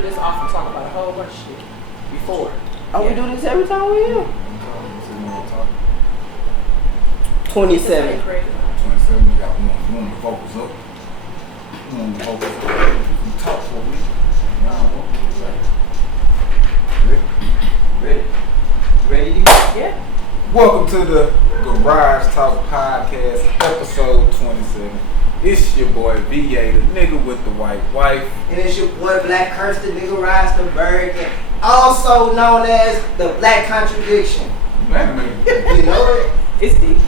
do this often, talk about a whole bunch of shit before. Oh, we do this every time we here? 27. 27, you got one. You want to focus up. You want to focus up. You talk for a week. Ready? Ready? Yeah. Welcome to the Garage Talk Podcast, episode 27. It's your boy VA, the nigga with the white wife. And it's your boy Black Curse, the nigga Rastaberg, and also known as the Black Contradiction. Man, You know it? It's deep.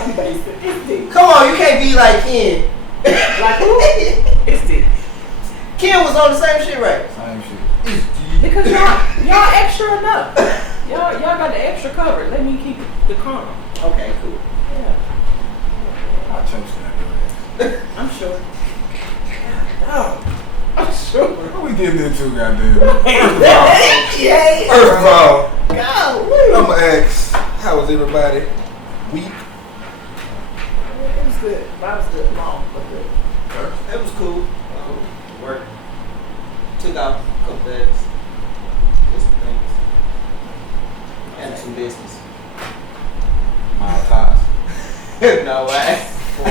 I'm basic. It's deep. Come on, you can't be like Ken. Like who? It's deep. Ken was on the same shit, right? same shit. Because y'all extra enough. Y'all got the extra covered. Let me keep the calm. Okay, cool. Yeah. I'll change that. I'm sure. Oh, I'm sure. What we getting into, goddamn? First of all, Golly. I'm gonna ask, how was everybody? Week? It was good. Mine was good. Long, but good. It was cool. Work. Took out a couple days. Did some things. And some business. My ties. No way. I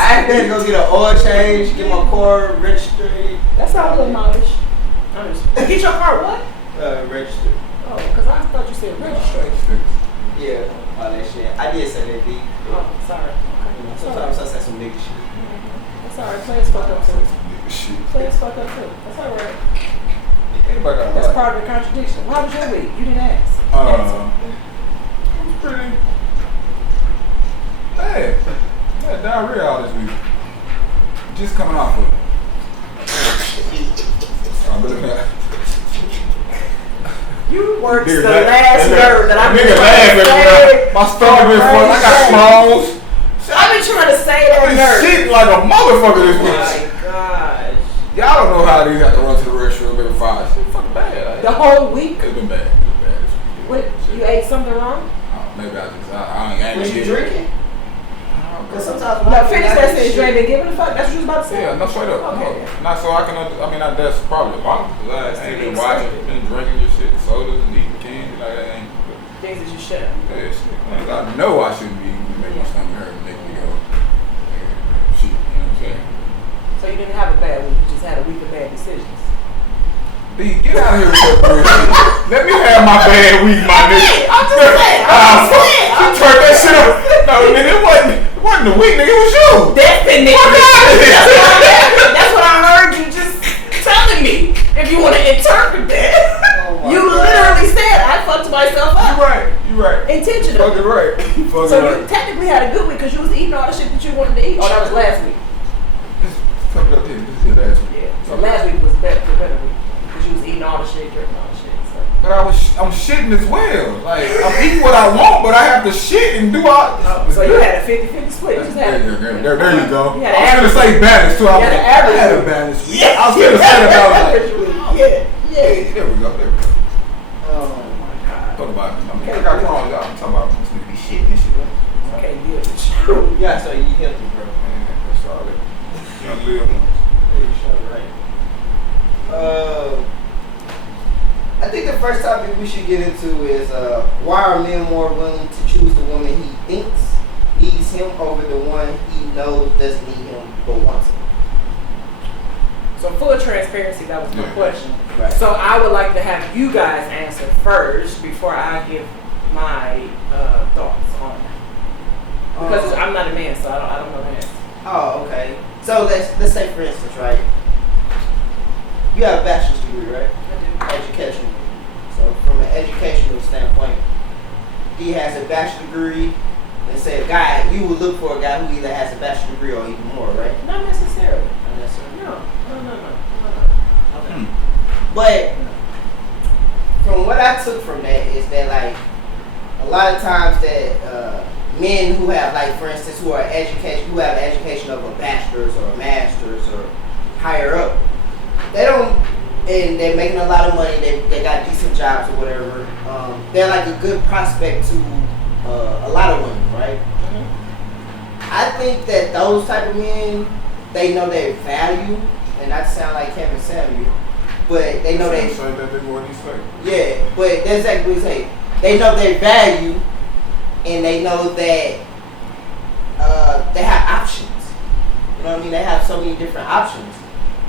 had to go get an oil change, get my car registered. That's all good, Malish. Get your car what? Registered. Oh, because I thought you said registration. Yeah, all that shit. I did say that, D. Oh, sorry. Okay. Sometimes I say some nigga shit. That's alright. Players fuck up too. Nigga shit. Players fuck up too. That's alright. Anybody got That's like, part of the contradiction. How was your week? You didn't ask. it was pretty bad. I had diarrhea all this week. Just coming off of it. I really got. You worked the Nigga, last nerve that I've been nigga trying to say. laughing, my stomach been full. I got clones. I've been trying to say I've that been nerve. shitting like a motherfucker this Oh week. my gosh. Y'all don't know how these have to run to the restroom every 5. Shit fucking bad. Like, The whole week? it's been bad. It's been bad. What? You ate something wrong? Maybe I ain't Was you drinking? Because sometimes No, finish that sentence. You ain't been giving a fuck. That's what you was about to say? Yeah, no, straight up. Okay. No. Not so I can, that's probably the problem. Cause I ain't been watching, been drinking your shit, sodas and eating candy. Like, I ain't. Things that you shouldn't. Yeah, shit. I know I shouldn't be eating to make my stomach hurt and make me go, shit, you know what I'm saying? So you didn't have a bad week. You just had a week of bad decisions. B, get out of here with that bullshit. Let me have my bad week, my nigga. I'm just saying. You turned that shit up. No, nigga, it wasn't the week, nigga, it was you. That's the nigga. That's what I heard you just telling me. If you want to interpret that. You literally said I fucked myself up. You right. Intentionally. Fucking right. So you technically had a good week because you was eating all the shit that you wanted to eat. Oh, that was last week. Just fuck it up here. This is last week. Yeah. So last week was the better week because you was eating all the shit, drinking all the shit. So. But I'm shitting as well. Like, I'm eating what I want, but I have to shit and do all. So you had a 50-50 split. You just had there you go. You had I was gonna say balance too. I had a balance. Yeah. I was gonna say that. Yeah. There we go. Oh my God. Talk about it. I got wrong, y'all. I'm talking about this nigga be shitting and shit. Okay, deal with you. You gotta start eating healthy, bro. Man, that's all that. You don't live once. Pretty sure, right. I think the first topic we should get into is why are men more willing to choose the woman he thinks needs him over the one he knows doesn't need him but wants him? So full transparency, that was my question. Right. So I would like to have you guys answer first before I give my thoughts on it. Because I'm not a man, so I don't know the answer. Oh, okay. So let's say for instance, right? You have a bachelor's degree, right? I do. Education. So from an educational standpoint, he has a bachelor's degree. And say a guy, you would look for a guy who either has a bachelor's degree or even more, right? Not necessarily. Not necessarily. No. Okay. But from what I took from that is that like a lot of times that men who have like for instance who have an education of a bachelor's or a master's or higher up, they don't, and they're making a lot of money, they got decent jobs or whatever, they're like a good prospect to a lot of women, right? Mm-hmm. I think that those type of men, they know their value, and not to sound like Kevin Samuel, but they know they. Say that what he say. Yeah, but that's exactly what he say. They know their value, and they know that they have options. You know what I mean? They have so many different options.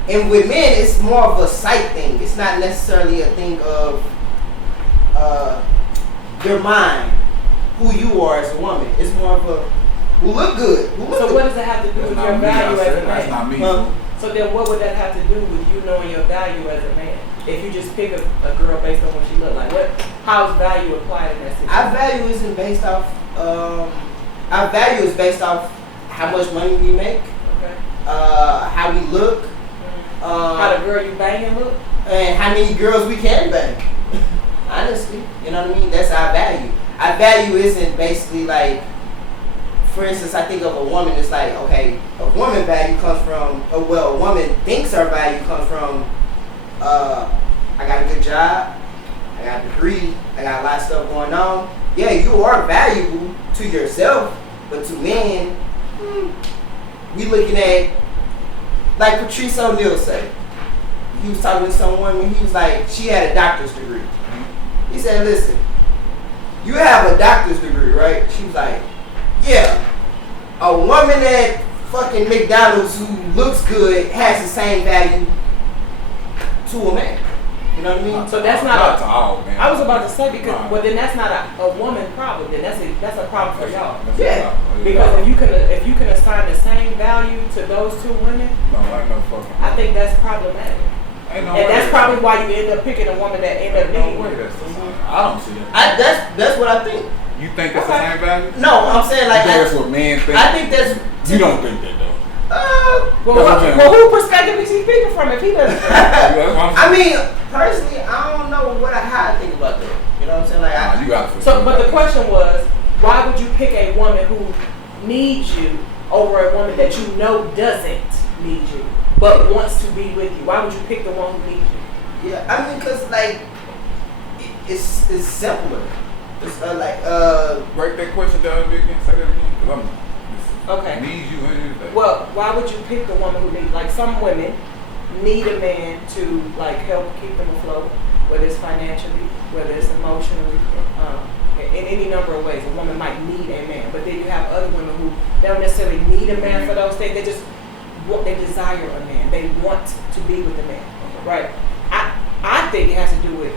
And with men, it's more of a sight thing. It's not necessarily a thing of your mind, who you are as a woman. It's more of a who look good. So what does it have to do with your value as a man? That's not me. So then what would that have to do with you knowing your value as a man? If you just pick a girl based on what she look like, how's value applied in that situation? Our value isn't based off. Our value is based off how much money we make, okay. How we look, how the girl you banging look, and how many girls we can bang. Honestly, you know what I mean? That's our value. Our value isn't basically like, for instance, I think of a woman. It's like, okay, a woman value comes from, a woman thinks her value comes from, I got a good job, I got a degree, I got a lot of stuff going on. Yeah, you are valuable to yourself, but to men, we looking at, like Patrice O'Neal said, he was talking to someone when he was like, she had a doctor's degree. He said, listen, you have a doctor's degree, right? She was like, yeah, a woman at fucking McDonald's who looks good has the same value to a man. You know what I mean? So that's not to all, man. I was about to say because, well, then that's not a woman problem. Then that's a problem for y'all. Yeah. Because if you can assign the same value to those two women, no, I ain't no fucking. I think that's problematic. Ain't no and way that's probably why you end up picking a woman that end up needing one. I don't see it. That's what I think. You think that's the same value? No, I'm saying like that's what men think. I think that's. You don't think that though. Well, who perspective is he speaking from if he doesn't? I mean, personally, I don't know how I think about that. You know what I'm saying? Like, you got so, but the question was, why would you pick a woman who needs you over a woman that you know doesn't need you but wants to be with you? Why would you pick the one who needs you? Yeah, I mean, cause like it's simpler. It's break that question down again. Say that again. Okay. Need you anything. Well, why would you pick the woman who needs? Like some women need a man to like help keep them afloat, whether it's financially, whether it's emotionally, in any number of ways. A woman might need a man, but then you have other women who don't necessarily need a man for those things. They desire a man. They want to be with a man, right? I think it has to do with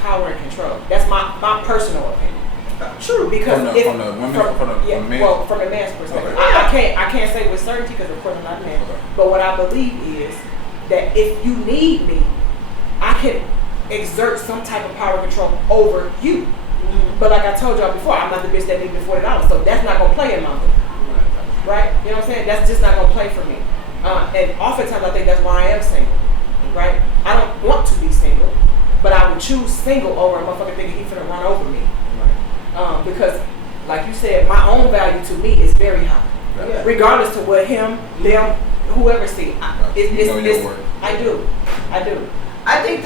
power and control. That's my personal opinion. True, because from a man's perspective, okay. I can't say with certainty because of course I'm not a man. Okay. But what I believe is that if you need me, I can exert some type of power and control over you. Mm-hmm. But like I told y'all before, I'm not the bitch that needs me $40, so that's not gonna play in my book, right? You know what I'm saying? That's just not gonna play for me. And oftentimes I think that's why I am single, right? I don't want to be single, but I would choose single over a motherfucker thinking he's gonna run over me. Because, like you said, my own value to me is very high, regardless to what him, them, whoever see. I do. I think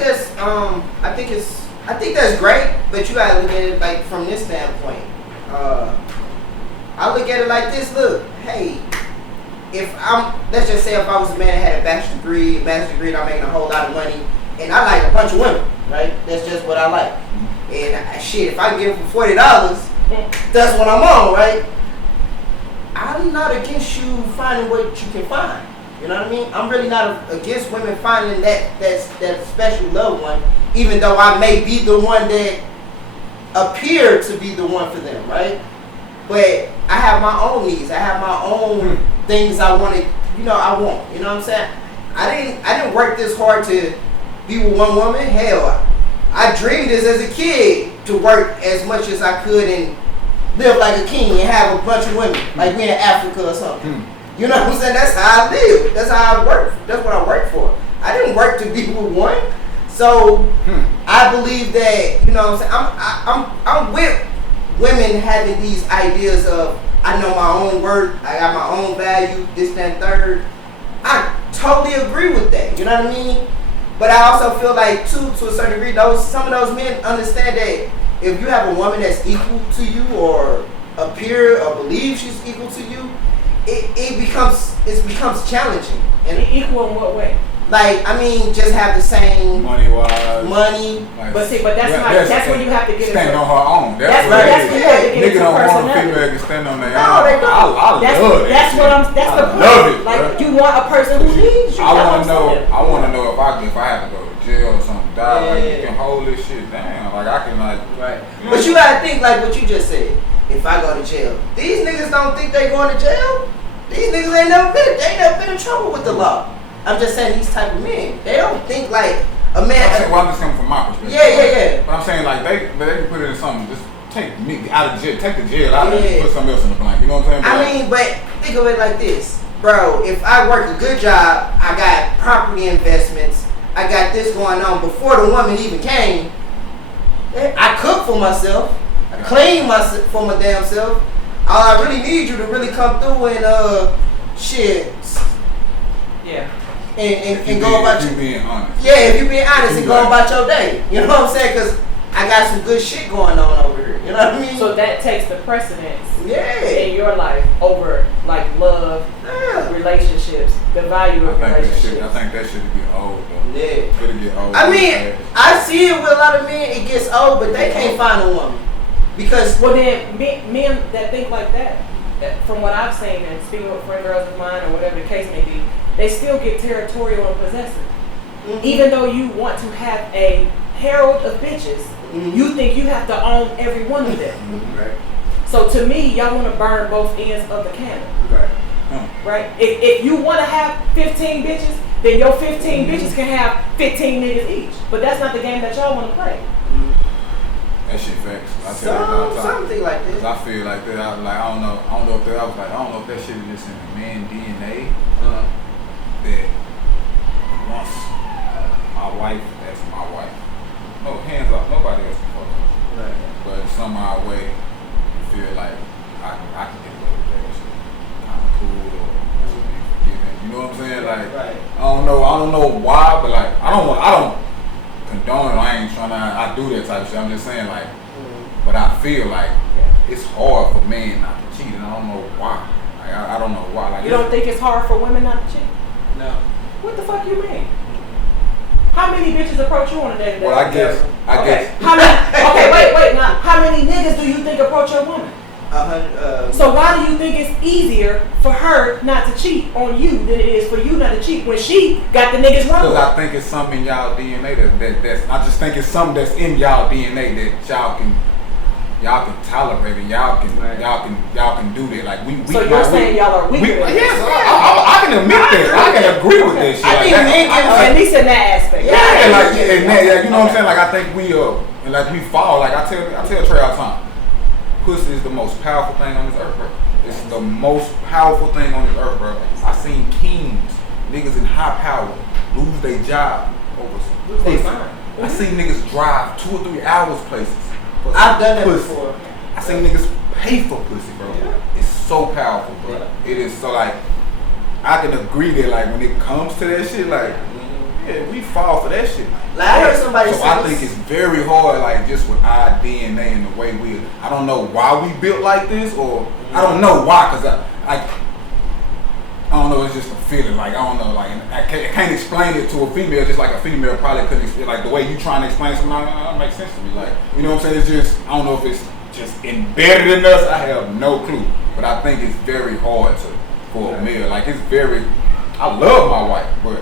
that's great, but you gotta look at it like from this standpoint. I look at it like this. Look, hey, let's just say if I was a man that had a master's degree, and I'm making a whole lot of money, and I like a bunch of women, right? That's just what I like. And shit, if I can get them for $40, that's what I'm on, right? I'm not against you finding what you can find. You know what I mean? I'm really not against women finding that special loved one, even though I may be the one that appeared to be the one for them, right? But I have my own needs. I have my own things I want to, I want. You know what I'm saying? I didn't work this hard to be with one woman. Hell, I dreamed this as a kid to work as much as I could and live like a king and have a bunch of women, like we in Africa or something. You know what I'm saying? That's how I live. That's how I work. That's what I work for. I didn't work to be with one. So I believe that, you know what I'm saying? I'm with women having these ideas of, I know my own worth, I got my own value, this, that, and third. I totally agree with that. You know what I mean? But I also feel like, too, to a certain degree, some of those men understand that if you have a woman that's equal to you or appear or believe she's equal to you, it becomes challenging. And equal in what way? Like, I mean, just have the same money wise. money. Like, But see, but that's when you have to get stand into on her own. That's when you have to get Nigga into don't want a personality. female to stand on their No, own. they don't. I love it. That's the point. love it, Like bro. you want a person who needs you. I want That's to what I'm know. saying. I want to know if I have to go to jail or something. Die. Like you Yeah. can hold this shit down. Like I can like. Right. But you gotta think like what you just said. If I go to jail, these niggas don't think they going to jail. These niggas ain't never been in trouble with the law. I'm just saying these type of men. They don't think like a man. I'm just coming from my perspective. Yeah. But I'm saying like they can put it in something. Just take me out of jail. Take the jail out and Yeah. put something else in the blank. You know what I'm saying? But I mean, but think of it like this, bro. If I work a good job, I got property investments. I got this going on before the woman even came. I cook for myself. I clean myself for my damn self. All I really need you to really come through and shit. Yeah. And go about you your being honest. yeah. If you being honest and You go right. about your day, you know what I'm saying? Because I got some good shit going on over here. You know what I mean? So that takes the precedence yeah. in your life over like love, Yeah. relationships, the value of relationships. I think that should get old though. Yeah. It'll get old. I mean, I see it with a lot of men. It gets old, but they can't find a woman because Well then, men that think like that, from what I've seen and speaking with friend girls of mine or whatever the case may be, they still get territorial and possessive. Even though you want to have a herald of bitches, you think you have to own every one of them. Right. So to me, y'all want to burn both ends of the candle. Right. Right? If you want to have 15 bitches, then your 15 bitches can have 15 niggas each. But that's not the game that y'all want to play. That shit facts. I tell you all the time. Something like Cause this. I feel like that. I don't know if that. I was like, I don't know if that shit is just in the man DNA. That once my wife, that's my wife. No, hands off, nobody else can fuck her. Right. But somehow way, you feel like I can get away with that shit. Kind of cool or be forgiving. You know what I'm saying? Like, Right. I don't know why, but like, I don't condone it. I ain't trying to. I do that type of shit. I'm just saying like, but I feel like it's hard for men not to cheat, and I don't know why. Like, I don't know why. Like, You don't think it's hard for women not to cheat? No. What the fuck you mean? How many bitches approach you on a day-to-day? Well, I guess. How many? Okay, wait. Now, how many niggas do you think approach your woman? 100. So why do you think it's easier for her not to cheat on you than it is for you not to cheat when she got the niggas wrong? Because I think it's something in y'all DNA that's. I just think it's something that's in y'all DNA that y'all can tolerate and y'all can do that. Like we. So you're saying y'all are weaker? Yes, I can admit that. I can agree with that shit. I think men at least in that aspect. Yeah, you know what I'm saying? Like I think we fall. Like I tell Trey all the time. Pussy is the most powerful thing on this earth, bro. It's the most powerful thing on this earth, bro. I seen kings, niggas in high power, lose their job over some pussy. I seen niggas drive 2 or 3 hours places. I've done that pussy. before. I seen niggas pay for pussy, bro. Yeah. It's so powerful, bro. Yeah. It is so like, I can agree that like when it comes to that shit, like, yeah, we fall for that shit. Like I heard somebody So say I this. think it's very hard, like just with our DNA and the way I don't know why we built like this, or I don't know why, cause I don't know, it's just a feeling, like I don't know, like I can't explain it to a female, just like a female probably couldn't explain, like the way you trying to explain something, that makes sense to me, like, you know what I'm saying, it's just, I don't know if it's just embedded in us, I have no clue, but I think it's very hard for a male, like it's very, I love my wife, but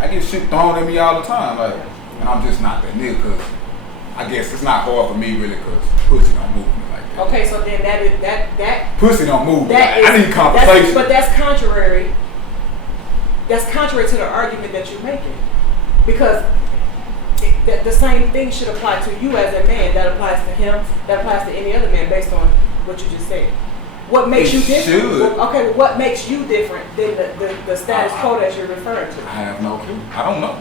I get shit thrown at me all the time, like, and I'm just not that nigga, cause I guess it's not hard for me really, cause pussy don't move me like that. Okay, so then that Pussy don't move me. that I need conversation. But that's contrary. That's contrary to the argument that you're making, because the same thing should apply to you as a man. That applies to him. That applies to any other man based on what you just said. What makes you different? Well, what makes you different than the status quo that you're referring to? I have no clue. I don't know.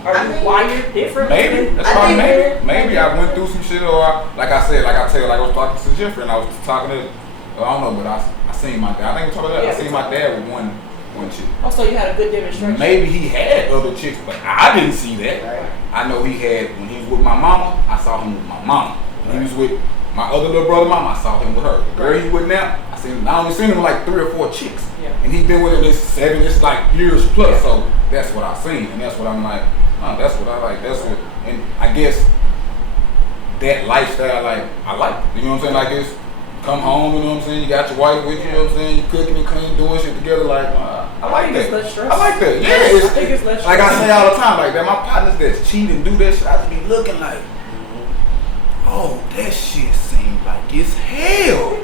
Why you're different? Maybe. That's why maybe I went through some shit, or like I said, like I was talking to Jeffrey, and I was talking to, I don't know, but I seen my dad. I think we talked about that. Yeah, I seen my dad with one chick. Oh, so you had a good demonstration. Maybe he had other chicks, but I didn't see that. Right. I know he had, when he was with my mama, I saw him with my mama. When he was with my other little brother mama, I saw him with her. The girl he with now, I only seen him with like 3 or 4 chicks. Yeah. And he's been with her this 7, it's like years plus. So that's what I seen, and that's what I'm like, that's what I like. That's what, and I guess that lifestyle, like I like. You know what I'm saying? Like this, come home, you know what I'm saying? You got your wife with you, you know what I'm saying? You cooking and cleaning, doing shit together, like I like that. It's less stress. I like that. Yeah, I think it's less stress. like I say all the time, like that. My partners that cheat and do that shit, I just be looking like, oh, that shit seems like it's hell.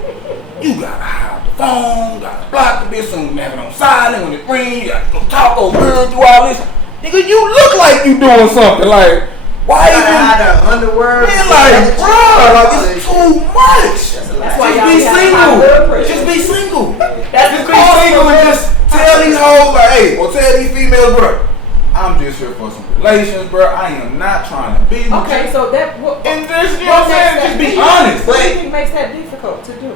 You gotta hide the phone, gotta block the bitch, and have it on silent when it rings. You gotta go talk over her, do all this. Nigga, you look like you doing something. Like, why you hide the underwear? Man, like, bro, like it's too much. That's why just be single. Just be single. That's just be single and just tell these hoes like, hey, or tell these females, bro, I'm just here for some relations, bro. I am not trying to be with okay, you. so that and this, you know what I'm saying? Just be honest. What do you think makes that difficult to do?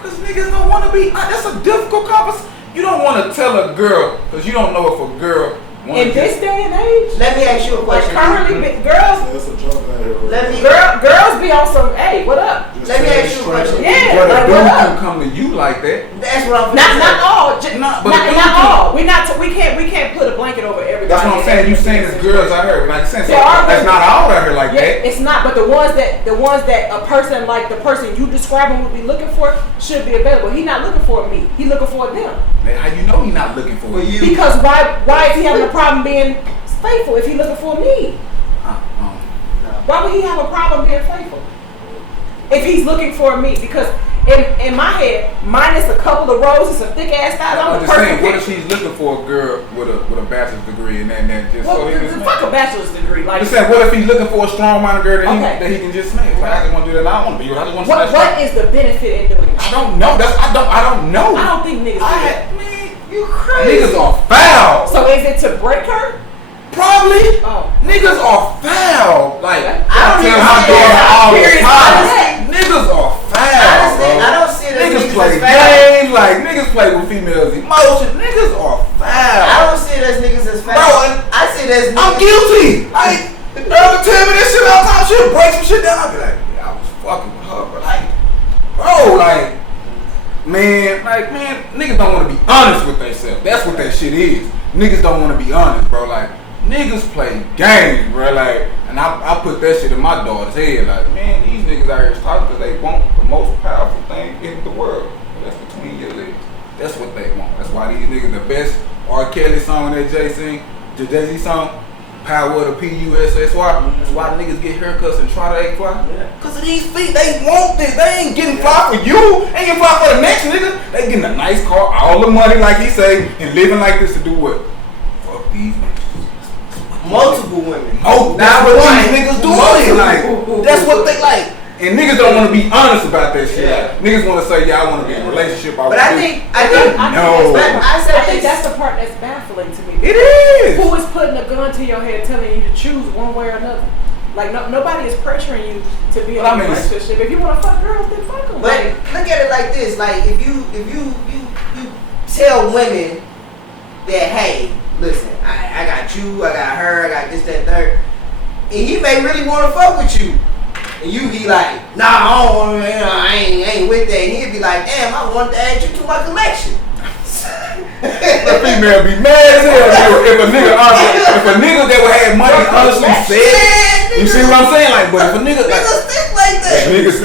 Cause niggas don't want to be. That's a difficult conversation. You don't want to tell a girl, cause you don't know if a girl. In this day and age, let me ask you a question. Currently, girls, girls be on some. Hey, what up? Let me ask you a question. Yeah, but like, a what dude up? can come to you like that. That's what I'm. Not all. Not all. We can't put a blanket over everybody. That's what I'm saying. You saying there's girls out here, like saying there are that's not all out here like that. It's not, but the ones that a person like the person you describing would be looking for should be available. He not looking for me. He looking for them. Man, how you know he not looking for you? Because why is he having a problem being faithful if he looking for me? Why would he have a problem being faithful if he's looking for me? Because in my head, minus a couple of rows and some thick ass thighs, I'm the just saying, perfect. what if he's looking for a girl with a bachelor's degree and that just well, so he can fuck a bachelor's degree? Like, just saying, what if he's looking for a strong-minded girl that he can just smash? Like, I just want to do that. I don't want to be with. I just want to smash. What is the benefit in doing that? I don't know. I don't know. I don't think niggas do that. Man, you crazy. Niggas are foul. So is it to break her? Probably. Oh. Niggas are foul. Like, I don't tell even my see daughter that. all the Period. time. Niggas are foul, bro. I don't see that Niggas niggas play as foul. games, like niggas play with females' emotions. Niggas are foul. I don't see it as niggas as foul. Bro, I see it as niggas. I'm guilty. Like, the girl would tell me this shit all the time. She'll break some shit down. I'll be like, yeah, I was fucking with her, but like, bro, like, man, niggas don't want to be honest with themselves. That's what that shit is. Niggas don't want to be honest, bro. Like, niggas play games, bro. Like, and I put that shit in my daughter's head. Like, man, these niggas out here talking because they want the most powerful thing in the world. That's between your legs. That's what they want. That's why these niggas, the best R. Kelly song that Jay sing, the Jay-Z song, Power of the P-U-S-S-Y. That's why niggas get haircuts and try to act fly. Because of these feet, they want this. They ain't getting fly for you. They ain't getting fly for the next nigga. They getting a nice car, all the money, like he say, and living like this to do what? Fuck these niggas. Multiple women. Oh, that's what these niggas doing. Like, that's what they like. And niggas don't want to be honest about that shit. Yeah. Like, niggas want to say, yeah, I want to be in a relationship. But I think no. I think that's the part that's baffling to me. It is. Who is putting a gun to your head telling you to choose one way or another? Like, nobody is pressuring you to be in a relationship. If you want to fuck girls, then fuck them. But look at it like this: like if you tell women that, hey, listen, I got you, I got her, I got this, that, third, and he may really want to fuck with you, and you be like, nah, I don't want to, I ain't with that, and he'd be like, damn, I want to add you to my collection. The female be mad as hell if a nigga that would have money honestly said. You see what I'm saying? Like, but if a nigga niggas think like that. Niggas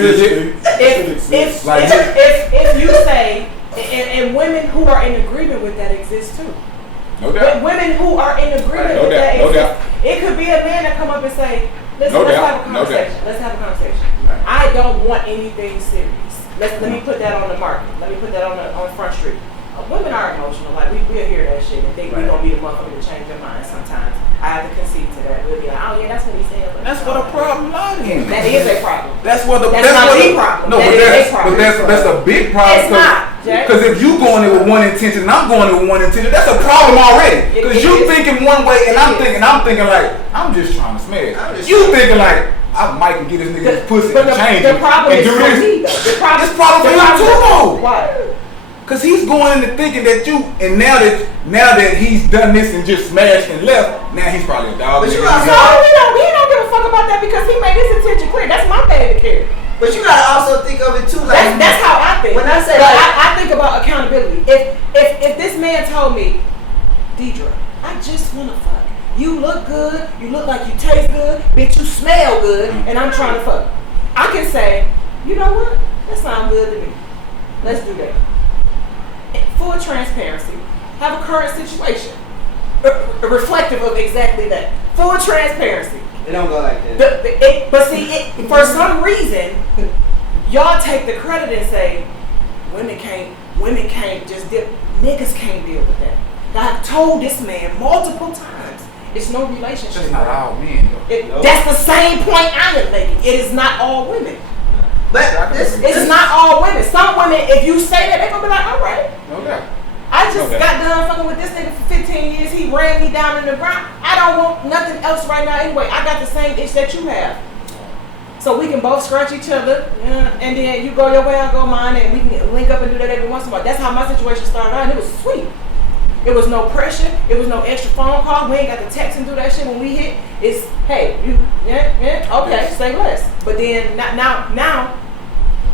if you say, and women who are in agreement with that exist too. No doubt. Women who are in agreement with that exist. It could be a man that come up and say, let's have a conversation. Let's have a conversation. I don't want anything serious. Let me put that on the market. Let me put that on Front Street. Women are emotional. Like, we'll hear that shit and think we're going to be the motherfucker to change their mind sometimes. I have to concede to that. We'll be like, oh yeah, that's what he said. But that's what a problem lies in. That is a problem. That's not the problem. No, that's a big problem. It's not. Because if you going in with one intention and I'm going in with one intention, that's a problem already. Because you thinking one way and I'm thinking like, I'm just trying to smash. You thinking like, I might can get this nigga his pussy and change the problem and is do for this. me, though. The problem for him too, though. Why? Cause he's going into thinking that you, and now that he's done this and just smashed and left, now he's probably a dog. But he don't give a fuck about that because he made his intention clear. That's my bad to care. But you gotta also think of it too, like that's how I think. When I say, I think about accountability. If this man told me, Deidre, I just want to fuck. You look good. You look like you taste good. Bitch, you smell good. And I'm trying to fuck. I can say, you know what? That sounds good to me. Let's do that. Full transparency. Have a current situation. Reflective of exactly that. Full transparency. It don't go like that. But see, for some reason, y'all take the credit and say, women can't just deal. Niggas can't deal with that. I've told this man multiple times. It's no relationship. That's not all men though. That's the same point I am making. It is not all women. But It's not all women. Some women, if you say that, they're gonna be like, all right. Okay. I just got done fucking with this nigga for 15 years. He ran me down in the ground. I don't want nothing else right now anyway. I got the same itch that you have. So we can both scratch each other, and then you go your way, I go mine, and we can link up and do that every once in a while. That's how my situation started out, and it was sweet. It was no pressure. It was no extra phone call. We ain't got to text and do that shit when we hit. It's, hey, you, okay, say less. But then now,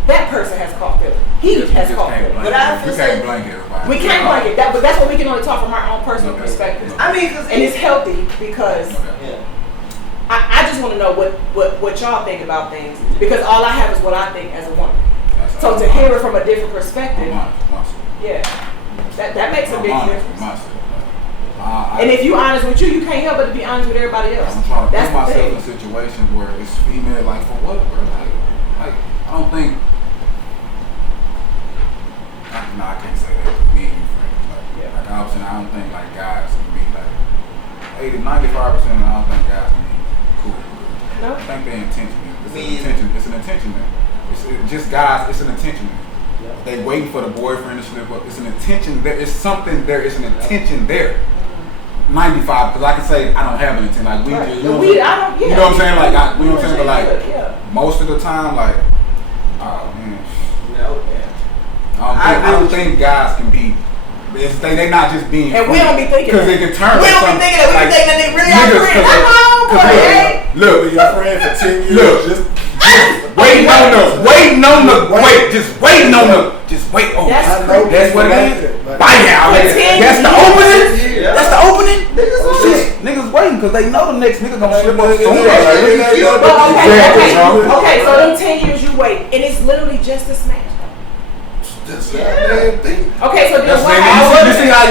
that person has caught feeling. He has caught feeling. But I You can't blame everybody. We can't blanket that, but that's what we can only talk from our own personal perspective. I mean, And it's healthy because I just want to know what y'all think about things, because all I have is what I think as a woman. So to hear it from a different perspective, yeah, that makes a big difference. And if you honest with you can't help but to be honest with everybody else. I'm trying to That's put the myself thing. in situations where it's female, like for what, bro? Like I don't think. No, I can't say that. Me and you friends. Like I was saying, I don't think like guys can be like 95%. I don't think guys can be cool. No. I think they're intentional. It's an intention there. It's just guys. It's an intention there. They waiting for the boyfriend to slip up. It's an intention there. It's something there. It's an intention there. 95, because I can say I don't have an intent. Like we just, you know what I'm saying? Like you know what I'm saying? But like most of the time, like, oh man, I don't think guys can be. They not just being. And we don't be thinking because they can turn. We don't be thinking that. We think that they really are friends. Come on, boy. Look, your friend for 10 years. Look, just waiting on the. Just waiting on the. Just wait on. That's what it is. Bite out. That's the opening. That's the opening. Niggas waiting because they know the next nigga gonna slip up sooner. Okay, so them 10 years you wait, and it's literally just a smash. Okay, so then what?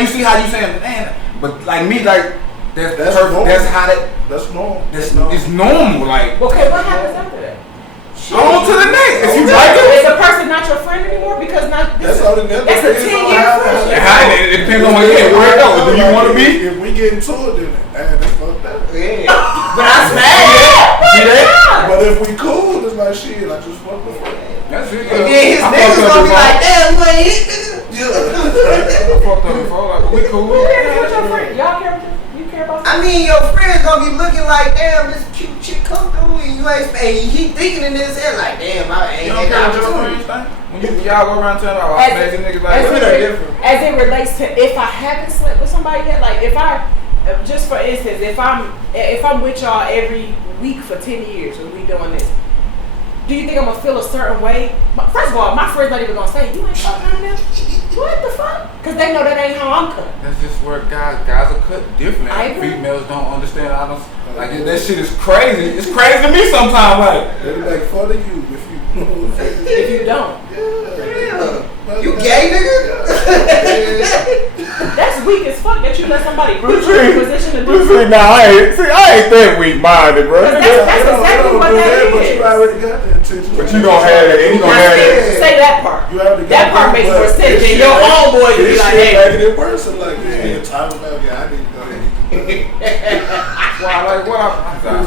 You see how you saying, man? But like me, like that's perfect. That's normal. It's normal. Like okay, what happens after that? On to the next. If you like it, is the person not your friend anymore? Because not that's all. That's a 10-year friendship. It depends on where it goes. Do you want to be? If we get into it, then that's fucked up. Yeah. But I smashed. See that? But if we cool, it's like shit. I just fucked the friend. That's it. And then his niggas gonna be like, damn, you ain't hit niggas. I fucked up before. Like, we cool. Who cares about your friend? Y'all care? You care about? I mean, your friends gonna be looking like, damn, this cute chick come through, and you ain't, and he thinking in his head like, damn, I ain't had the opportunity. When y'all go around telling all amazing niggas like as it relates to if I haven't slept with somebody yet, like if I, just for instance, if I'm with y'all every week for 10 years and we doing this, do you think I'm gonna feel a certain way? First of all, my friends not even gonna say, you ain't fucking none of them. What the fuck? Because they know that ain't how I'm cut. that's just where guys are cut differently. Females don't understand. Like that shit is crazy. It's crazy to me sometimes. Like They'll be like, fuck you if you don't. Yeah. You gay, nigga? That's weak as fuck that you let somebody put you in a position to do something. Nah, I ain't that weak minded, bro. That's exactly what that but is. you already got the intention. But you gonna have it. And you gonna have it. Say that part. You already got That part makes more sense than your homeboy to be like, hey. Make it in person, like, yeah, time about, I need to go ahead and get I'm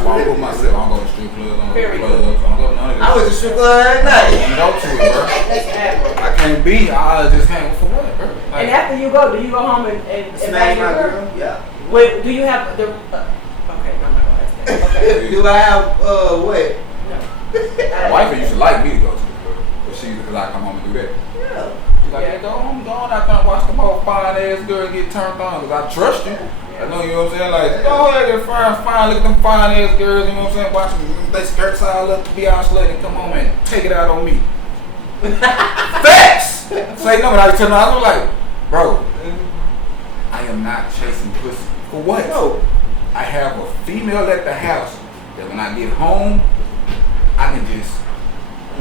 gonna put myself. I'm going to strip clubs. I'm going to clubs. I'm going to none of this. I was a strip club that night. I don't go to it, bro. That's bad, bro. I can't be. I just can't. For what, bro? And after you go, do you go home and Smash my girl? girl? Yeah. Wait, do you have the? Okay, no, I'm not gonna ask that. Okay. Do I have what? No. My wife used to like me to go to the club, but because I come home and do that. Yeah. She's like, hey, go home, out there and watch them whole fine ass girls get turned on, because I trust you. I know, you know what I'm saying? Like, go ahead and fine, look at them fine ass girls, you know what I'm saying? Watch them, they skirts all up to be all slutty, come on, man, take it out on me. Facts! Say no, but I was telling her, I was like, bro, I am not chasing pussy For what? No. I have a female at the house that when I get home, I can just,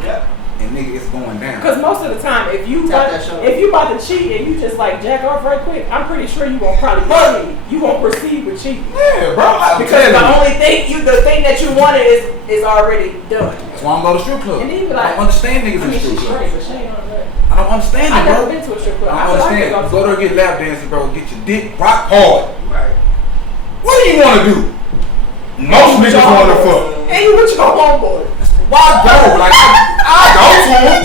Yep. and nigga, it's going down. Because most of the time, if you about to cheat and you just like jack off right quick, I'm pretty sure you won't probably proceed. You won't proceed with cheating. Yeah, bro. Because the only thing the thing that you wanted is already done. That's why I'm going to strip club. And then you be I like, don't understand niggas I mean, in strip she's club. straight, but she ain't on that. I don't understand it, I've bro. never been to a strip club. I don't understand. Go there and get lap dancing, bro. Get your dick rock hard. Right. What do you want to do? Most niggas want to fuck. Hey, what you gon' homeboy? Why go? Like, I go to him.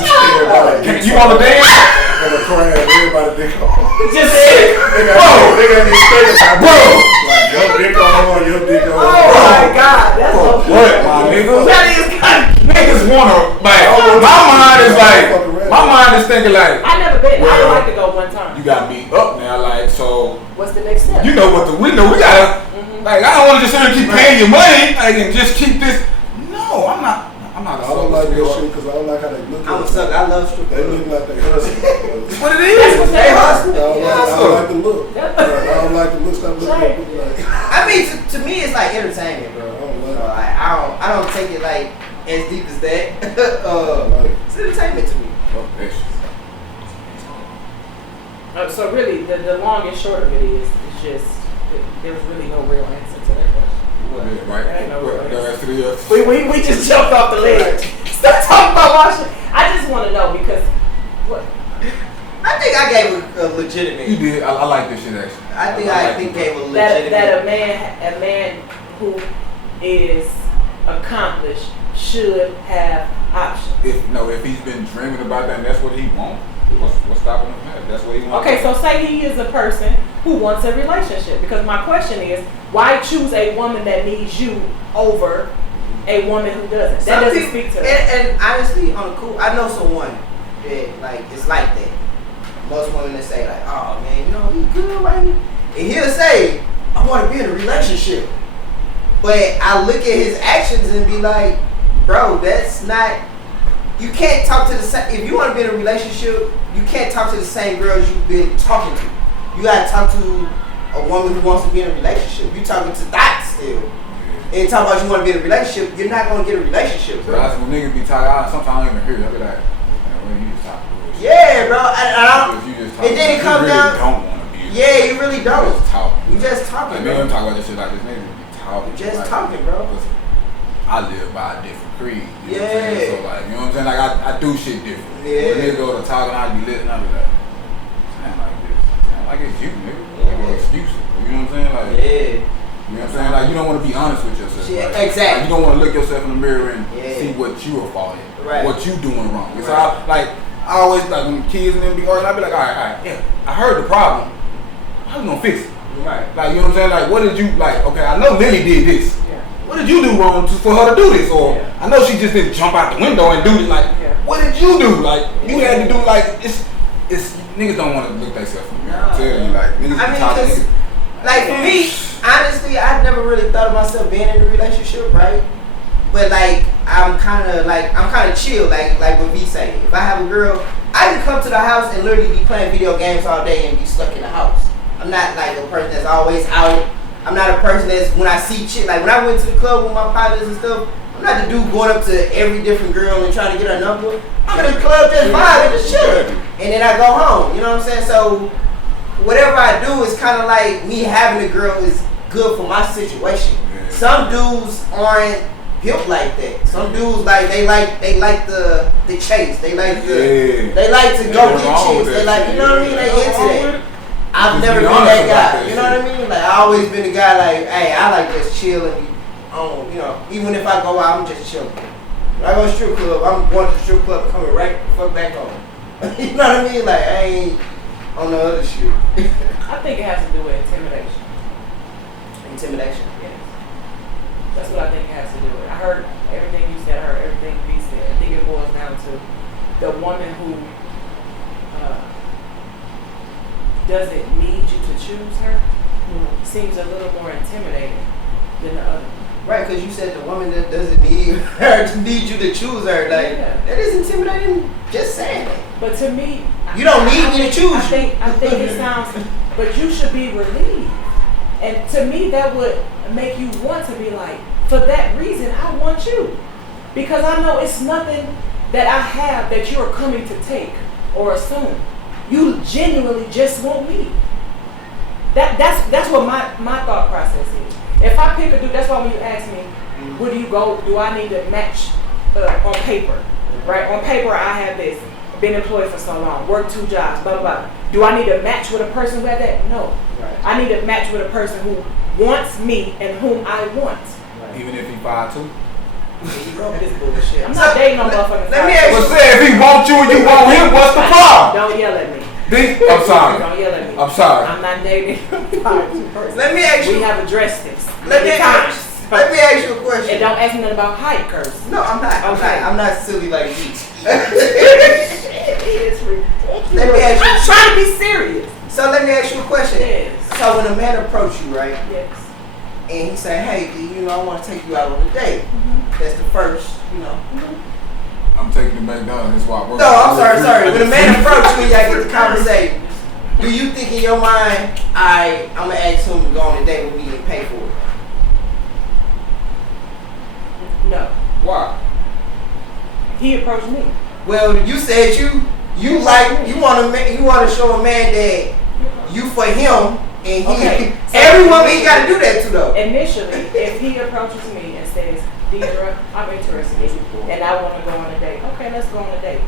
You want to dance? I'm gonna cry at everybody dick on. Just say it. They got me thinking about Bro. like your dick on, your dick on. Oh my God, that's so What, my nigga? That is kind of. Niggas wanna, like, my mind is thinking like, I never been. I would like to go one time. you got me up now, like, so, What's the next step? you know what we gotta, like, I don't wanna just sit here and keep paying your money, like, and just keep this. No, I'm not I don't like this shit because I don't like how they look. I'm a sucker. I love strip They look like they hustle. That's what it That's is. what they hustle. I don't like the look. I don't like the look. Stop looking like. I mean, to me, it's like entertainment, bro. I don't like it. Like, I don't take it like as deep as that. It's entertainment to me. Fuck that shit. So really, the long and short of it is just there's really no real answer to that question. Yeah, right. No Well, real that's answer. We just jumped off the ledge. Stop talking about Washington. I just want to know because what? I think I gave a legitimate. You did. I like this shit actually. I think gave a legitimate. That a man who is accomplished should have options. If he's been dreaming about that and that's what he wants, what's stopping him? That's what he wants. Okay, so say he is a person who wants a relationship. Because my question is, why choose a woman that needs you over a woman who doesn't? That doesn't speak to that. And honestly, on the cool, I know someone that like it's like that. Most women that say like, oh man, you know, he good, right? And he'll say, I want to be in a relationship. But I look at his actions and be like, bro, that's not. You can't talk to the same. If you want to be in a relationship, you can't talk to the same girls you've been talking to. You gotta talk to a woman who wants to be in a relationship. You talking to dots still, and talk about you want to be in a relationship. You're not gonna get a relationship, bro. That's when niggas be talking. Sometimes I don't even hear it. I be like, man, you just talking bullshit. Yeah, bro. And then it comes down. Don't want to be. Yeah, you really don't. Just talking. You just talking, Like, bro. man, talk about this shit like this. Niggas be talking. You just like, talking, bro. Listen, I live by a different creed. You know what I'm Yeah. saying? So like, you know what I'm saying? Like I do shit different. Yeah. When niggas go to talking, I be listening. I be like, sound like this. Sound like it's you, nigga. Yeah. Excuses. You know what I'm saying? Like, Yeah. you know what I'm saying? Like, you don't want to be honest with yourself. Yeah, like, exactly. Like, you don't want to look yourself in the mirror and Yeah. see what you are faulting, Right. what you doing wrong. So Right. I always like when kids and them be arguing, I be like, all right, yeah, I heard the problem. How you gonna fix it? Right. Like, you know what I'm saying? Like, what did you like? Okay, I know Lily did this. Yeah. What did you do wrong for her to do this? Or Yeah. I know she just didn't jump out the window and do it. Like, Yeah. what did you do? Like, you had to do like it's niggas don't want to look themselves in the mirror. I'm telling you, like niggas I be mean, talking. cause, like for me, honestly, I've never really thought of myself being in a relationship, right? But like, I'm kind of chill. Like what V say. If I have a girl, I can come to the house and literally be playing video games all day and be stuck in the house. I'm not like a person that's always out. I'm not a person that's when I see shit. Like when I went to the club with my partners and stuff, I'm not the dude going up to every different girl and trying to get her number. I'm in the club just vibing, just chilling, and then I go home. You know what I'm saying? So whatever I do is kind of like me having a girl is good for my situation. Yeah. Some dudes aren't built like that. Some dudes like they like the chase. They like they like to go Nothing get wrong chicks. with They that like shit. you know what I mean. They Nothing into wrong that. with it. I've Just never be been honest that about guy. that You know what I shit. mean? Like I always been the guy like, hey, I like just chill and be on. You know, even if I go out, I'm just chilling. When I go to strip club, I'm going to the strip club and coming right the fuck back home. You know what I mean? Like I ain't on the other shit. I think it has to do with intimidation. Intimidation. Yes. That's what I think it has to do with. I heard everything you said. I heard everything V said. I think it boils down to the woman who doesn't need you to choose her seems a little more intimidating than the other. Right, because you said the woman that doesn't need her to need you to choose her. Like that is intimidating. Just saying that. But to me, You don't need me to choose I think it sounds. But you should be relieved And to me, that would make you want to be like, for that reason, I want you. Because I know it's nothing that I have that you're coming to take or assume. You genuinely just want me. That's what my thought process is. If I pick a dude, that's why when you ask me, where do you go? Do I need to match on paper? Right? On paper, I have this. Been employed for so long. Worked 2 jobs. Blah, blah, blah. Do I need to match with a person who has that? No. Right. I need to match with a person who wants me and whom I want. Right. Even if he 5'2"? Here you go with this bullshit. I'm not dating no motherfucking let me five. ask you- But say if he wants you and you want him, what's the problem? Don't yell at me. I'm sorry. Don't yell at me. I'm sorry. I'm not dating a 5'2" person. Let me ask We you. have addressed this. Let me many ask times. you a question. And don't ask me nothing about height, curse. No, I'm not. Okay. I'm not silly like you. It is ridiculous. Let me ask you. I'm trying to be serious. So let me ask you a question. Yes. So when a man approach you, right, Yes. and he say, "Hey, D, I want to take you out on a date." That's the first, I'm taking the McDonald's. That's why I work. No, I'm sorry. When a man approach you and y'all get the conversation, do you think in your mind, I'm gonna ask him to go on a date with me and pay for it? No. Why? He approached me. Well, you said you want to show a man that you for him, and he Okay. every woman ain't got to do that too though. Initially, if he approaches me and says, Deidre, I'm interested in you, and I want to go on a date. Okay, let's go on a date.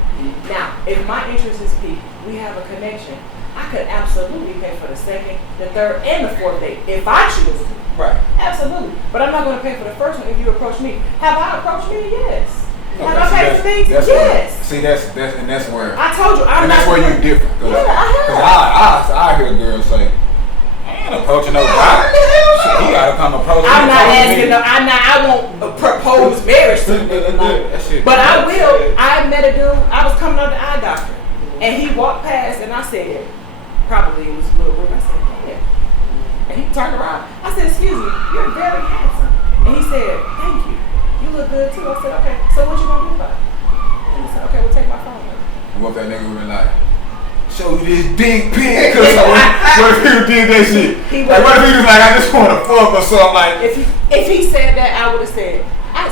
Now, if my interest is piqued, we have a connection. I could absolutely pay for the second, the third, and the fourth date if I choose to. Right. Absolutely. But I'm not going to pay for the first one if you approach me. Have I approached me? Yes. No, Have I paid for things? that's Yes. Where, see, that's where. I told you, I'm and not. that's where you different. Yeah, I have. I hear girls say, I ain't approaching no guy. Shit, he gotta come approach me. I'm not approach asking. me. No, I won't propose marriage to him. That shit- But I will. I met a dude. I was coming up the eye doctor, and he walked past, and I said, probably it was a little weird. I said, yeah. And he turned around. I said, excuse me, you're very handsome. And he said, thank you. You look good too. I said, okay. So what you gonna do about it? And he said, okay, we'll take my phone. What if that nigga would been like, show you this big pig? Cause what if he did that shit? Like, what if he was like, I just want to fuck or something like? If he said that, I would have said, I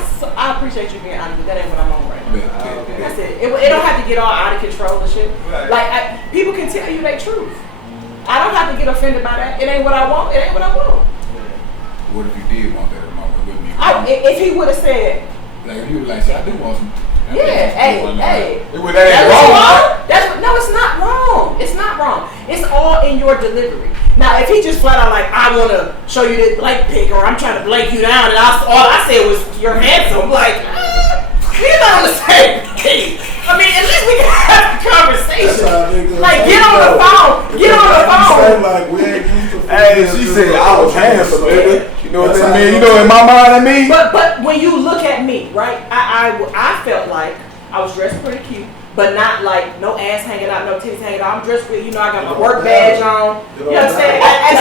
appreciate you being honest, but that ain't what I'm on right now. That's it. It don't have to get all out of control and shit. Right. Like, people can tell you their truth. I don't have to get offended by that. It ain't what I want. It ain't what I want. What if you did want that at the moment? It wouldn't be. If he would have said, Like if you was like, see, I do want some. yeah, hey. That ain't wrong. No, it's not wrong. It's not wrong. It's all in your delivery. Now, if he just flat out like, I want to show you this blank pic, or I'm trying to blank you down, and all I said was, you're handsome, like, we're not on the same page. I mean, at least we can have a conversation. Like, get on the phone. Get on the phone. Like, we ain't used to. Hey, she said I was handsome, nigga. You know what that mean? You know, in my mind, I mean. But when you look at me, right? I felt like I was dressed pretty cute, but not like no ass hanging out, no titties hanging out. I'm dressed with, I got my work badge on. You know what I'm saying? I'm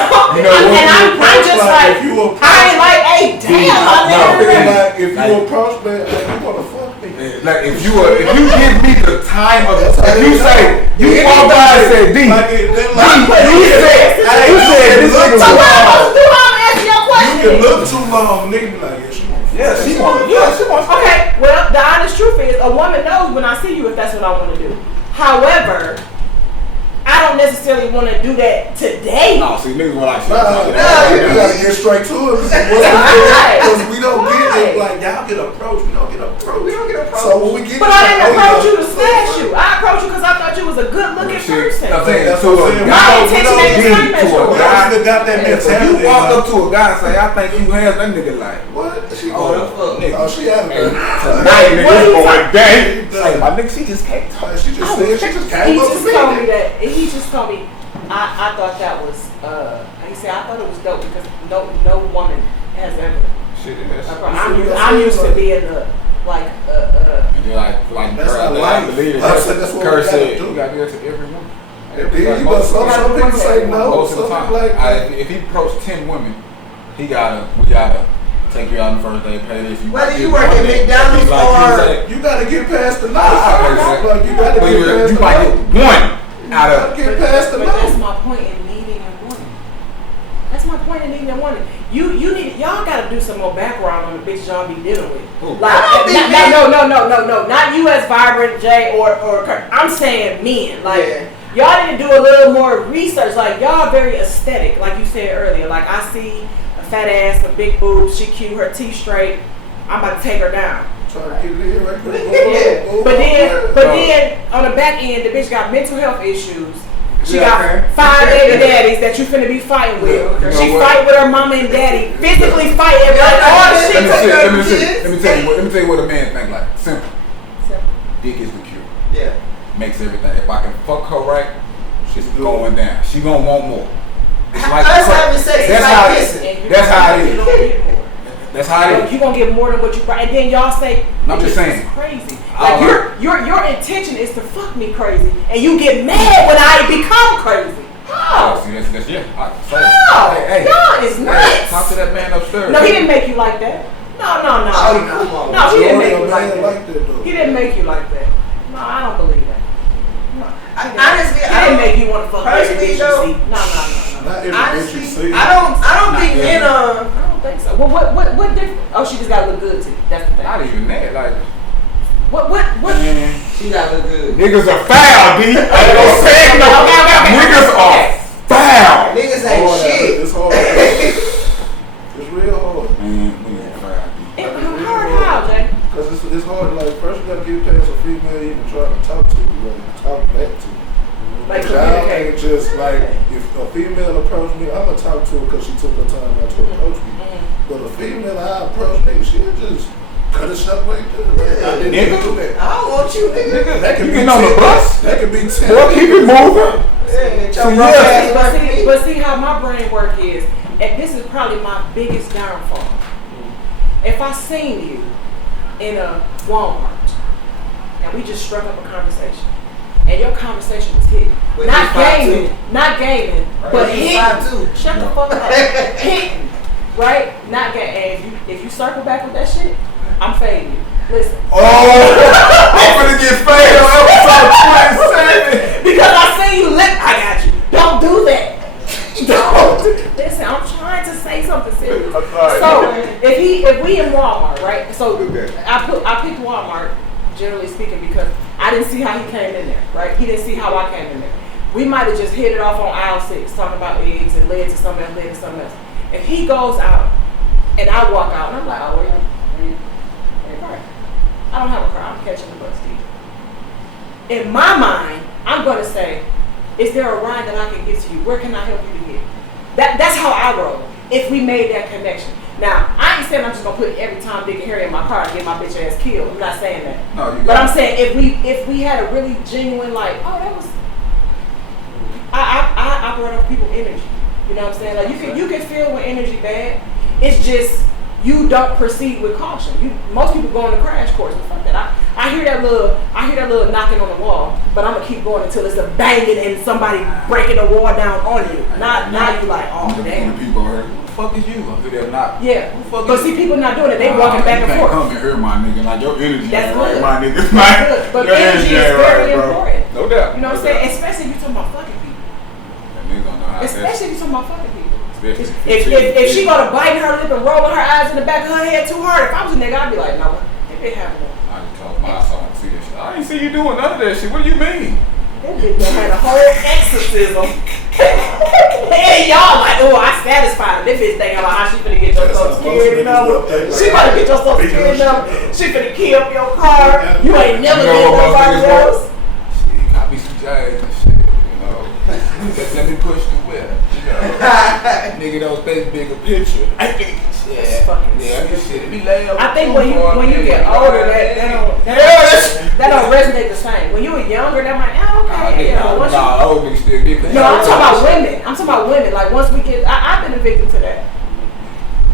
just like, I ain't like, hey, damn, my nigga. Like, if you approach me, like, you want to fuck me. Like if you give me the time of, if you say you walk by and say D, Like, you said this nigga So what I'm wrong. supposed to do? I'm asking your you question. can look too long, nigga, be like, yeah, she wants. Yeah, she wants. Okay, well, the honest truth is, a woman knows when I see you if that's what I want to do. However, I don't necessarily want to do that today. No, see niggas were like, You gotta get straight to it. Because we don't get it. Like, y'all get approached. We don't get approached. We don't get approached. So when we get But I didn't approach you to smash you. I approached you because I thought you was a good looking person. I'm saying That's to what I'm a saying. My guy, intention ain't to to a We guy. always got that If mentality. you walk up to a guy and say, I think you handsome, that nigga like, What? She oh, nigga. Oh, she had Hey, it. tonight, nigga, What it's you going down. talking- Like, my nigga, she just can't talk. She just said she just He came up to just me. told me that. He just told me. I thought that was. He said I thought it was dope because no woman has ever. Shit, that's. I'm used to being the like. And they're like That's girl, not I life. believe I said that's what we Kurt gotta said, do. you gotta do it to every woman. And then you got some people say no. Most of the Some time, people like if he approached 10 women, we gotta take you out on the first day, pay this. Whether might you get work one at day, McDonald's he's like, or- he's like, you gotta get past the I night. pay Like you gotta but get past you the might night. get one out You gotta of. get past the But that's night. my point in needing a woman. That's my point in even wanting. Y'all gotta do some more background on the bitch y'all be dealing with. Ooh. Like, no, not you as Vibrant, Jay, or Kurt. I'm saying men. Like, y'all need to do a little more research. Like, y'all very aesthetic, like you said earlier. Like, I see a fat ass, a big boobs, she cute, her teeth straight. I'm about to take her down. Trying to get it in right quick. But then on the back end, the bitch got mental health issues. She got 5 baby daddies that you finna be fighting with. She fight with her mama and daddy, physically fighting. Like, all the shit. Let me tell you what a man think. Like, simple. Dick is the cure. Yeah. Makes everything. If I can fuck her right, she's going down. She gonna want more. It's like us having sex is like kissing. That's how it is. That's how it is. You gonna get more than what you brought, and then y'all say, I'm just saying, it's crazy. Like your intention is to fuck me crazy, and you get mad when I become crazy. How? See, that's yeah. Hey, y'all is nuts. Talk to that man upstairs. No, he didn't make you like that. No. Come on. No, he didn't make you like that. that. He didn't make you like that. No, I don't believe that. No. Honestly, he didn't make you want to fuck every bitch you see. No. Not every bitch you see. I don't think men I don't think so. Well, what different? Oh, she just gotta look good to you. That's the thing. Not even that. Like, what? Man. She gotta look good. Niggas are foul, B. Okay. Niggas are foul. Niggas ain't shit. It's hard. It's real hard. Man, niggas are foul, B. It's hard how, Jay? Because it's hard. Like, first you gotta get past a female you even trying to talk to. You gotta talk back to. Like, y'all ain't just like, if a female approach me, I'm gonna talk to her because she took her time out to approach me. But a female I approach me, she'll just cut it up like that. I didn't do that. I don't want you, nigga. That can be on the bus. That can be 10. Boy, keep it moving. But see how my brain work is, and this is probably my biggest downfall. If I seen you in a Walmart and we just struck up a conversation, and your conversation was hitting, not gaming, but hitting. Shut the fuck up. Hitting, right? Not gaming. And if you circle back with that shit, I'm fading you. Listen. Oh, I'm gonna get faded on episode 27 because I see you lip. I got you. Don't do that. Don't. Listen, I'm trying to say something serious. So if we in Walmart, right? So I picked Walmart, generally speaking, because I didn't see how he came in there, right? He didn't see how I came in there. We might have just hit it off on aisle 6, talking about eggs and led to something else, If he goes out and I walk out and I'm like, oh, where you crying? I don't have a car. I'm catching the bus, Steve. In my mind, I'm going to say, is there a ride that I can get to you? Where can I help you to get? That's how I roll. If we made that connection. Now, I ain't saying I'm just gonna put every Tom, Dick, and Harry in my car and get my bitch ass killed. I'm not saying that. No, but I'm saying if we had a really genuine like, oh, that was. I operate off people's energy. You know what I'm saying? Like you can feel when energy bad. It's just you don't proceed with caution. Most people go on the crash course and fuck that. I hear that little knocking on the wall, but I'm gonna keep going until it's a banging and somebody breaking the wall down on you. Not you like, oh damn. People are who the fuck is you? Do that not? Yeah. But see, people not doing it. They walking back and forth. Come and hear my nigga. Like your energy. That's right, good. my nigga. That's good. But energy is very important. No doubt. You know what I'm saying? Especially if you talking about fucking people. Especially if you talking about fucking people. If she gonna bite her lip and rolling her eyes in the back of her head too hard, if I was a nigga, I'd be like, no, it didn't happen. I just told my son to see that shit. I didn't see you doing none of that shit. What do you mean? That bitch done had a whole exorcism. Hey, y'all like, oh, I satisfied her. This bitch thinking about how she finna get your social security number. She finna get your social security number. She finna key up your car. You ain't never get nobody else. Shit, got me some J's and shit. Just let me push the whip. Nigga don't think bigger picture. I think shit. Be lay up. I think when you get older, that don't resonate the same. When you were younger, that might okay. Old niggas still get. No, I'm talking about women. Like once we get, I've been a victim to that.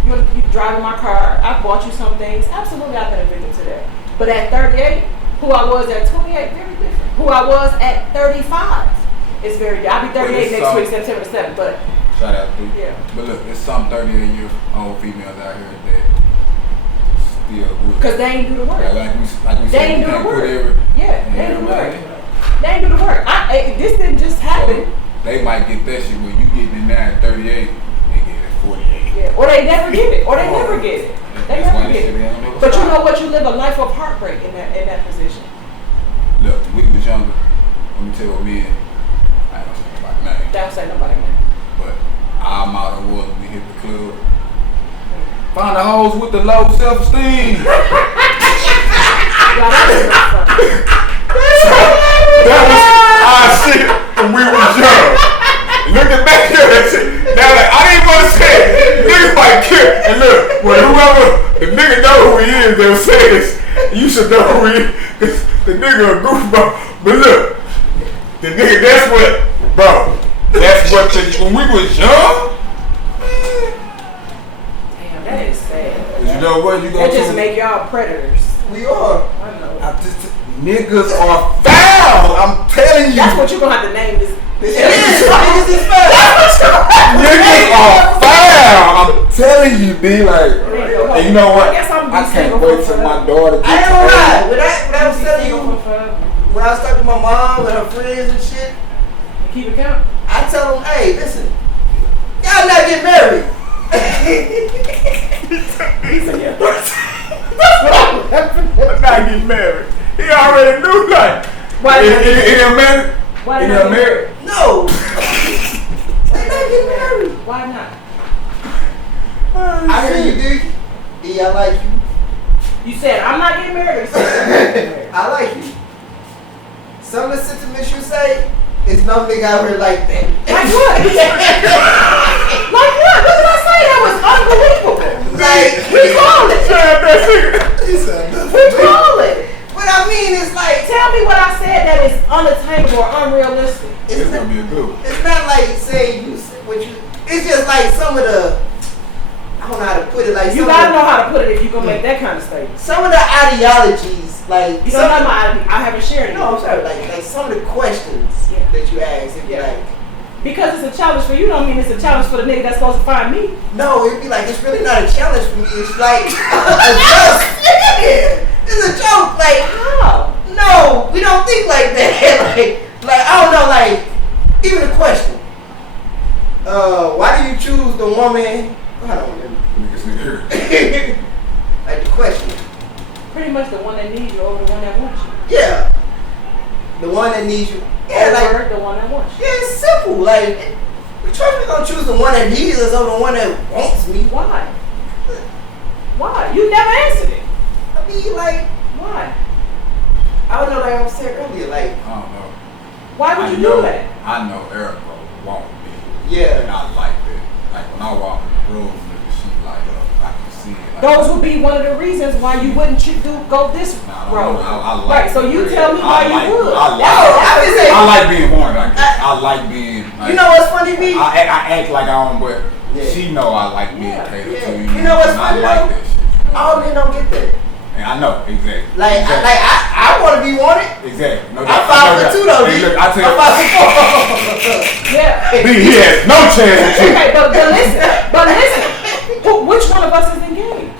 You driving my car. I bought you some things. Absolutely, I've been a victim to that. But at 38, who I was at 28, very different. Who I was at 35. It's very. I'll be 38 next week, September 7th. But shout out to you. Yeah. But look, there's some 38-year-old females out here that still would. Because they ain't do the work. Yeah, like we they said, ain't do the work. They ain't do the work. They ain't do the work. This didn't just happen. So they might get that shit when you getting in there at 38 and get it 48. Yeah. Or they never get it. Or they never get it. They That's why never they get say they it. don't know But you stop. know what? You live a life of heartbreak in that position. Look, when we was younger, let me tell you what me and I ain't gonna say nobody's name, Don't say nobody, man. but our motto was when we hit the club, find the hoes with the low self-esteem. Y'all, that is not funny. That was our shit when we was young. Looking back at that shit, now like, I didn't want to say it. Niggas might care. And look, when whoever, the nigga know who he is, they'll say this. You should know who he is. Cause the nigga a goofball. But look, the nigga, that's what, bro, that's what, when we was young, Damn, that is sad. you know what, you go That just to, make y'all predators. We are. I know. niggas are foul. I'm telling you. That's what you're gonna have to name this. It is. Niggas is fat. Niggas are foul. I'm telling you, B. Like, and you know what? I guess I'm I can't wait till my daughter gets I ain't gonna to lie. When I was telling you, when I was talking to my mom and her friends and shit, Keep it count. I tell them, hey, listen, y'all not get married. I'm not getting married. He already knew that. Why not? In America? Why In not? America? No. They not get married. Why not? I hear you, dude. Yeah, I like you. You said I'm not getting married. Or you said I'm not getting married. I like you. Some of the sentiments you say, it's no nigga out here like that. Like what? Like what? What did I say? That was unbelievable. Like, We call it. He said nothing. We call it. what I mean is like, Tell me what I said that is unattainable or unrealistic. It's gonna be a good one. it's not like saying you what you. It's just like some of the. I don't know how to put it. Like You some gotta of the, know how to put it if you're gonna make that kind of statement. some of the ideologies, like You some don't know of my. I haven't shared it. no, I'm sorry. Like some of the questions Yeah. that you ask, it'd be Yeah. like, Because it's a challenge for you, don't mean it's a challenge for the nigga that's supposed to find me. no, it'd be like it's really not a challenge for me. It's like a joke. It's a joke. Like, How? no, we don't think like that. like I don't know. Like even the question, why do you choose the woman? I don't remember. Niggas need to hear it. Like the question. Pretty much the one that needs you over the one that wants you. Yeah. The one that needs you. Yeah, like, Over the one that wants you. yeah, it's simple. Like, we trust me gonna choose the one that needs us over the one that wants me. Why? Why? You never answered it. I mean, like, Why? I don't know, like I was saying earlier, like, I don't know. Why would I you know, do that? I know Erica won't be. yeah. And I like that. Like when I walk in the room, nigga, she like, I can see it. Like, Those would be one of the reasons why you wouldn't go this Nah, road. I like Right, so you it. tell me why you would. I would say, I like being horny like this. I like being. Like, you know what's funny, B? I act like I don't, but Yeah. she know I like being Yeah, catered yeah. to. You know what's and funny, I like though? that shit. All men don't get that. And I know exactly. Like, exactly. I want to be wanted. Exactly. No I'm doubt. 5'2" though, Hey, B. look, I tell I'm you. 5'4". Yeah. B, he has no chance with you. Okay, but listen. Which one of us is engaged?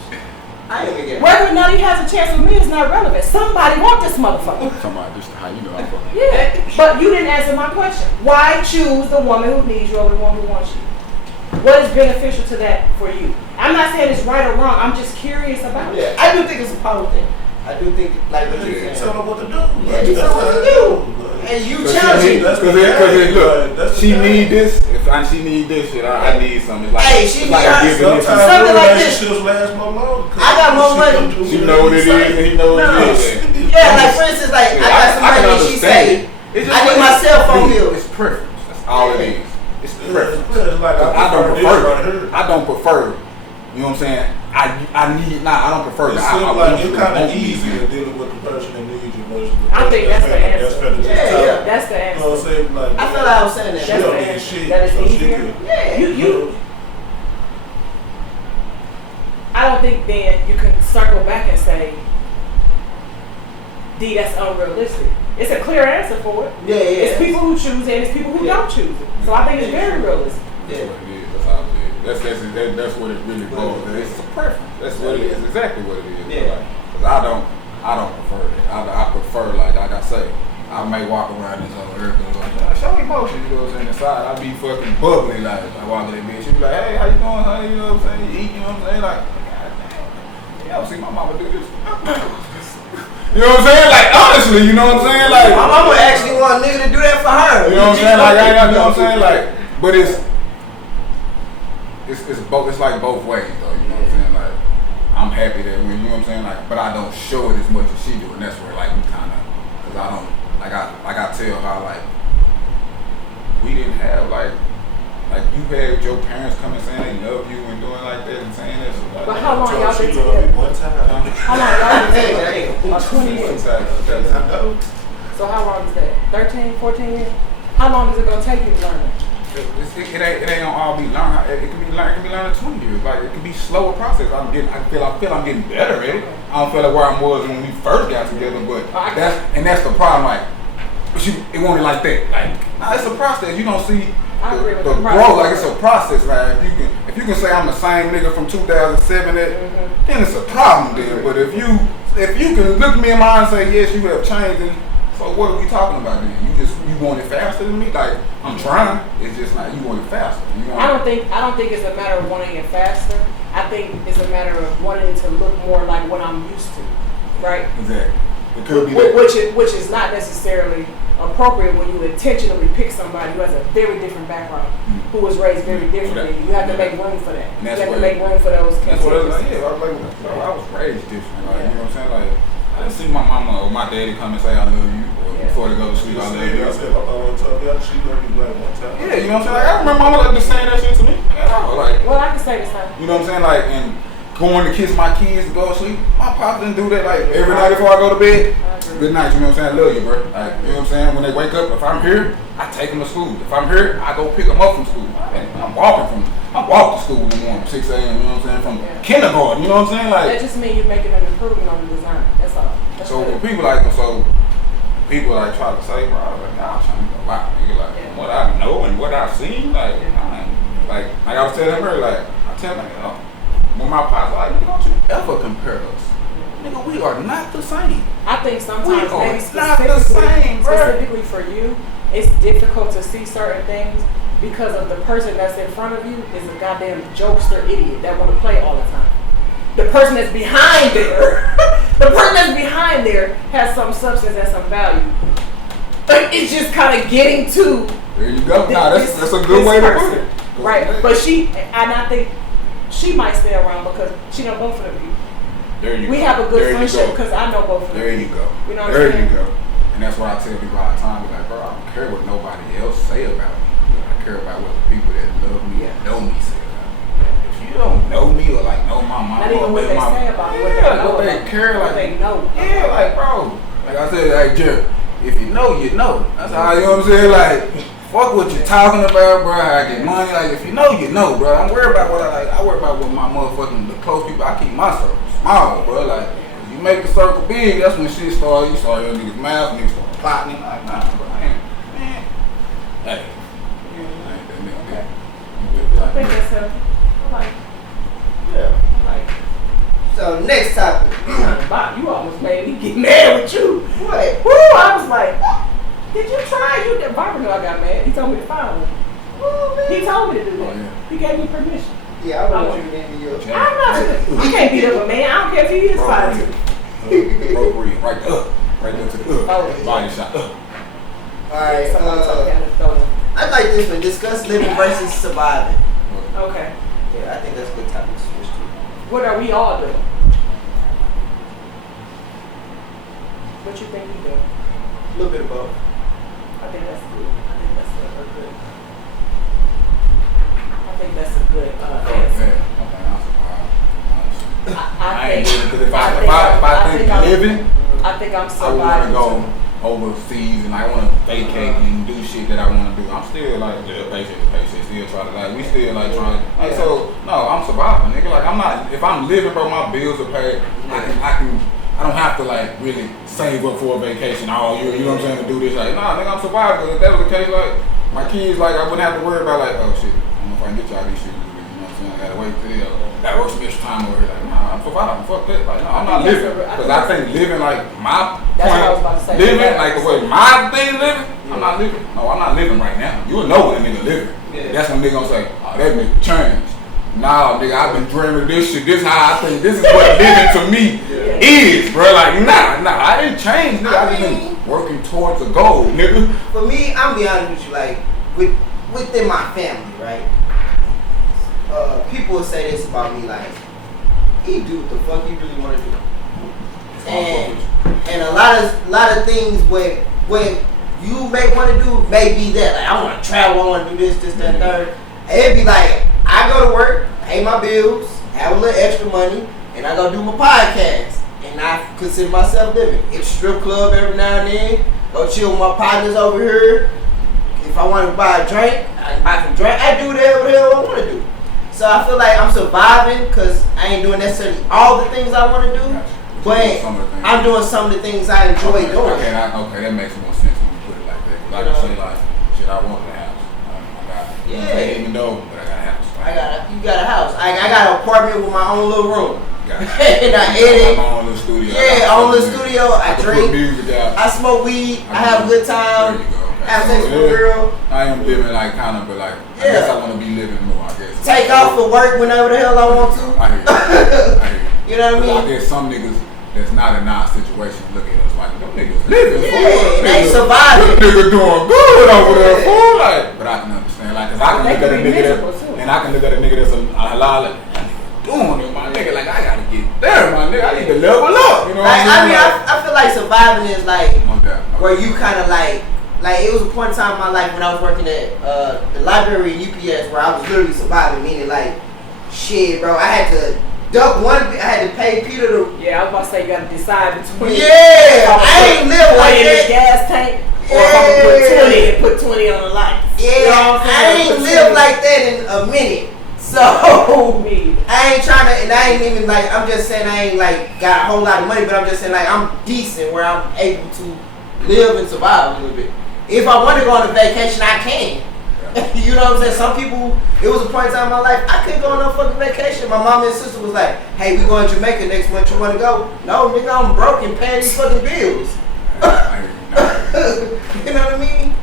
I ain't get it. Whether or not he has a chance with me is not relevant. Somebody want this motherfucker. Talking about just how you know I'm fucking. Yeah, but you didn't answer my question. Why choose the woman who needs you over the one who wants you? What is beneficial to that for you? I'm not saying it's right or wrong. I'm just curious about it. Yeah, I do think it's a power thing. I do think, like what you're Yeah, saying. tell her what to do. Yeah, you tell her what to do. And you challenge me. That's the Because game. look, That's the she game. need this. If she need this shit, I need something. It's like, Hey, she it's like need I'm us. giving this. Sometimes Something like this. relationships last more long. I got more money. She know what it is and he know what No. it is. Yeah, like for instance, like I got some money and she say, It's I need my cell phone bill. It's preference. That's all it is. It's preference. It's like I don't this right prefer. here. I don't prefer. You know what I'm saying? I need. Nah, I don't prefer. It I seems want like you it's to kind want of me. easier dealing with the person that needs you versus the I person think that's the finna answer. just Yeah, talk. yeah. That's the You know answer. what I'm saying? Like, I feel like I was saying that. she That's don't the need answer. shit. That is so she easier. can- Yeah. You. I don't think then you can circle back and say, D, that's unrealistic. It's a clear answer for it. Yeah, yeah. It's people who choose it and it's people who Yeah. don't choose it. So I think it's very realistic. That's what it is. That's how it is. That's what it really boils down. It's a preference. That's what it is. Exactly what it is. Yeah. Because I don't prefer that. I prefer like I say. I may walk around this whole area, show emotion, you know what I'm saying? Inside, I be fucking bubbly, like, I walk in that bitch, she be like, hey, how you doing, honey, you know what I'm saying? You eat, you know what I'm saying? Like, goddamn, you ever see my mama do this? You know what I'm saying? Like, honestly, you know what I'm saying? Like, my mama actually want a nigga to do that for her. You know what I'm saying? Like, you know what I'm saying? Like, but it's both, it's like both ways, though, you know what I'm saying? Like, I'm happy that, you know what I'm saying? Like, but I don't show it as much as she do, and that's where, like, we kind of, because I don't, like I tell her, like, we didn't have, like you had your parents come and saying they love you and doing like that and saying that. So, like, but how long y'all been together? One time. How long y'all been together? 20 years. I know. So how long is that? 13, 14 years? How long is it gonna take you to learn it? It ain't gonna all be learned. It can be learned in 20 years. Like, it can be slower process. I feel I'm getting better at it. I don't feel like where I was when we first got together, but that's the problem. Like, it wasn't like that. Like, nah, it's a process. You don't see the growth. Like, it's a process. Like, if you can say I'm the same nigga from 2007, then it's a problem. Then, but if you can look me in my eye and say yes, you have changed, then so what are we talking about then? You want it faster than me? Like, I'm trying. It's just like you want it faster. I don't think it's a matter of wanting it faster. I think it's a matter of wanting it to look more like what I'm used to, right? Exactly. It could be that. Which is not necessarily appropriate when you intentionally pick somebody who has a very different background, who was raised very differently. You have to make room for that. You have to make room for those. That's what I was like. Yeah, I was raised different. Like, you know what I'm saying? Like, I didn't see my mama or my daddy come and say I love you, or before they go to sleep, I love you. I said, I thought she loved you like one time. Yeah, you know what I'm saying? Like, I remember mama like just saying that shit to me. Like, well, I can say the same. You know what I'm saying? Like, and going to kiss my kids to go to sleep. My pop didn't do that like every night before I go to bed. Good night, you know what I'm saying? I love you, bro. Like, you know what I'm saying? When they wake up, if I'm here, I take them to school. If I'm here, I go pick them up from school. I'm walking to school in the morning, 6 a.m., you know what I'm saying? From kindergarten, you know what I'm saying? Like, that just means you're making an improvement on the design. That's all. So when people like try to say, bro, I was like, nah, I'm trying to go out, nigga. Like, from what I know and what I've seen, like, like I was telling her, like, I tell her, you know, when my pops like, nigga, don't you ever compare us. Nigga, we are not the same. I think sometimes maybe specifically for you, it's difficult to see certain things because of the person that's in front of you is a goddamn jokester idiot that want to play all the time. The person that's behind there, has some substance and some value. But it's just kind of getting to. There you go. That's a good way to put it. Right, but I think she might stay around because she know both of them people. There you go. We have a good friendship because I know both of them. There you go. You know what I'm saying? There you go. And that's why I tell people all the time, like, bro, I don't care what nobody else say about me. I care about what the people that love me and know me say about me. If you don't know me or like know my mama, not even what they say about me, what they care, like, what they know. Yeah, like, bro, like I said, hey, Jerry, if you know, you know. That's how, you know what I'm saying? Like, fuck what you talking about, bro. I get money. Like, if you know, you know, bro. I worry about what I worry about what my motherfucking the close people. I keep my circle small, bro. Like, if you make the circle big, that's when shit start. You start hearing niggas' mouth, niggas start plotting. Like, nah, bro, man. Hey. I think that's healthy. So next topic. Bob, you almost made me get mad with you. What? Woo! I was like, did you try? You did. Barbara knew I got mad. He told me to file him. He told me to do that. He gave me permission. Yeah, I want you to name your. I'm not. You can't beat up a man. I don't care if he is 5'2". Appropriate. Right there. Right there to the body shot. Alright, I like this one. Discuss living versus surviving. Okay. Yeah, I think that's a good topic to switch to. What are we all doing? What you think we do? A little bit of both. I think that's good. I think that's a good. I think that's a good answer. I think I'm surviving. I want to go overseas and I want to vacate and do shit that I want to do. I'm still like paycheck to paycheck, still trying to like we still like trying to. Like, so no, I'm surviving, nigga. Like I'm not. If I'm living, bro, my bills are paid. I don't have to like really save up for a vacation all year. You know what I'm saying to do this. Like nah, nigga, I'm surviving. Because if that was the case, like my kids, like I wouldn't have to worry about like oh shit, I don't know if I can get y'all these shit. You know what I'm saying? I gotta wait till gotta work some extra time over here. Like nah, I'm surviving. Fuck that. Like, no, I'm not think living. that's a- Because I think living like my That's what I was point, about to say. living like the way my thing living, I'm not living. No, I'm not living right now. You'll know when a nigga living. Yeah. That's when nigga gonna say, oh, that nigga changed. Nah, nigga, I've been dreaming this shit. This how I think. This is what living to me is, bro. Like, nah, I didn't change, nigga. I just been working towards a goal, nigga. For me, I'm be honest with you, like within my family, right? People will say this about me, like, he do what the fuck he really want to do, and a lot of things when you may want to do may be that, like, I want to travel, I want to do this, that, third. And it'd be like, I go to work, pay my bills, have a little extra money, and I go do my podcast. And I consider myself living. Hit strip club every now and then. Go chill with my partners over here. If I want to buy a drink, I can buy some drink. I do whatever the hell I want to do. So I feel like I'm surviving because I ain't doing necessarily all the things I want to do. But I'm doing some of the things I enjoy doing. Okay, that makes more sense when you put it like that. Like you say, like, shit, I want a house. I got it. Yeah. Even though, but I got a house. You got a house. I got an apartment with my own little room. Got it. And I edit. My own little studio. Yeah, own little studio. I can drink. put music out. I smoke weed. I have a good time. There you go. Okay. Have sex with a girl. I am living like kind of, but like I guess I want to be living more. I guess. Take off for work whenever the hell I want to. I hear you. You know what I mean? I guess some niggas that's not in our situation look at us like them niggas living. Yeah, they surviving. Them niggas doing good over there, fool. Like, but I can understand, like, cause I can look at a nigga that, and I can look at a nigga that's a lot of doing it, my nigga. Like, I gotta get there, my nigga. I need to level up. You know what I mean? I feel like surviving is like No doubt. where you kind of like it was a point in time in my life when I was working at the library in UPS where I was literally surviving, meaning like, shit, bro, I had to duck one, I had to pay Peter to. Yeah, I was about to say you gotta decide between. Yeah, I ain't live like in that. the gas tank, or if I'm gonna put 20 and put 20 on the lights. Yeah, You know what I'm I saying? ain't lived like that in a minute. So Me. I ain't trying to, and I ain't even like, I'm just saying I ain't like got a whole lot of money, but I'm just saying like I'm decent where I'm able to live and survive a little bit. If I want to go on a vacation, I can. You know what I'm saying? Some people, it was a point in time in my life, I couldn't go on no fucking vacation. My mom and sister was like, hey, we going to Jamaica next month, you want to go? No, nigga, I'm broke and paying these fucking bills. You know what I mean?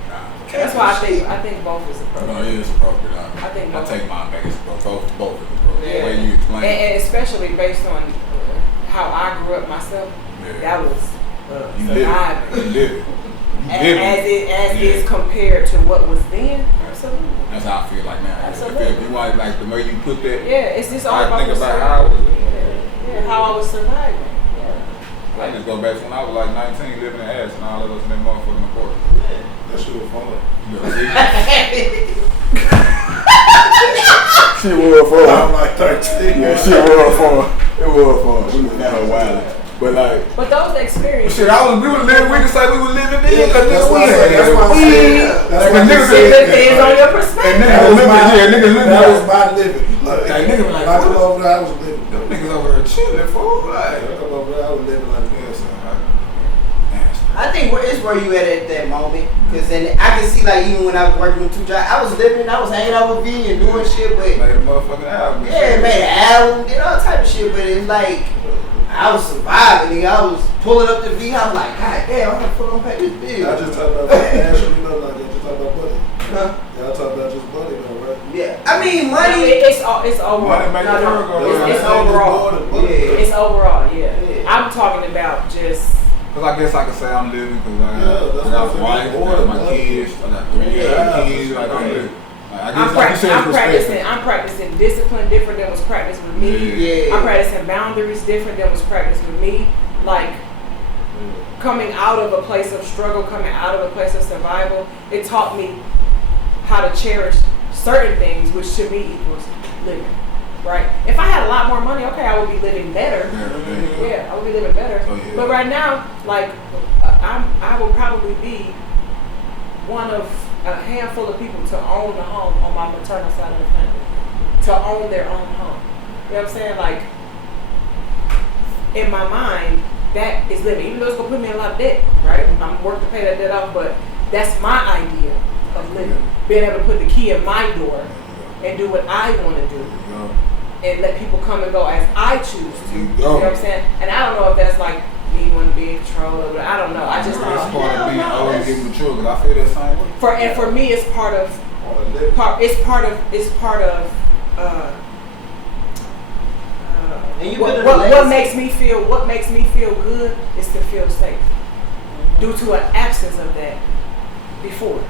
That's why I think both is appropriate. No, it is appropriate. I think I both. take mine back. It's both is appropriate. Yeah. The way you explain it. And especially based on how I grew up myself, Yeah. that was You surviving. live it. You live it. As is compared to what was then, absolutely. That's how I feel like now. Absolutely. If you want, like, the way you put that, Yeah, it's just all I about think the about how I was living. yeah, how I was surviving. Yeah. I just go back to when I was like 19, living in ass, and all of us in that motherfucking apartment. That shit was fun. You know, see? She was fun. I'm like 13. Yeah, shit was fun. It was fun. We was down her wild. But like, But those experiences. shit, we can say we were living then, because That's niggas why I said, that's why I said, that's Like, why I niggas said It that, depends on like, your perspective. And niggas living, that yeah, was my living. Like, Like, niggas like, I come over there, I was living. them niggas over there chilling, fool. I Like, come over there, I was living like this. I think it's where you at that moment, because then I can see like even when I was working with 2 jobs, I was living, I was hanging out with V and doing shit, but made a motherfucking album. yeah, made an album, did all type of shit, but it's like I was surviving, nigga. I was pulling up the V, I was like, God damn, I'm gonna put on pay this bill. I just talked about financial, you know, like I just talked about money. Huh? Y'all talk about just money though, right? Yeah, I mean No, money. it's overall. Money make the world go round. It's overall. Yeah. It's overall, yeah. Yeah. I'm talking about just. Cause I guess I could say I'm living because I that's got a what wife, I got my kids, I got 3 Yeah. kids, like I'm living. Like, I guess I'm, like you said, perspective. I'm practicing discipline different than was practiced with me. Yeah. I'm practicing boundaries different than was practiced with me. Like coming out of a place of struggle, coming out of a place of survival, it taught me how to cherish certain things, which to me equals living. Right? If I had a lot more money, okay, I would be living better. Yeah, I would be living better. Oh, yeah. But right now, like, I will probably be one of a handful of people to own a home on my maternal side of the family, to own their own home. You know what I'm saying? Like, in my mind, that is living. Even though it's gonna put me in a lot of debt, right? I'm working to pay that debt off, but that's my idea of living. Being able to put the key in my door and do what I want to do. And let people come and go as I choose to. you You know what I'm saying? And I don't know if that's like me wanting to be in control or I don't know. I just That's part of being always getting mature because I feel that same way. for me it's part of And you what makes me feel good is to feel safe due to an absence of that before.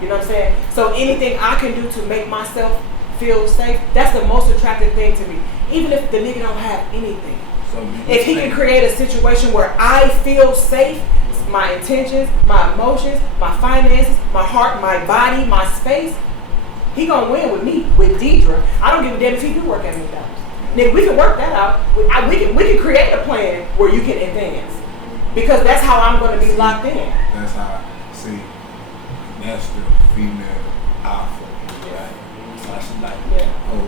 You know what I'm saying? So anything I can do to make myself feel safe, that's the most attractive thing to me. Even if the nigga don't have anything. So If he can create a situation where I feel safe, my intentions, my emotions, my finances, my heart, my body, my space, he gonna win with me, with Deidre. I don't give a damn if he do work at McDonald's. Nigga, we can work that out. We can create a plan where you can advance. Because that's how I'm gonna be locked in. That's how I see. That's the female alpha. Right? So I should like, oh,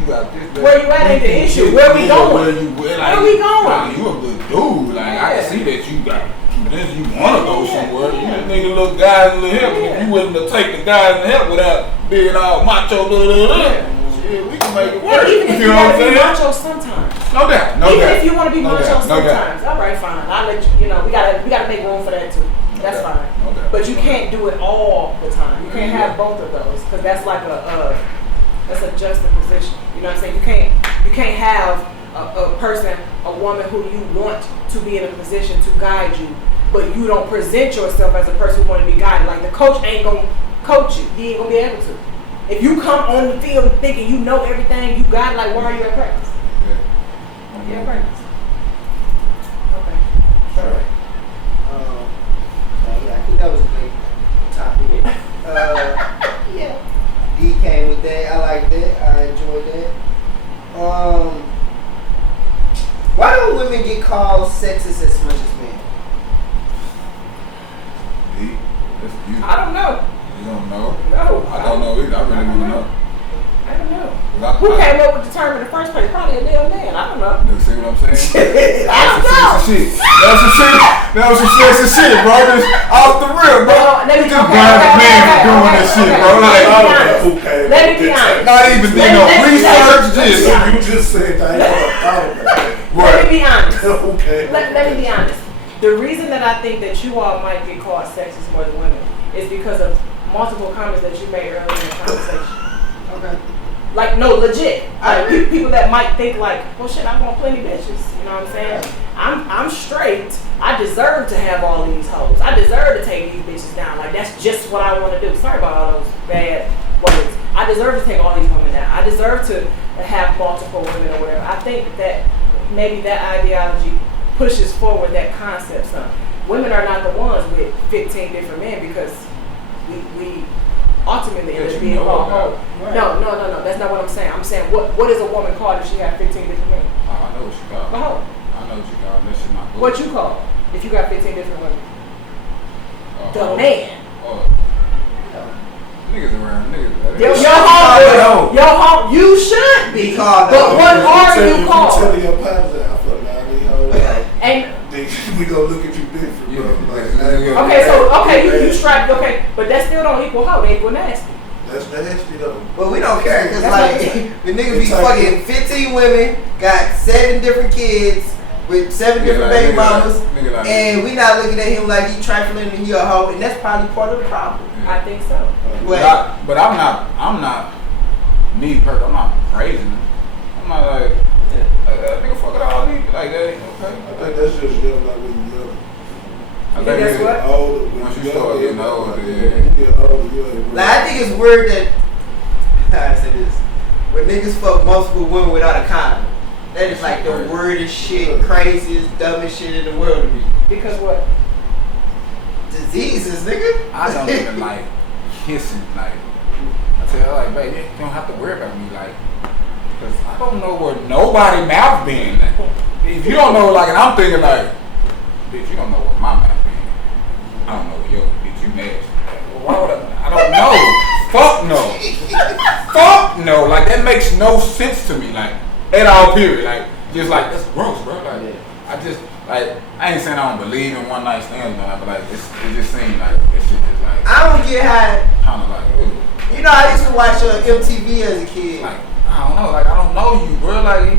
you got this. Where you at ain't the issue. Where we going? Where we going? Like, you a good dude. Like I can see that you got. This you want to go somewhere. You just nigga look guys in the help. You willing to take the guys in the help without being all macho. Shit, we can make it work. Even if you want to be macho sometimes. No doubt. No Even doubt. if you want to be No macho doubt. No sometimes. doubt. All right, fine. I'll let you. You know, we gotta make room for that too. That's fine. Okay. But you can't do it all the time. You can't have both of those because that's like that's a juxtaposition. You know what I'm saying? You can't have a person, a woman who you want to be in a position to guide you, but you don't present yourself as a person who want to be guided. Like the coach ain't gonna coach you. He ain't gonna be able to. If you come on the field thinking you know everything, you got it, like why are you at practice? Yeah. You at practice. Okay. All right. I think that was a great topic. Yeah. D came with that. I like that. I enjoyed that. Why don't women get called sexist as much as men? D, that's beautiful. I don't know. You don't know? No. I don't know either. I really want to know. I don't know. Who came up with the term in the first place? Probably a damn man. I don't know. You see what I'm saying? I don't know. That was some sexy shit, bro. Just off the real, bro. You just blind the man for doing that shit, bro. Like, Let me be honest. not even did no research, just. You just said that. Let me be honest. Okay. Let me be honest. The reason that I think that you all might get called sexist more than women is because of multiple comments that you made earlier in the conversation. Okay. Like, no, legit. People that might think like, well, shit, I want plenty bitches. You know what I'm saying? I'm straight. I deserve to have all these hoes. I deserve to take these bitches down. Like, that's just what I want to do. Sorry about all those bad words. I deserve to take all these women down. I deserve to have multiple women or whatever. I think that maybe that ideology pushes forward that concept some. Women are not the ones with 15 different men because we ultimately end up being called hoe. Right. No. That's not what I'm saying. I'm saying what is a woman called if she has 15 different men? Oh, I know what you call. A hoe. I know what you call. That shit not cool. What you call if you got 15 different women? The oh, man. Oh. Niggas around. Niggas. Your home. You should be. Called but what are you You called? tell your pops that I feel like these hoes. And We gonna look at you different, bro. Yeah. okay, you strapped. Okay, but that still don't equal hoe. They equal nasty. That's nasty though. But we don't care because That's like the nigga be fucking 15 women, got 7 different kids with 7 different baby mamas, and we not looking at him like he trifling and he a hoe, and that's probably part of the problem. I think so. But I'm not. Me personally, I'm not praising him. I'm not like. Nigga, fuck it all. Like that ain't okay. I think that's just young, like when you young. I think that's what? Older, once you start getting older, you get older, you Like I think it's weird that how I say this when niggas fuck multiple women without a condom. That is like the weirdest shit, craziest, dumbest shit in the world to me. Because what? Diseases, nigga. I don't even like kissing. Like I tell her, like, baby, you don't have to worry about me, like, cause I don't know where nobody mouth been. If you don't know, like, and I'm thinking like, bitch, you don't know where my mouth been. I don't know where yours, bitch. You nasty. Well, why would I don't know. Fuck no. Fuck no. Like that makes no sense to me. Like at all. Period. Like just like that's gross, bro. Like I just like I ain't saying I don't believe in one night stands, but like it just seems like this shit just like I don't get how. kind of like ooh. You know, I used to watch MTV as a kid. Like I don't know. Like I don't know you, bro. Like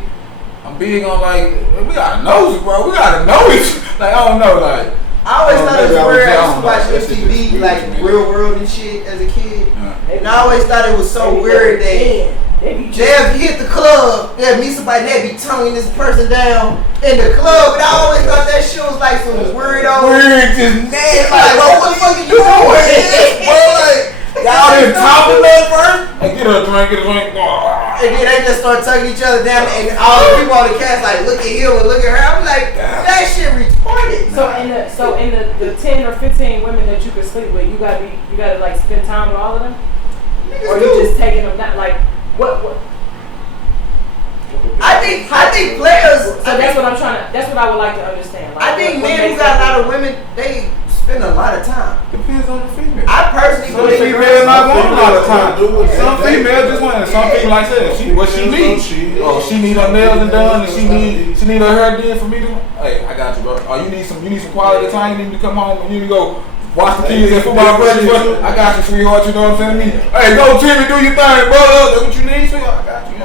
I'm big on like we gotta know it, bro. We gotta know it. Like I don't know, like. I always thought it was weird. I used to watch That shit MTV, just like weird to me. Real World and shit as a kid. Yeah. And I always thought it was so weird that they'd hit the club, they'd meet somebody, they'd be tonguing this person down in the club. And I always thought that shit was like some weirdo. Weird, just nasty. Like, what the fuck are you doing? Bro, like, y'all just talking up first and get a drink. And then they just start tugging each other down, and all the people on the cast like, look at him and look at her. I'm like, that shit retarded. So in the 10 or 15 women that you could sleep with, you gotta like spend time with all of them, Niggas or do. you just taking them down? Like what? I think players. So that's what I'm trying to. That's what I would like to understand. Like, I think what men who makes got a them- lot of women, they spend a lot of time. Depends on the female. I personally Some believe females not want a lot of Some time. Some females just want it. Some people like that. What she needs. Oh, she need her nails done, and she need her hair done for me to. Hey, I got you, bro. Oh, you need some quality time. You need to come home and you need to go watch the kids at football practice. I got you, sweetheart. You know what I'm saying to me? Hey, go Timmy, do your thing, bro. That's what you need, sweetheart. I got you.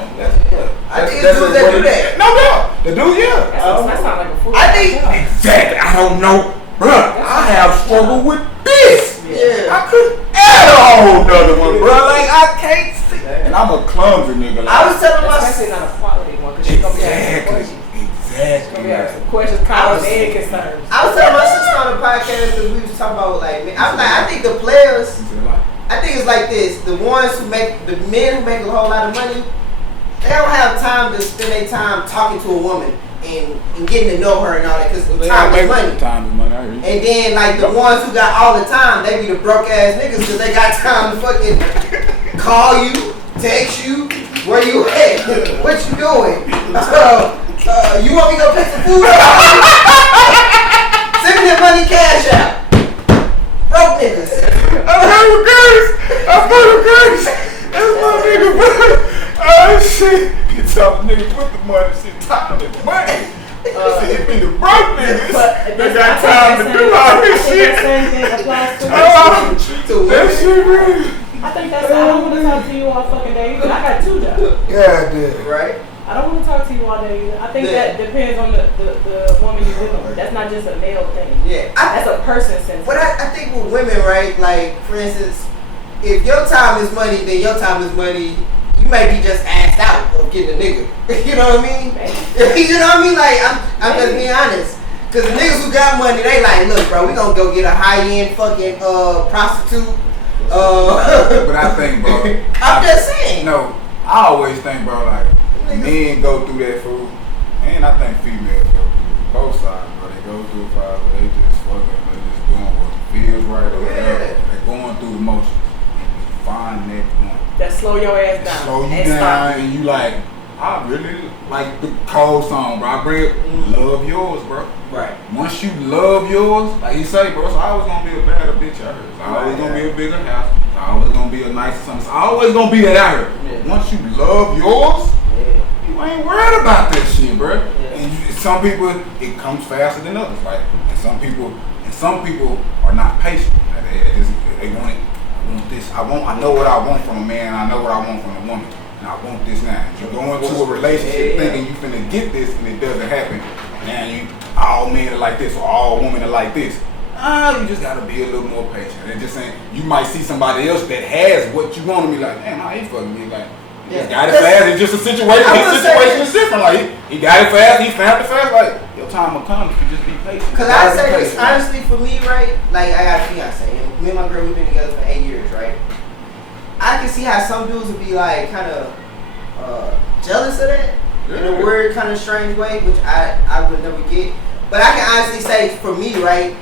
I think it's dudes that do that. No doubt. The dude, yeah. That sounds like a fool. I think. Exactly. I don't know, bruh. I have struggled with this. Yeah. I couldn't add a whole nother one, bruh. Like I can't see. And I'm a clumsy nigga. Like, I was telling Especially myself. not a quality one, because she's gonna be asking some questions. She's gonna be asking some questions, comments, and concerns. I was telling my sister on the podcast because we was talking about like. I think the players. I think it's like this: the ones who make the men who make a whole lot of money. They don't have time to spend their time talking to a woman and getting to know her and all that because time is money. Time is money. I agree. And then like the ones who got all the time, they be the broke ass niggas because they got time to fucking call you, text you, where you at, what you doing? You want me to go pick some food up? Send me that money cash out. Broke niggas. I'm fucking curse. That's my nigga, bro. Oh shit! You tell the nigga put the money, shit, time is money. It be the broke niggas. They got time to do all this shit. That same thing applies to women. That shit, bro. I think that's. I don't want to talk to you all fucking day either. I got 2 jobs. God damn. Right? I don't want to talk to you all day either. I think that depends on the woman you're dealing with. That's not just a male thing. Yeah. That's a person sense. But I think with women, right? Like for instance, if your time is money, then your time is money. You may be just asked out of getting a nigga. You know what I mean? You know what I mean? Like, I'm just being honest. Because the niggas who got money, they like, look, bro, we gonna go get a high-end fucking prostitute. But I think, bro. I'm just saying. No, I always think, bro, like, men go through that food. And I think females go through both sides, bro. They go through it, bro. They just fucking, they just doing what feels right or whatever. They're going through the motions. And you find that one. That slow your ass down. Slow you and down stop. and you like, I really like the cold song, bro. I bring it, love yours, bro. Right. Once you love yours, like he say, bro, it's always gonna be a better bitch out here. It's always gonna be a bigger house. It's always gonna be a nicer something. It's always gonna be that out here. Yeah. Once you love yours, Yeah. you ain't worried about that shit, bro. Yeah. And some people, it comes faster than others. Like, and some people are not patient. Like, they want it. I want this. I know what I want from a man. I know what I want from a woman. And I want this now. You go into a relationship thinking you finna get this, and it doesn't happen. And all men are like this, or all women are like this. You just gotta be a little more patient. And just saying, you might see somebody else that has what you want to be like, man, how he fucking me? Like, he just got it fast. It's just a situation. His situation is different. Like, he got it fast. He found it fast. Like, your time will come if you just be patient. Because I say this honestly, for me, right? Like, I got a fiance. And me and my girl, we've been together for 8 years, right? I can see how some dudes would be like kind of jealous of that in a weird kind of strange way, which I would never get. But I can honestly say for me, right?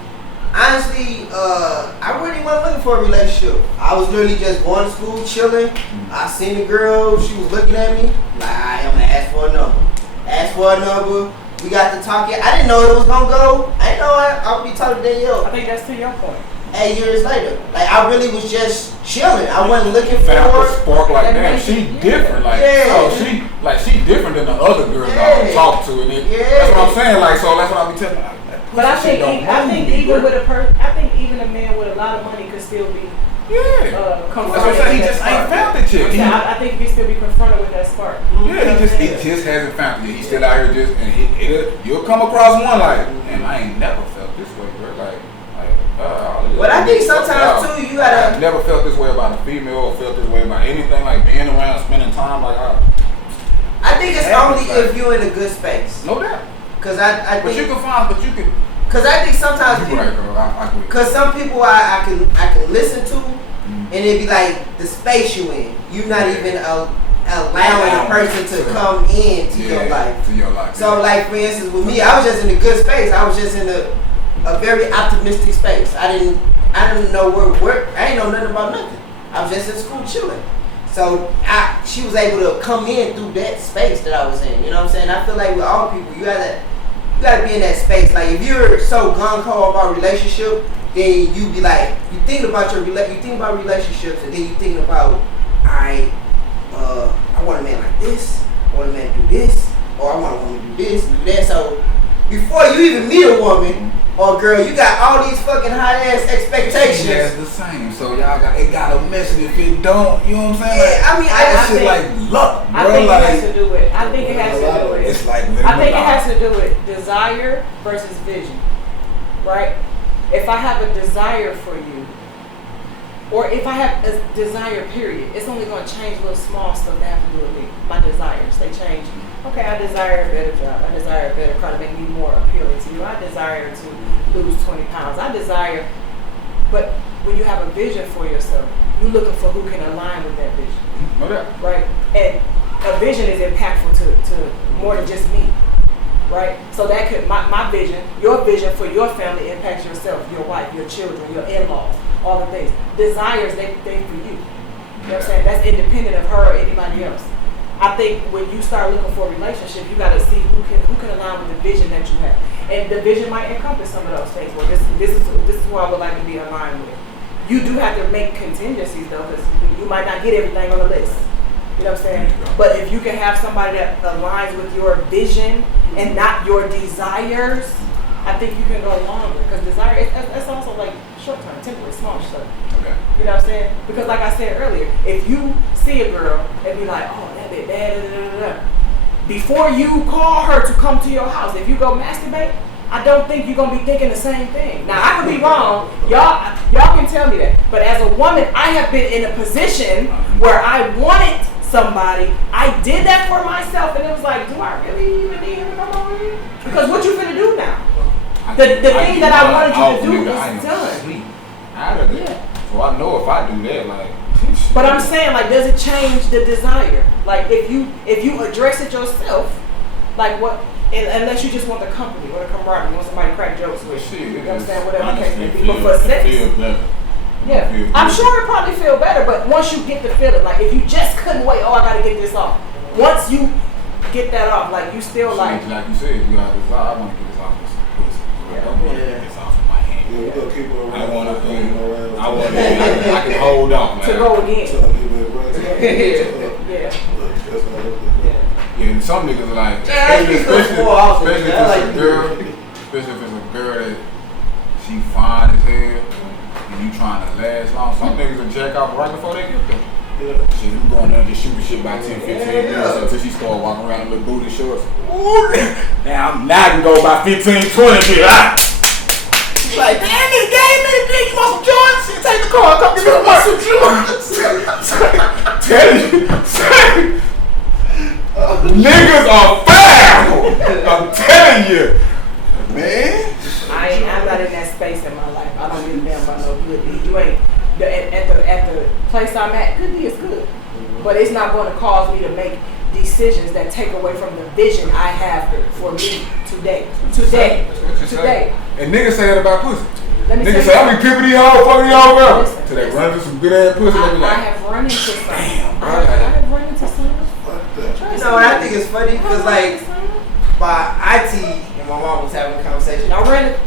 Honestly, I really wasn't looking for a relationship. I was literally just going to school, chilling. I seen the girl, she was looking at me. Like, I'm gonna ask for a number. Ask for a number. We got to talking. I didn't know it was gonna go. I didn't know I would be talking to Danielle. I think that's to your point. 8 years later, like I really was just chilling. I wasn't looking for found her. the spark like damn, she different. Like she different than the other girls I talk to, and that's what I'm saying. Like so, that's what I be telling her. But I think even with a person, I think even a man with a lot of money could still be confronted. He just ain't found the chick. I think he can still be confronted with that spark. Yeah, he just hasn't found it. He's still out here just, and you'll come across one like, man, I ain't never felt this way, bro. But I think sometimes too, you gotta. I've never felt this way about a female or felt this way about anything like being around, spending time like. I think it's only if you're in a good space. No doubt. Cause I think. But you can. Cause I think sometimes. You're right, girl. I agree. Cause some people I can listen to, and it be like the space you in. You're not even allowing a person to come into your life. To your life. So like for instance with me, I was just in a good space. I was just in a very optimistic space. I didn't know where I ain't know nothing about nothing. I was just in school chilling. So she was able to come in through that space that I was in. You know what I'm saying? I feel like with all people, you gotta be in that space. Like if you're so gung-ho about relationship, then you be like, you think about relationships, and then you think about, I want a man like this, I want a man to do this, or I want a woman to do this, and do that. So before you even meet a woman or girl, you got all these fucking hot ass expectations. Yeah, it's the same. So y'all gotta mess it if it don't. You know what I'm saying? Yeah, I mean, I think like luck, bro. I think it has to do with. I think it has to do with. It's like I think it has to do with desire versus vision, right? If I have a desire for you, or if I have a desire, period, it's only going to change little small stuff that have to do with me. My desires, they change. Okay, I desire a better job. I desire a better car to make me more appealing to you. I desire to lose 20 pounds. I desire, but when you have a vision for yourself, you're looking for who can align with that vision. Right? And a vision is impactful to more than just me. Right? So that could, my vision, your vision for your family impacts yourself, your wife, your children, your in-laws, all the things. Desires, they for you. You know what I'm saying? That's independent of her or anybody else. I think when you start looking for a relationship, you got to see who can align with the vision that you have, and the vision might encompass some of those things. Well, this is who I would like to be aligned with. You do have to make contingencies though, because you might not get everything on the list. You know what I'm saying? But if you can have somebody that aligns with your vision and not your desires, I think you can go longer. Because desire, it's also like short-term, temporary, small stuff. Okay. You know what I'm saying? Because like I said earlier, if you see a girl and be like, oh, that bit bad, before you call her to come to your house, if you go masturbate, I don't think you're going to be thinking the same thing. Now, I could be wrong. Y'all can tell me that. But as a woman, I have been in a position where I wanted somebody. I did that for myself, and it was like, do I really even need him to come over here? Because what you finna do now? The thing that I wanted you to do is done. Yeah. So I know if I do that, like. But I'm saying, like, does it change the desire? Like, if you address it yourself, like what? Unless you just want the company or the camaraderie, you want somebody to crack jokes with. You know what I'm saying? Whatever the case may be. But for sex, yeah, I'm sure it probably feel better. But once you get the feeling, like if you just couldn't wait, oh, I gotta get this off. Once you get that off, like you still like you said, you got this. I want to get this off with some pussy. I don't want to get this off of my hand. Yeah, we're gonna keep it around. I want to. I want to. I can hold on, man. To go again. Yeah. Yeah, some niggas like, especially if it's a girl, that she fine as hell, and you trying to last long. Some niggas will jack off right before they get there. Yeah. Shit, you going there and just shooting shit by 10, 15 minutes until she start walking around in little booty shorts. Ooh, now I can go by 15, 20 shit. She's like, damn, this game, man, you want some joints? She take the car, come give me some joints. Tell you. Niggas are foul! I'm telling you, man. I'm not in that space in my life. I don't give a damn about no good deed. You ain't at the place I'm at. Good deed is good, but it's not going to cause me to make decisions that take away from the vision I have for me today. And niggas say that about pussy. Niggas say, I'm gonna these hoes, fuck these hoes, girl. Till they run into some good ass pussy. I have run into some. I have run into some. You know what I think is funny? Because like my IT and my mom was having a conversation. I ran it.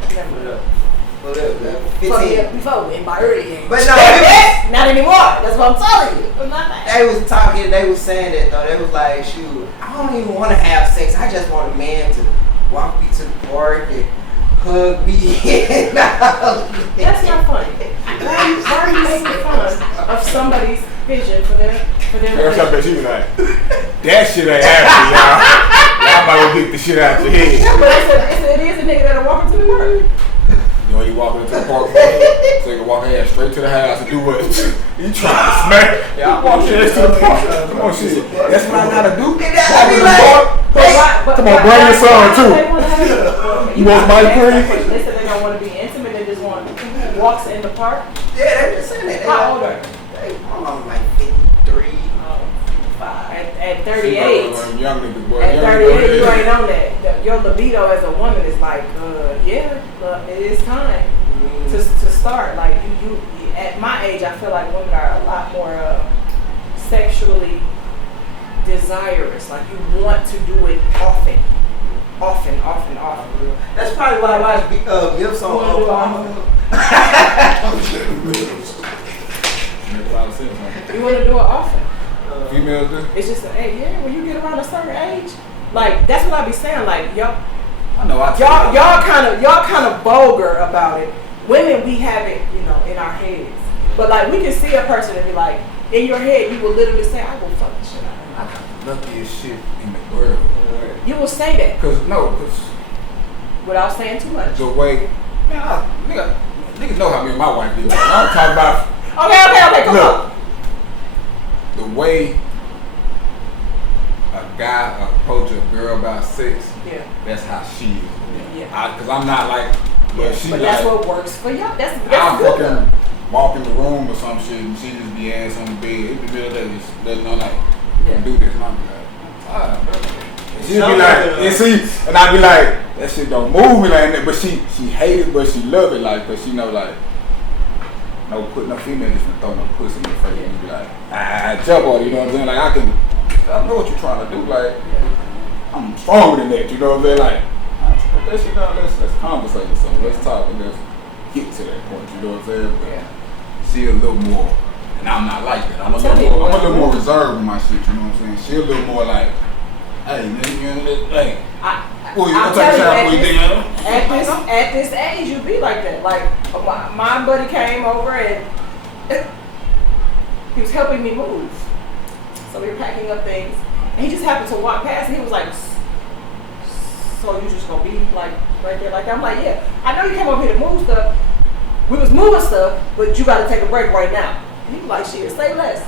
Put up, 15. Before in my early days. But no, not anymore. That's what I'm telling you. They was talking. They was saying that though. They was like, shoot, I don't even want to have sex. I just want a man to walk me to the park and hug me. That's not funny. Why are you making fun of somebody's vision for their Girl, I relationship? bet she was like, that shit ain't happening, y'all. Y'all might well get the shit out your head. Yeah, but it is a nigga that'll walk into the park. You know, you walking into the park, so you can walk ahead straight to the house and do what? You trying to smack? Yeah, I walk your ass to the park. Come on, shit. That's what I gotta do. Walk in the park. Come on, bring your son too. You want my cream? They said they don't want to be intimate. They just want walks in the park. Yeah, they just saying that. How old are they? My mom like 53, 55. At 38. Young niggas, boy. At 38, you ain't on that. Your libido as a woman is like, yeah, it is time to start. Like you, at my age, I feel like women are a lot more sexually desirous. Like you want to do it often. That's probably why I watch Gifts on You want to do it often. Females do? It's just when you get around a certain age, like that's what I be saying. Like y'all kind of vulgar about it. Women, we have it, in our heads. But like we can see a person and be like, in your head, you will literally say, "I will fuck the shit out of him." I got the luckiest shit in the world. You will say that. Cause without saying too much. the way, man, niggas know how me and my wife do. I'm talking about. Okay, come on. The way a guy approach a girl about sex, that's how she is. Yeah. Cause I'm not like, but she but like. that's what works for y'all. That's I'll good. fucking walk in the room or some shit and she just be ass on the bed. It be real that just letting her like, do this. And I'll be like, I'm tired, bro. She'll be like, and I be like, that shit don't move me like that. But she hate it, but she love it, like, cause she know like, no putting no female just throw no pussy in your face and be like, jump on it, you know what I'm saying? Like I know what you're trying to do, like, I'm stronger than that, you know what I'm saying? Like, put that shit down, let's conversate or something, let's talk and let's get to that point, you know what I'm saying? But she a little more, and I'm not like that. I'm a little more reserved with my shit, you know what I'm saying? She a little more like, hey, nigga, hey. At this age, you be like that. Like my buddy came over and he was helping me move. So we were packing up things, and he just happened to walk past. And he was like, "So you just gonna be like right there like that?" I'm like, "Yeah, I know you came over here to move stuff. We was moving stuff, but you got to take a break right now." And he was like, "Shit, say less,"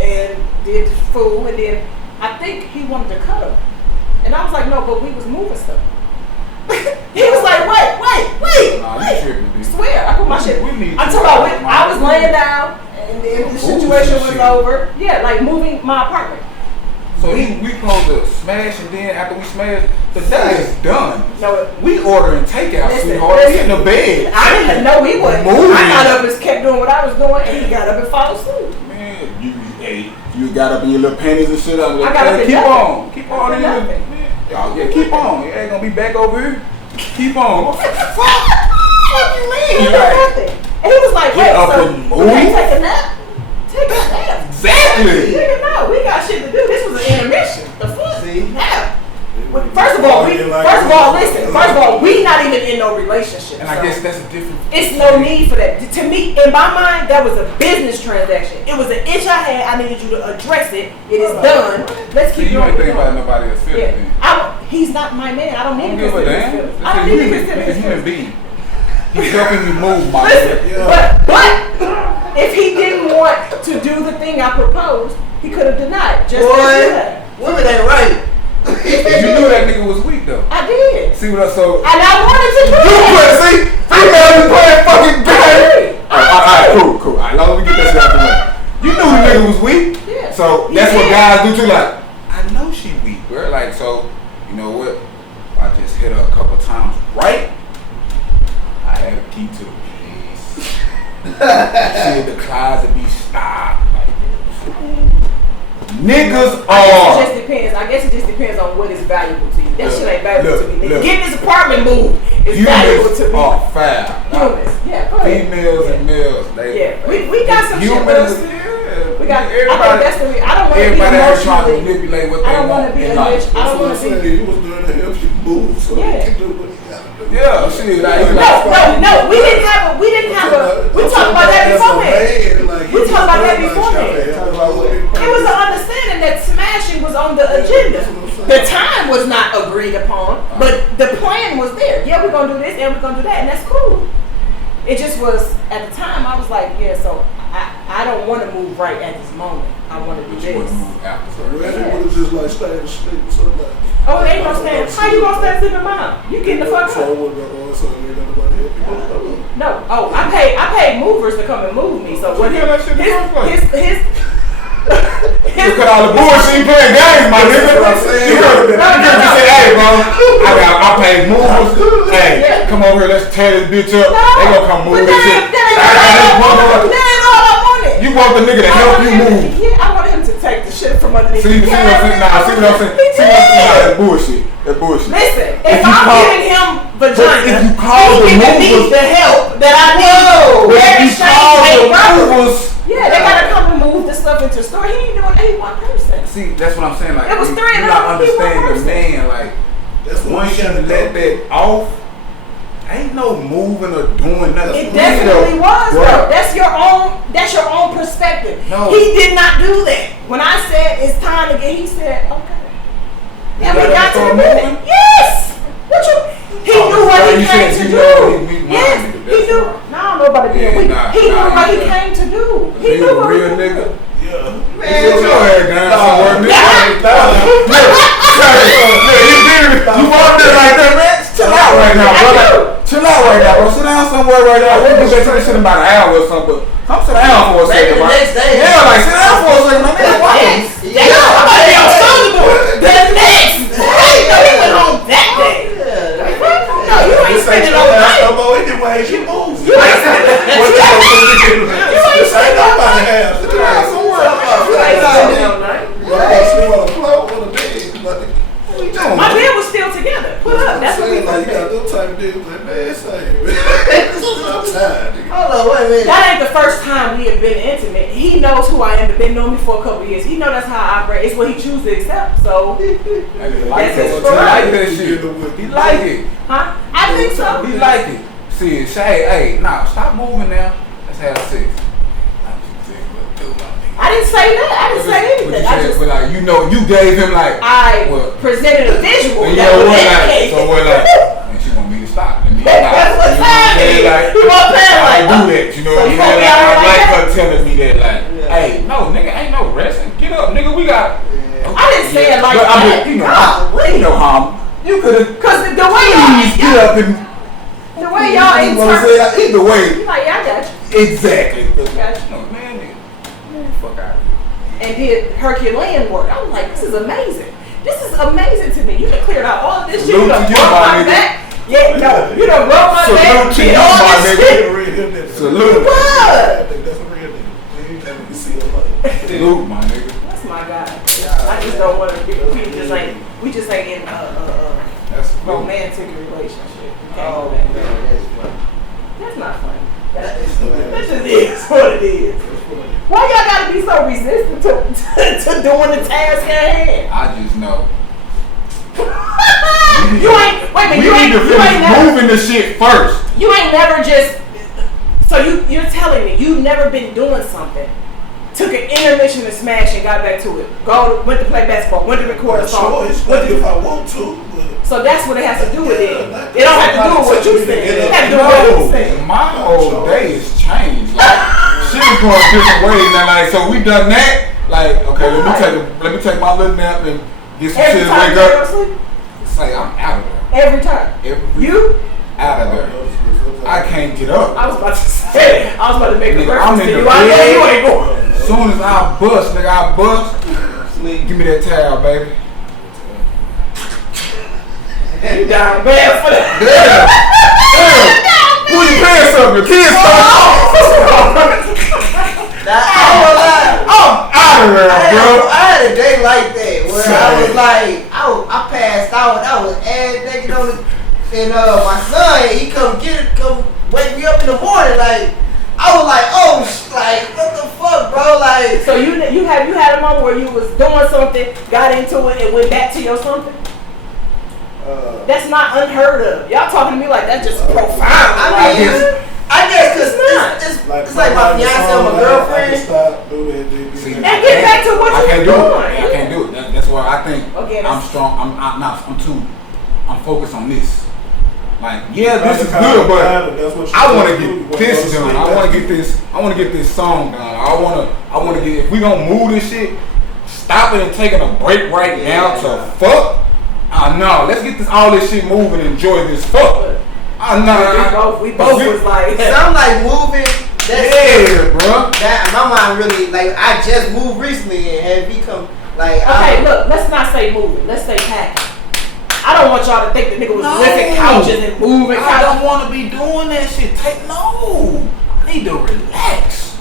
and did the food, and then I think he wanted to cut him. And I was like, "No, but we was moving stuff." He was like, wait. Nah, you tripping, bitch. Swear, I put my shit. I'm talking about I was laying down and then the situation was over. Yeah, like moving my apartment. So we supposed to smash and then after we smash, the day is done. No, we ordering takeout, sweetheart. We in the bed. I didn't know he was. I got up and kept doing what I was doing, and he got up and fell asleep. Man, you got up in your little panties and shit. I got up and keep on in your. Yeah, keep on. You ain't gonna be back over here. Keep on. What you mean? Nothing. And he was like, "Wait, so we can't take a nap? Take a nap." Exactly. Nigga, no, we got shit to do. This was an intermission. The fuck? See? Nap. First of all, we not even in no relationship. And I guess that's a different. It's no need for that. To me, in my mind, that was a business transaction. It was an itch I had. I needed you to address it. It is done. Let's keep going. You ain't thinking about nobody else feeling. He's not my man. I don't need his feelings. I don't need his human being. He's helping you move, my Listen, but if he didn't want to do the thing I proposed, he could have denied. Just women ain't right. You knew that nigga was weak though. I did. See what I saw? And I wanted to do it. See? Females is playing fucking game. Alright, cool. Alright, long as we get that shit out the way. You knew the nigga was weak. Yeah. So that's what guys do too. Like, I know she weak, bro. Like, so, you know what? I just hit her a couple times right. I had a key to the place. She in the closet be stopped. Niggas are. I guess it just depends on what is valuable to you. That shit ain't valuable to me. Getting this apartment moved is valuable to me. Oh, foul. Humans. Yeah, go ahead. Females and males. We got some shit with us. We got everybody. I think that's I don't want to be emotionally. Trying to manipulate what they want. I don't want to be a bitch. I don't want to be. He was doing to help you move, so he keep do what he gotta do. Yeah, shit. Like, No. We didn't have a. We talked about that beforehand. We talked about that beforehand. It was an understanding that smashing was on the agenda. The time was not agreed upon, but the plan was there. Yeah, we're gonna do this and we're gonna do that, and that's cool. It just was at the time. I was like, yeah. So I don't want to move right at this moment. I want to do this. So you would have just like stayed asleep or something. Oh, they ain't gonna stand. How you gonna stand sleeping, mom? You getting the fuck up? No. Oh, I paid movers to come and move me. So what? You cut all the bullshit, you playing games, my nigga. You could just say, hey, bro, I paid movers. Hey, come over here, let's tear this bitch up. They gonna come move this shit. That ain't all I wanted. You want the nigga to help you move. Yeah, I wanted him to take the shit from underneath. See what I'm saying? Nah, see what I'm saying? See what I'm saying? That's bullshit. That's bullshit. Listen, if I'm giving him vagina, if you call the movers, the help that I need. If you call the movers. Yeah, they gotta come and move the stuff into the store. He ain't doing that. He one person. See, that's what I'm saying. Like, it was three you not understanding the man. Like, once you let that off, ain't no moving or doing nothing. It definitely was, bro. That's your own perspective. No. He did not do that. When I said it's time to get, he said, okay. And we got to the minute. Yes. What you? He knew what he came to do. Yes, he knew. Now I don't know about it being weak. He knew what he came to do. He knew what real nigga. Yeah. Man, your head down somewhere, you walked there like that, man. Chill out right now, bro. Chill out right now, bro. Sit down somewhere right now. We can get to this shit in about an hour or something, but come sit down for a second, bro. Yeah, like sit down for a second, man. Yeah, I'm about to be uncomfortable. The next day. No, he went home that day. No, you ain't spending all night. No more anyways, you move. You ain't spending all night. Sit down somewhere. You ain't spending all night. Sleep on the floor on the bed. My bed was still together. Put up. That's what we like. You got them type of dudes like, man, it's like, I'm tired. Hold on, wait a minute. That ain't the first time we have been intimate. He knows who I am. He's been knowing me for a couple of years. He knows that's how I operate. It's what he chooses to accept. So that's his prerogative. He like it. Huh? I think so. He like it. See, Shay, hey, nah, stop moving now. Let's have sex. I didn't say that. I didn't say anything. I just, but like, you know, you gave him like. I presented a visual. And that was like, so we're like, man, she want me to stop. That's what time it is. Like, you want that? I Like, do that. You know what I mean? Like, I like her telling me that. Like, hey, no, nigga, ain't no resting. Get up, nigga. We got. I didn't say it like that. I mean, you know how you could have. Because the way y'all get up and. The way y'all interpret. Either way. You like, yeah, I got you. Exactly. Got you. No, man, nigga. Fuck out of here. And did Herculean work. I was like, this is amazing. This is amazing to me. You can clear out all of this shit. You done rub my back. Yeah, no. You done rub my back. Get all this shit. Salute. What? That's a real nigga. Salute, my nigga. That's my guy. I just don't want to be. We just ain't in a romantic relationship. Oh man, that's funny. That's not funny. That just is what it is. Why y'all gotta be so resistant to doing the task at hand? I just know. You ain't moving the shit first. You ain't never just. So you're telling me you've never been doing something, took an intermission to smash and got back to it. Went to play basketball, went to record a song. If I want to. So that's what it has to do with it. It don't have to do with what you said. It has to do with what you said. My whole day has changed. Like, shit is going different ways now. Like, so we done that. Like, okay, let me take my little nap and get some shit and wake up. It's like I'm out of there. Every time. You out of there. I can't get up. I was about to say. I was about to make a I'm reference in to the you. I know you ain't going. As soon as I bust, nigga, give me that towel, baby. You down bad for that. Damn. Who you paying something? Kids I'm out of there, bro. I had a day like that where I was like, I passed out. I was ass naked on the, and my son, he come wake me up in the morning. Like, I was like, oh, like, what the fuck, bro? Like, so you had a moment where you was doing something, got into it, and went back to your something. That's not unheard of. Y'all talking to me like that's just profound. I guess because it's like my fiance or my girlfriend. See, and get back to what you're doing. I can't do it. That's why I think Okay, I'm strong. I'm focused on this. Like, yeah, this is good, but I want to get this done. I want to get this song done. I want to get. If we gonna move this shit, stop it and taking a break right now to fuck. No, let's get all this shit moving and enjoy this fuck. We both was like, I'm like moving. Bro. That my mind really like. I just moved recently and had become like. Okay, look. Let's not say moving. Let's say packing. I don't want y'all to think the nigga was lifting couches and moving couches. I don't want to be doing that shit. I need to relax.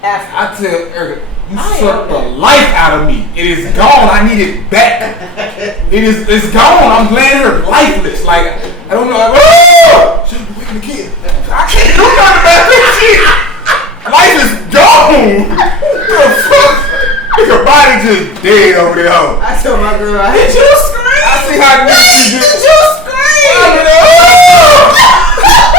After. I tell Erica, you sucked the life out of me. It is gone. I need it back. It's gone. I'm laying here lifeless. Like, I don't know. Should be waking the kid. I can't do nothing about this shit. Life is gone. What the fuck? Your body just dead over there. I told my girl, Did you scream? I see how niggas Did you scream?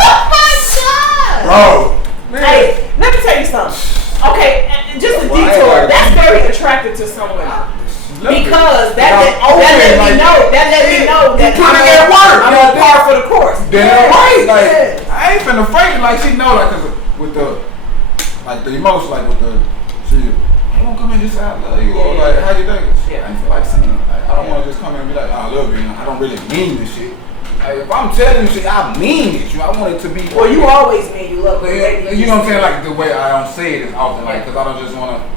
Oh my God. Bro. Hey, let me tell you something. Okay, just a detour. That's very attractive to someone. Because that let me know that I'm on par for the course. Damn right. Like, I ain't finna fake it. Like, she know, like, cause with the emotion, like with the, she don't come in just say I love you, or like, how you think? I ain't feel like saying it. Like, I don't want to just come in and be like, I love you. I don't really mean this shit. Like, if I'm telling you shit, I mean it. I want it to be. Well, you always mean you love me. You know what I'm saying? Like, the way I don't say it as often, like, cause I don't just want to.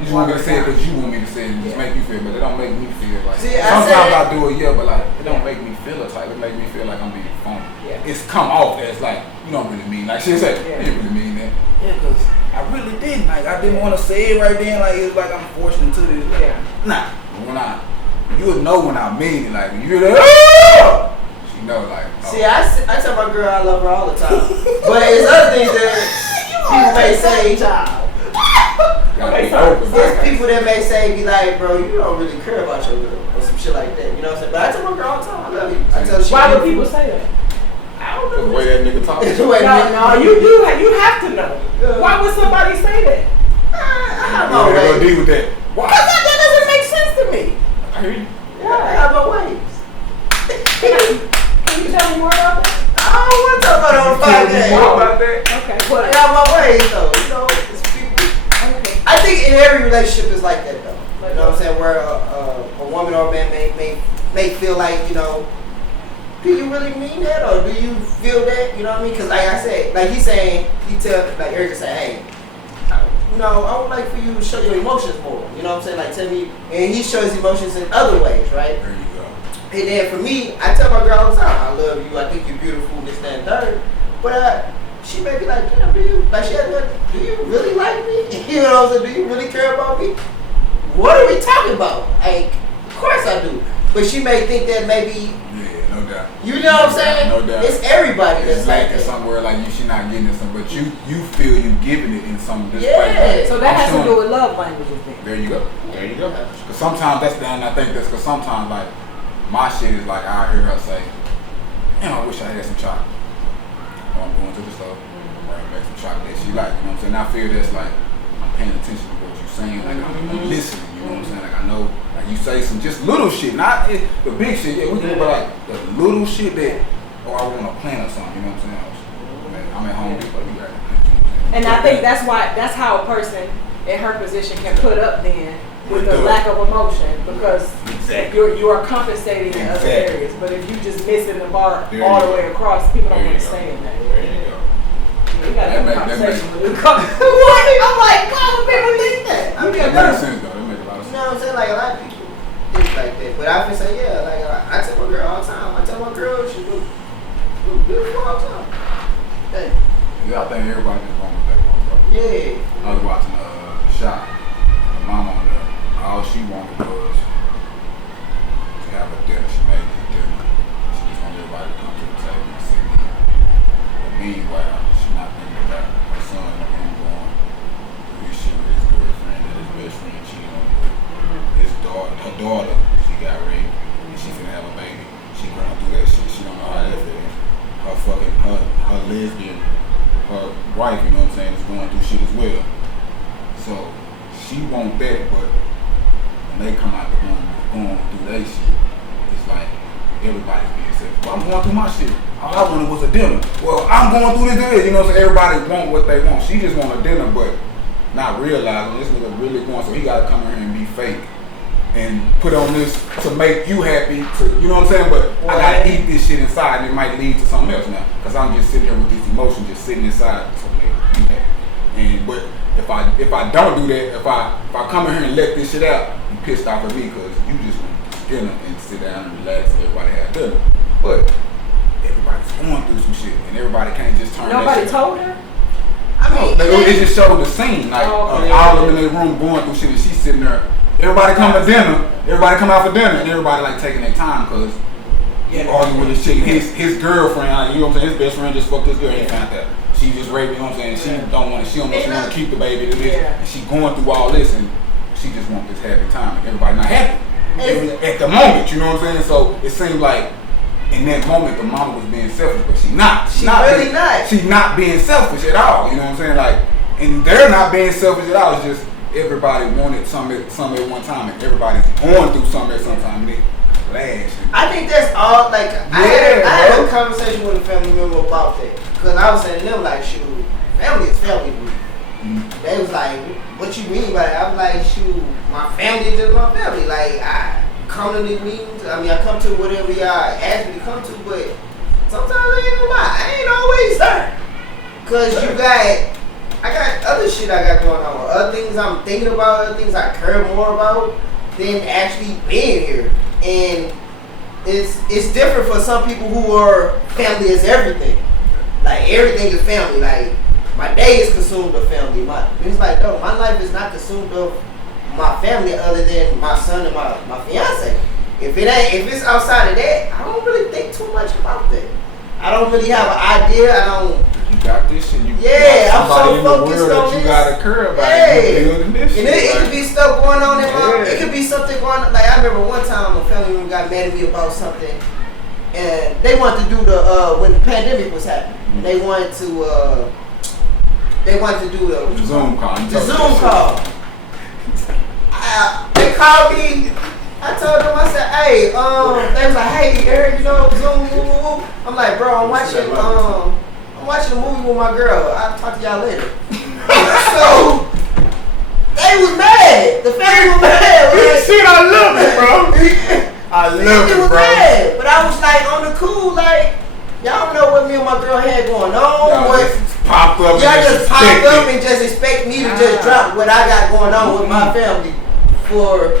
You just want me to say it because you want me to say it and just make you feel, but it don't make me feel like. Sometimes I do it, but like it don't make me feel a type. It make me feel like I'm being phony. It's come off as like you don't really mean. Like she said, you didn't really mean that. Yeah, cause I really didn't. Like I didn't want to say it right then. Like it's like I'm forced into this. Like, nah, you would know when I mean it. Like when you're like, she know like. See, I tell my girl I love her all the time, but there's other things that people may say. There's people that may say, be like, bro, you don't really care about your girl or some shit like that. You know what I'm saying? But I tell my girl all the time, I love you. I tell she. Why would people say that? I don't know. The way that nigga talks. No, you have to know. Why would somebody say that? I have my ways. Deal with that. Why? Because that doesn't make sense to me. I hear you. I have my ways. Can you tell me more about that? I don't want to talk about it on the podcast. More about that? Okay. I have my ways though. You know, it's people. Okay. I think in every relationship is like that though. You know what I'm saying? Where a woman or a man may feel like, you know, do you really mean that or do you feel that? You know what I mean? Because like I said, like like Erica said, hey, you know, I would like for you to show your emotions more. You know what I'm saying? Like tell me, and he shows emotions in other ways, right? There you go. And then for me, I tell my girl all the time, I love you, I think you're beautiful, this, that, and third. But she may be like, damn, do you really like me? You know what I'm saying? Do you really care about me? What are we talking about? Like, of course I do. But she may think that maybe. Yeah, no doubt. You know what I'm saying? No doubt. It's everybody that's it's like lacking that. somewhere, like she not getting it, but you feel you giving it in some this Yeah. way. So that has to do with love languages then. There you go. There you go. Because sometimes that's and I think that's because sometimes like my shit is like I hear her say, "Man, I wish I had some chocolate." Or I'm going to the store, bring back some chocolate that she like. You know what I'm saying? I feel that's like I'm paying attention to what you're saying. Like I'm listening. You know what I'm saying? Like I know. Like you say some just little shit, not the big shit. Yeah, we can go like the little shit that, or I want to plan or something. You know what I'm saying? I'm at home. And I think that's how a person in her position can put up then with the lack of emotion because you are compensating in other areas. But if you just missing the bar all the way across, people don't understand that. There you go. We gotta have a conversation with you. What? I'm like, why would people think that? That makes sense though. That makes a lot of sense. You know what I'm saying? Like a lot of people think like that. But I can say, yeah, like I tell my girl all the time. I tell my girl she look beautiful all the time. Hey. Yeah, I think everybody just wrong with that one, bro. Yeah. I was watching The Shot. My mama on there. All she wanted was to have a dinner. She made me dinner. She just wanted everybody to come to the table and see me. But meanwhile, she's not thinking about her son in the room going his shit with his girlfriend and his best friend cheating on her. Her daughter, she got raped. And she finna have a lesbian, her wife, you know what I'm saying, is going through shit as well. So she want that, but when they come out going through their shit, it's like everybody's being selfish. Well, I'm going through my shit. All I wanted was a dinner. Well, I'm going through this, you know what I'm saying? Everybody want what they want. She just want a dinner, but not realizing this nigga really going, so he gotta come in here and be fake and put on this to make you happy, to, you know what I'm saying? But I gotta eat this shit inside and it might lead to something else now. Cause I'm just sitting here with this emotion just sitting inside so you happy. And but if I don't do that, if I come in here and let this shit out, you pissed off at me because you just want dinner and sit down and relax and everybody have dinner. But everybody's going through some shit and everybody can't just turn Nobody that shit. told her? I mean, It just showed the scene, like all of them in their room going through shit and she's sitting there. Everybody come to dinner, everybody come out for dinner, and everybody like taking their time because you arguing with this chick. His girlfriend, like, you know what I'm saying, his best friend just fucked this girl, he found that. She just raped, you know what I'm saying, she don't want to keep the baby to this, and she going through all this and she just want this happy time and everybody not happy. At the moment, you know what I'm saying? So it seemed like in that moment the mama was being selfish, but she not. She's not being selfish at all, you know what I'm saying? Like, and they're not being selfish at all, it's just everybody wanted something at one time, and everybody's going through something at some time. And it lasts. I think that's all. Like I had a conversation with a family member about that because I was saying to them like, shoot, family is family. Mm-hmm. They was like, what you mean by that? I was like, shoot, my family is just my family. Like I come to these meetings. I mean, I come to whatever y'all ask me to come to, but sometimes I ain't gonna lie, I ain't always there. Cause I got other shit I got going on, other things I'm thinking about, other things I care more about than actually being here. And it's different for some people who are family is everything. Like everything is family. Like my day is consumed of family. It's like, no, my life is not consumed of my family other than my son and my fiance. If it's outside of that, I don't really think too much about that. I don't really have an idea. You got this shit. I'm so focused on this. You gotta care about it. You building this shit. And it could be stuff going on in my. It could be something going on. Like I remember one time a family member got mad at me about something, and they wanted to do when the pandemic was happening. Mm-hmm. They wanted to do the Zoom call. They called me. I told them, I said, hey, they was like, hey, Eric, you know, Zoom, woo. I'm like, bro, I'm watching a movie with my girl. I'll talk to y'all later. So, they was mad. The family was mad. Like, shit, I love it, bro. I love it, bro. Mad. But I was like, on the cool, like, y'all don't know what me and my girl had going on. Y'all just popped up and just expect me to just drop what I got going on with my family for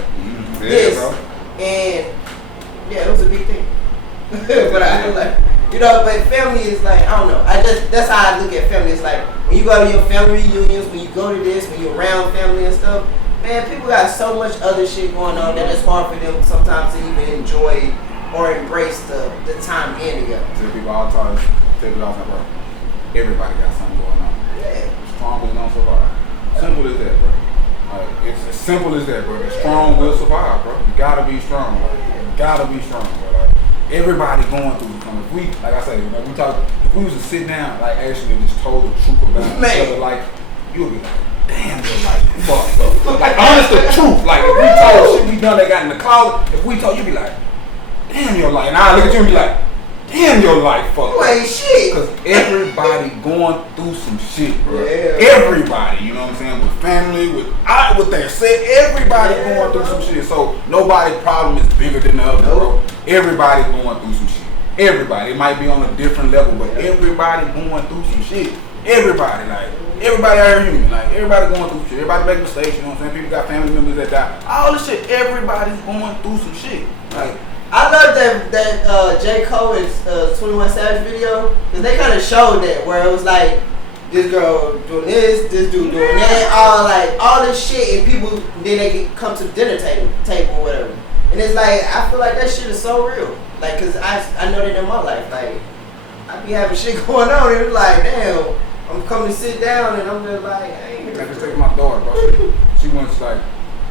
this. Bro. And yeah, it was a big thing. But I like, but family is like, I don't know. That's how I look at family. It's like when you go to your family reunions, when you go to this, when you're around family and stuff, man, people got so much other shit going on that it's hard for them sometimes to even enjoy or embrace the time being together. So people all talk, bro. Everybody got something going on. Yeah. Strong will not survive. Simple as that, bro. It's as simple as that, bro. The strong will survive, bro. You gotta be strong, bro. You gotta be strong, bro. Like, everybody going through something. If we, like I said, if we was to sit down, like actually just told the truth about each other, like, you'll be like, damn, your life fucked up. Like, honest the truth. Like, if we told shit we done that got in the closet, if we told, you be like, damn, your life. And I look at you and be like, damn, your life fucked up. You ain't shit. Because everybody going through some shit, bro. Yeah. Everybody, you know what I'm saying? With family, with their set, everybody going through some shit. So nobody's problem is bigger than the other, bro. Everybody's going through some shit. Everybody. It might be on a different level, but everybody going through some shit. Everybody out here human. Like, everybody going through shit. Everybody make mistakes, you know what I'm saying? People got family members that die. All this shit, everybody's going through some shit. Like, I love that J. Cole and 21 Savage video, because they kind of showed that, where it was like, this girl doing this dude doing that, all this shit, and people, then they come to the dinner table or whatever. And it's like, I feel like that shit is so real. Like, because I know that in my life, like, I be having shit going on, and it's like, damn, I'm coming to sit down, and I'm just like, I ain't here. I just take my daughter, bro. She wants, like,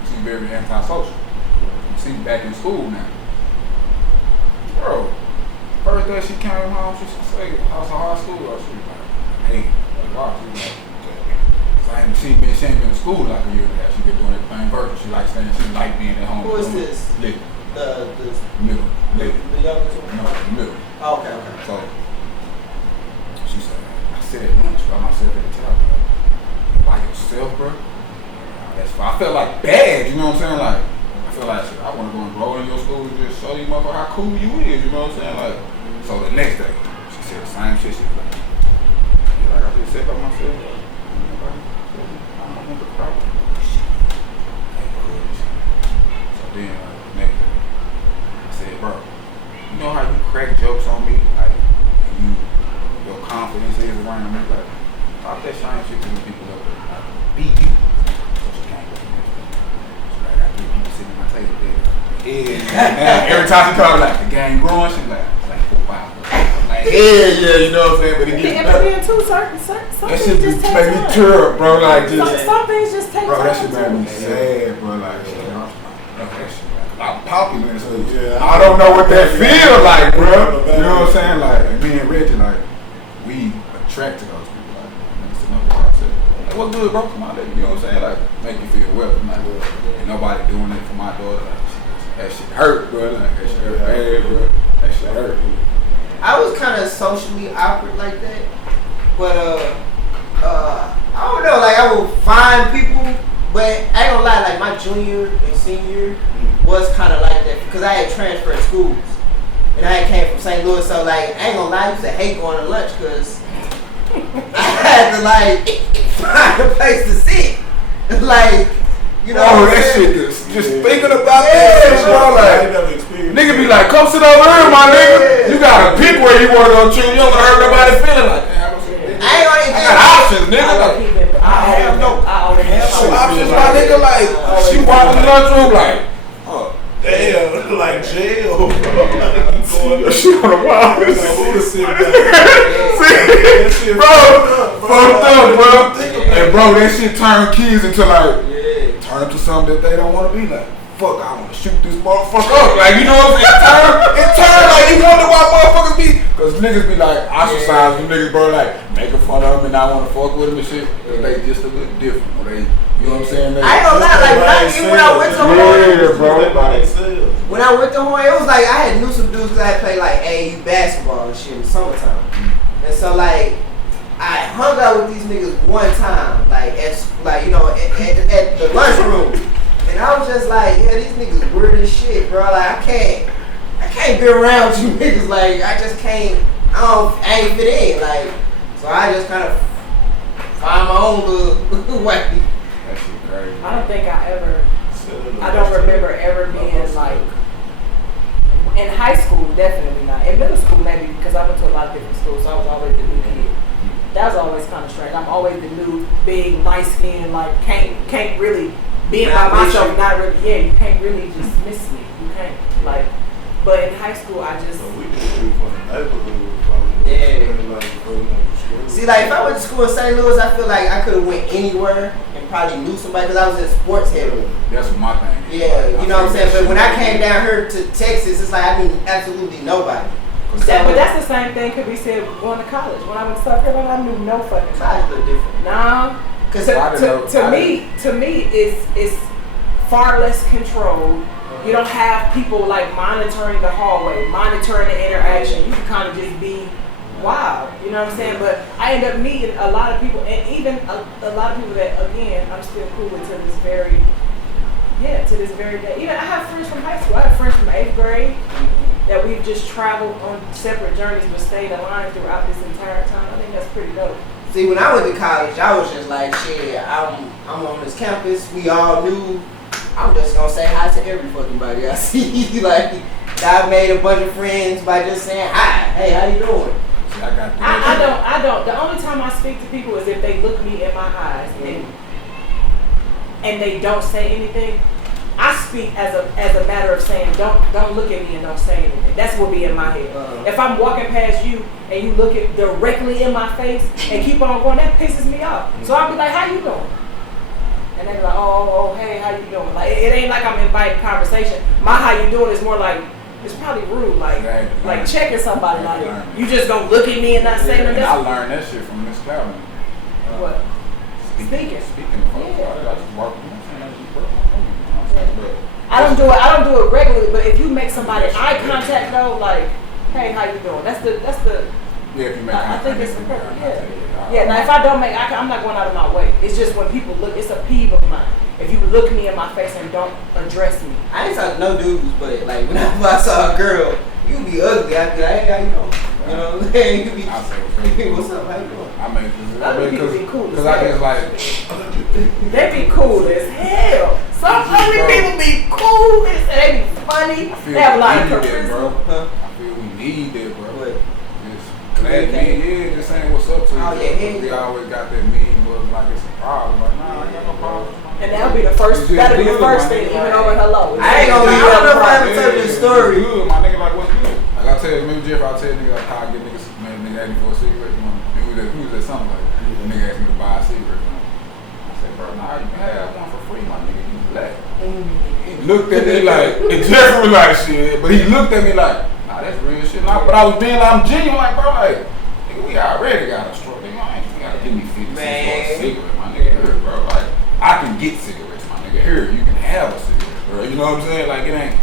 she's very antisocial. She's back in school now. Bro, first birthday, she came home. She said, "How's high school?" Or she was like, "Hey, wow." She was like, she ain't been in school like a year and a half. She been doing everything virtual. She like staying. She like being at home. Who is this? Lick. The middle. Lick. the youngest one? No, the middle. Oh, okay. So she said, I said at lunch by myself at the top, by yourself, bro. That's fine. I felt like bad, you know what I'm saying? Like, I feel like shit, I want to go and roll in your school and just show you motherfucker how cool you is, you know what I'm saying? Like, so the next day, she said the same shit. She was like I just said by myself. I don't want the problem. So then, next day, I said, bro, you know how you crack jokes on me? Like, your confidence is around me. Like, talk that shine shit to the people up there. Like, be you. So she can't go the next day. She's like, I got 3 people sitting at my table there. Yeah. Every time she comes, like, the game growing, she's like 4, 5. I'm like, yeah, you know what I'm saying? But it gets better. Being too certain, some That things shit just take make me time. tear up, bro. Like, just. Some things just take Bro, time. that shit made me too. sad, bro. Like, I'm popular, so Yeah. I don't know what that feel like, bro. You know what I'm saying? Like, me and Reggie, like, we attract to those people. Like, that's another part I said. Like, what's good, bro? Come on, you know what I'm saying? Like, make me feel welcome. Like, ain't nobody doing it for my daughter. Like, that shit hurt, bro. Like, that shit hurt bad, bro. That shit hurt. I was kind of socially awkward like that, but I don't know. Like I would find people, but I ain't gonna lie. Like my junior and senior was kind of like that because I had transferred schools and I had came from St. Louis. So like I ain't gonna lie, I used to hate going to lunch because I had to like find a place to sit, like. You know Oh, that shit just thinking about that shit, bro. Like, nigga be like, come sit over here, my nigga. You gotta pick where you wanna go to. You don't wanna hurt nobody feeling like that. I got options, nigga. Like, I have no options, my nigga. Like, she walked in the lunchroom like, oh, Damn, like jail. she on the wild. Bro, fucked up, bro. And bro, that shit turned kids into like, turn to something that they don't want to be like. Fuck, I want to shoot this motherfucker up. Like, you know what I'm saying? It turned like you wonder why motherfuckers be. Because niggas be like, ostracize them niggas, bro, like, making fun of them and not want to fuck with them and shit. Because they just a little different. Or they, you know what I'm saying? They, I ain't gonna lie, like when I went to bro. when I went to Horn, it was like I had knew some dudes because I had played like AAU basketball and shit in the summertime. And so like I hung out with these niggas one time, like you know, at the lunchroom. And I was just like, yeah, these niggas weird as shit, bro. Like I can't be around you niggas. Like I just can't. I ain't fit in. Like so, I just kind of find my own little way. That shit crazy. I don't think I don't remember ever being like, in high school, definitely not. In middle school, maybe, because I went to a lot of different schools, so I was always the new kid. That was always kind of strange. I'm always the new, big, light skin, like, can't really, being by myself, not really, yeah, you can't really just miss me. You can't, like, but in high school, I just. We just do from the neighborhood. See, like, if I went to school in St. Louis, I feel like I could have went anywhere and probably knew somebody because I was in sports heavy. That's what my thing is. Yeah, you know what I'm saying? But when I came down here to Texas, it's like I knew absolutely nobody. But that's the same thing could be said going to college. When I went to South Carolina, I knew no fucking College a little different. Nah, because to me, it's far less controlled. You don't have people like monitoring the hallway, monitoring the interaction. You can kind of just be wild, you know what I'm saying? But I end up meeting a lot of people, and even a lot of people that, again, I'm still cool with to this very day. Even I have friends from high school. I have friends from 8th grade that we've just traveled on separate journeys but stayed aligned throughout this entire time. I think that's pretty dope. See, when I went to college, I was just like, shit, I'm on this campus. We all knew. I'm just gonna say hi to every fucking body I see. Like, I made a bunch of friends by just saying hi. Hey, how you doing? I don't. The only time I speak to people is if they look me in my eyes and they don't say anything. I speak as a matter of saying, don't look at me and don't say anything. That's what be in my head. If I'm walking past you and you look at directly in my face and keep on going, that pisses me off. So I'll be like, how you doing? And they're like, oh, hey, how you doing? Like, it ain't like I'm inviting conversation. My how you doing is more like, It's probably rude, like checking somebody, like learn. you just gonna look at me and not say nothing. And I learned that shit from Miss Cloud. What? Speaking of folks, I just walk. I don't do it regularly, but if you make somebody eye contact though, like, hey, how you doing? That's the. Yeah, if you make I contact, think it's the yeah. Now if I don't make, I'm not going out of my way. It's just when people look, it's a peeve of mine. If you look me in my face and don't address me. I ain't talking to no dudes, but like whenever I saw a girl, you be ugly. I'd be like, hey, how you doing? You know what I'm saying? You be, what's up? How you doing? Other people be cool because I just like they be cool as hell. Some other people be cool as hell. They be funny. They have a lot of charisma. I feel we need that, bro. Just saying what's up to you. We always got that meme look like it's a problem. Like, nah, I ain't got no problem. And that'll be the first thing, even over hello. I ain't gonna be, I don't know if I ever tell you the story. Good, my nigga, like, what's good? Like, I tell you, maybe Jeff, I'll tell you, nigga, like, how I get niggas, man, nigga asked me for a cigarette. Who was that something like that? The nigga asked me to buy a cigarette. I said, bro, nah, you can have one for free, my nigga. You black. He looked at me like, and Jeff was like, shit, but he looked at me like, nah, that's real shit. Nah, but I was being, I'm genuine, like, bro, like, nigga, we already got a stroke. Nigga, I ain't gotta give me 50 cents for a cigarette, my nigga, bro. Like, I can get cigarettes, my nigga. Here, you can have a cigarette, bro. You know what I'm saying? Like, it ain't.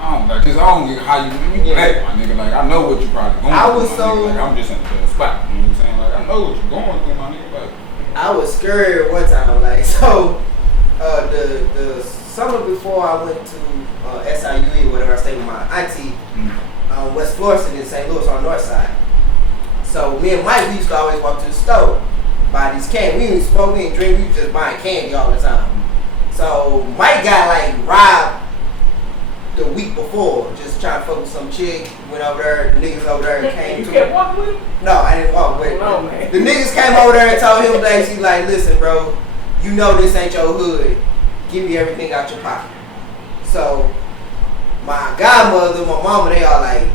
I don't get how you black, my nigga. Like, I know what you probably going through, my nigga. Like, I'm just in the bad spot. You know what I'm saying? Like, I know what you're going through, my nigga. Like, I was scared one time. Like, so the summer before I went to SIUE, whatever, I stayed with my auntie, West Florissant in St. Louis on the north side. So me and Mike, we used to always walk to the store, buy these candy. We didn't smoke, we didn't drink, we was just buying candy all the time. So Mike got like robbed the week before, just trying to fuck with some chick. Went over there, the niggas over there and came to him. You kept walking with him? No, I didn't walk with him. No, man. The niggas came over there and told him basically like, listen, bro, you know this ain't your hood. Give me everything out your pocket. So my godmother, my mama, they all like,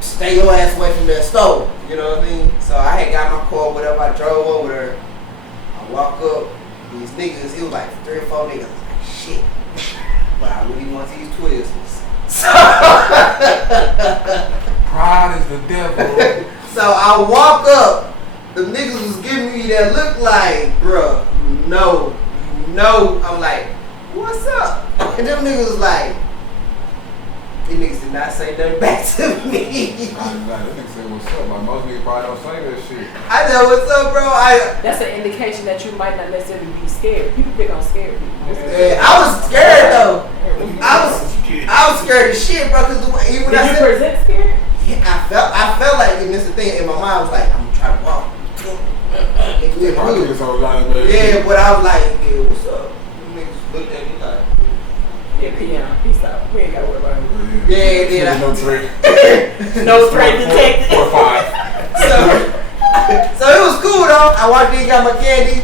stay your ass away from that store. You know what I mean? So I had got my car, whatever, I drove over there. I walk up, these niggas, it was like 3 or 4 niggas. I was like, shit. But I really want these Twizzlers. So pride is the devil. So I walk up, the niggas was giving me that look like, bruh, no. I'm like, what's up? And them niggas was like, these niggas did not say nothing back to me. They niggas say what's up. Like, most niggas probably don't say that shit. I know what's up, bro. That's an indication that you might not necessarily be scared. People pick on scared people. Yeah, I was scared though. I was scared as shit, bro. Cause even when Did you present scared? Yeah, I felt like, and this the thing, and my mind was like, I'm gonna try to walk. Yeah, but I was like, yeah, what's up? Them niggas looked at me like, yeah, piano. Peace out. We ain't gotta worry about it. Yeah. No threat. No threat detected. 4 or 5. So it was cool though. I walked in, got my candy.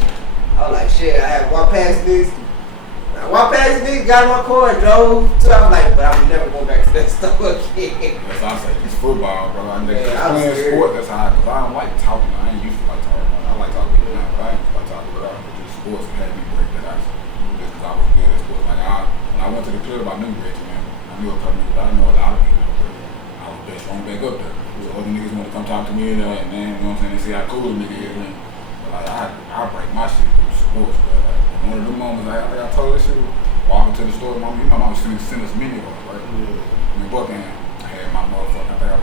I was like, shit, I had to walk past this. I walked past this, got in my car and drove to. I was like, but I'm never going back to that store again. That's what I'm saying. It's football, bro. I think Yeah, playing sport, that's how, because I don't like talking. I ain't used to like talking. I like talking now, but I ain't used to like talking. But I just sports had me break that ice. Just because I was good at sports. Like, when I went to the club, I knew Reggie, man. I knew a couple niggas, but I know a lot of people, but I was best strong back up there. So other niggas want to come talk to me and like, man, you know what I'm saying? They see how cool a nigga is. And, but like, I break my shit through sports, bro. Like, one of the moments, like I told this shit, walking to the store, mama, you know, mama send us menu, right? Yeah. In Buckingham, I had my motherfucking, I think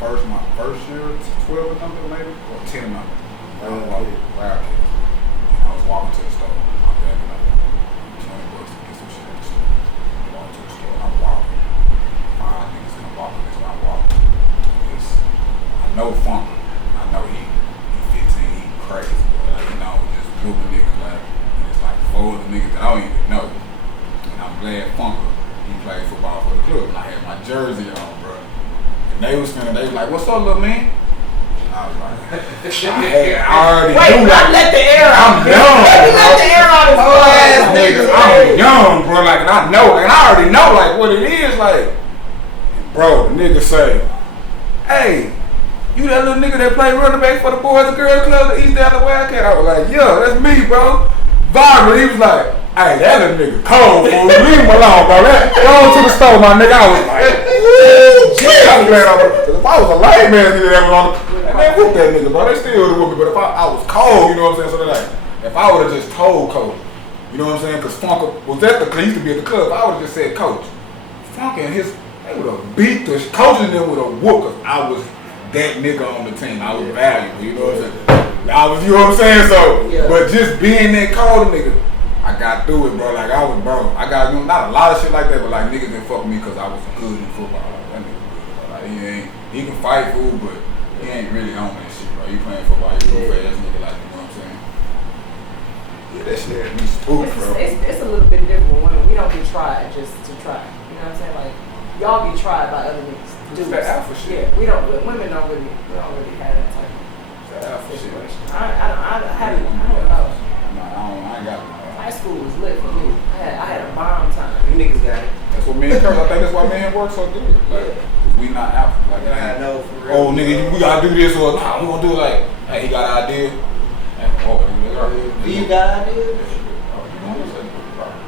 I was my first year, 12 number maybe, or 10 number. I was walking, Wildcats. And I was walking to the store. My dad and like $20 to get some shit at the store. I walked to the store and I'm walking. 5 niggas in the walking this when I'm walking. I know Funk. I know he 15, he crazy. But like, you know, just moving niggas like, it's like 4 of the niggas that I don't even know. And I'm glad Funker, he played football for the club. And I had my jersey on, bro. And they was like, what's up, little man? And I was like, I already knew that. Let the air out. I'm young. Let the air out of whole ass niggas. I'm young, bro. Like, and I know, and I already know, like, what it is. Like, bro, the nigga say, hey, you that little nigga that play running back for the Boys and Girls Club, the East Dallas Wildcat? I was like, yeah, that's me, bro. viral. He was like, hey, that little nigga cold, fool. Leave him alone, bro. Go to the store, my nigga. I was like, I'm glad if I was a lame man nigga that was on man, whoop that nigga, bro. They still would whoop me, but if I was cold, you know what I'm saying? So like, if I would have just told Coach, you know what I'm saying? Because Funk was at the club, he used to be at the club. I would have just said, Coach, Funk and they would have beat the Coach and them would have whooped because I was that nigga on the team. I was valuable, you know what I'm saying? You know what I'm saying? So, but just being that cold nigga, I got through it, bro. Like I got not a lot of shit like that, but like niggas didn't fuck with me because I was good in football. Like, that nigga good, bro. Like he can fight, fool, but he ain't really on that shit, bro. You playing football, you go fast nigga, like, you know what I'm saying? Yeah, that shit had me spooked, bro. It's a little bit different when we don't get tried just to try. You know what I'm saying? Like y'all get tried by other niggas. It's that alpha shit. Yeah, women don't really have that type of situation. I ain't got it. High school was lit for me. I had a bomb time. You niggas got it. That's what me and Kurt, I think that's why men work so good. Like, we not alpha. Like, I know for real. Oh, nigga, we gotta do this or nah, we gonna do it like, hey, he got an idea. Do you got ideas?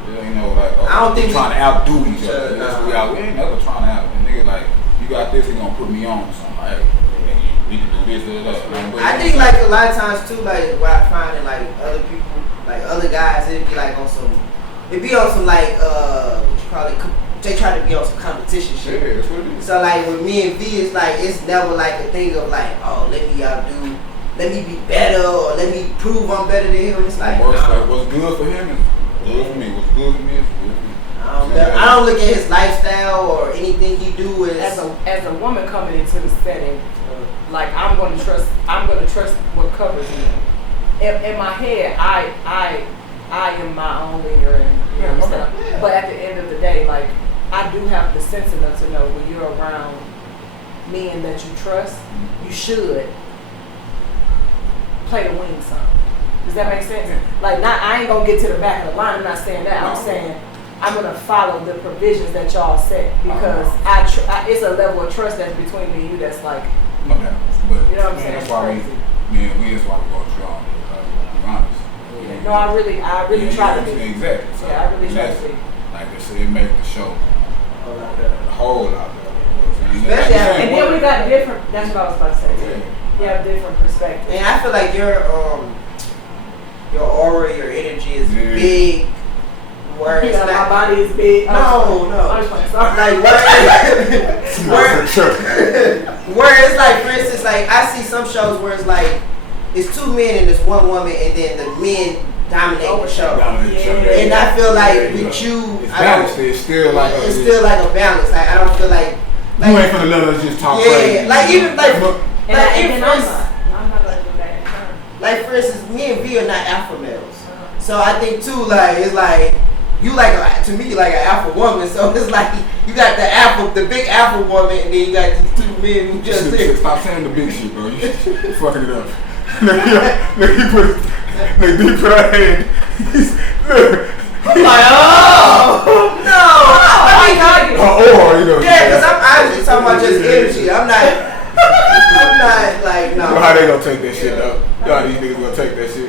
You know, like, I don't think we trying to outdo each other. That's what we ain't never trying to outdo. Nigga, like, you got this, he gonna put me on or something. Like, we can do this or that. I think like a lot of times too, like what I find in like other people, like other guys, it'd be like on some like what you call it? They try to be on some competition shit. Yeah, that's what it is. So like with me and V, it's like it's never like a thing of like, oh, let me be better or let me prove I'm better than him. It's like, like what's good for him is good for me. What's good for me is good for me. I don't look at his lifestyle or anything he do as a woman coming into the setting. Like I'm gonna trust what covers me. In my head, I am my own leader, and you know what I'm saying. Yeah. But at the end of the day, like I do have the sense enough to know when you're around men that you trust, you should play the wing some. Does that make sense? Like I ain't gonna get to the back of the line. I'm not saying that. I'm saying I'm gonna follow the provisions that y'all set because it's a level of trust that's between me and you that's like. No doubt. But you know what I'm saying? That's why that's why we go strong. To be honest. Yeah. No, I really try to be. Exactly. So yeah, I really try to be. Like they say, it make the show a whole lot better. And then we got different. That's what I was about to say. Yeah. You have different perspectives. And I feel like your aura, your energy is big. Where it's my body is big. No. Like where it's like, for instance, like I see some shows where it's like it's two men and it's one woman, and then the men dominate the show. And I feel like with you, it's still like a balance. Like I don't feel like you ain't finna let us just talk crazy. Yeah, like even like I'm not gonna do that. Like for instance, me and V are not alpha males, so I think too like it's like. You to me like an alpha woman, so it's like you got the big alpha woman, and then you got these two men who just stop saying the big shit, bro. You fucking it up. He put her hand. I'm like, oh no! You know. Yeah, because I'm actually talking about just energy. I'm not like no. How they gonna take that shit though? Y'all these niggas gonna take that shit.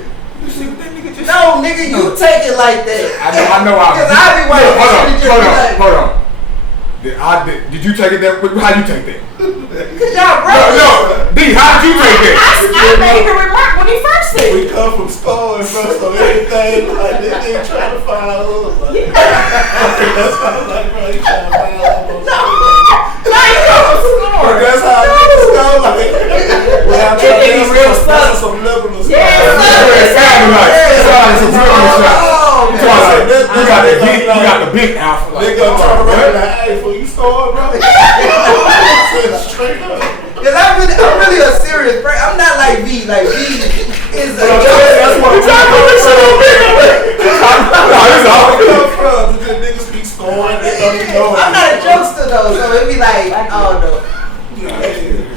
No, nigga, you take it like that. I know. Because I be waiting. Hold on. Did you take it that? How you take that? Cause y'all broke. No, D, how did you take that? I made the remark when he first said. We come from stores, so everything like this nigga trying to find out who was like. That's how I'm like, bro, you trying to find out who was like. That's how I niggas go like. Without trying to real stuff. Some level of stuff. You got the big alpha. They gonna turn around like, hey, for you store, bro. Straight up. Cause I'm really a serious break. I'm not like V. Like V is a joke. That's what I'm trying to put shit on me. That's all we come from. Because niggas be storing. They don't even know. I'm not a jokester though, so it be like, oh no.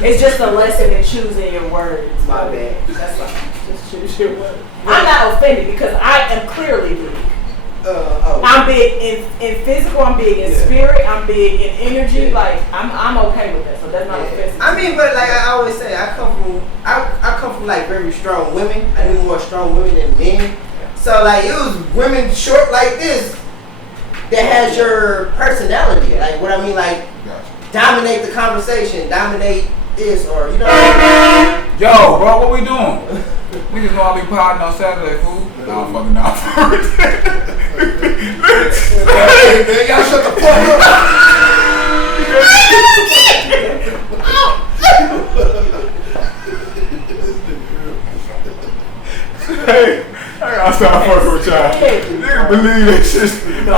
It's just a lesson in choosing your words. My bad. That's all. Just choose your words. I'm not offended because I am clearly big. I'm big in physical, I'm big in spirit, I'm big in energy. Like I'm okay with that, so that's not offensive. I mean, but like I always say, I come from like very strong women. I need more strong women than men. So like it was women short like this that has your personality. Like what I mean, like dominate the conversation, dominate this, or you know. What I mean? Yo, bro, what we doing? Niggas know I be potting on Saturday, fool. Nah, fucking nah. Hey, man, y'all shut the fuck up. Hey, I gotta stop fucking with y'all. Nigga believe that shit. I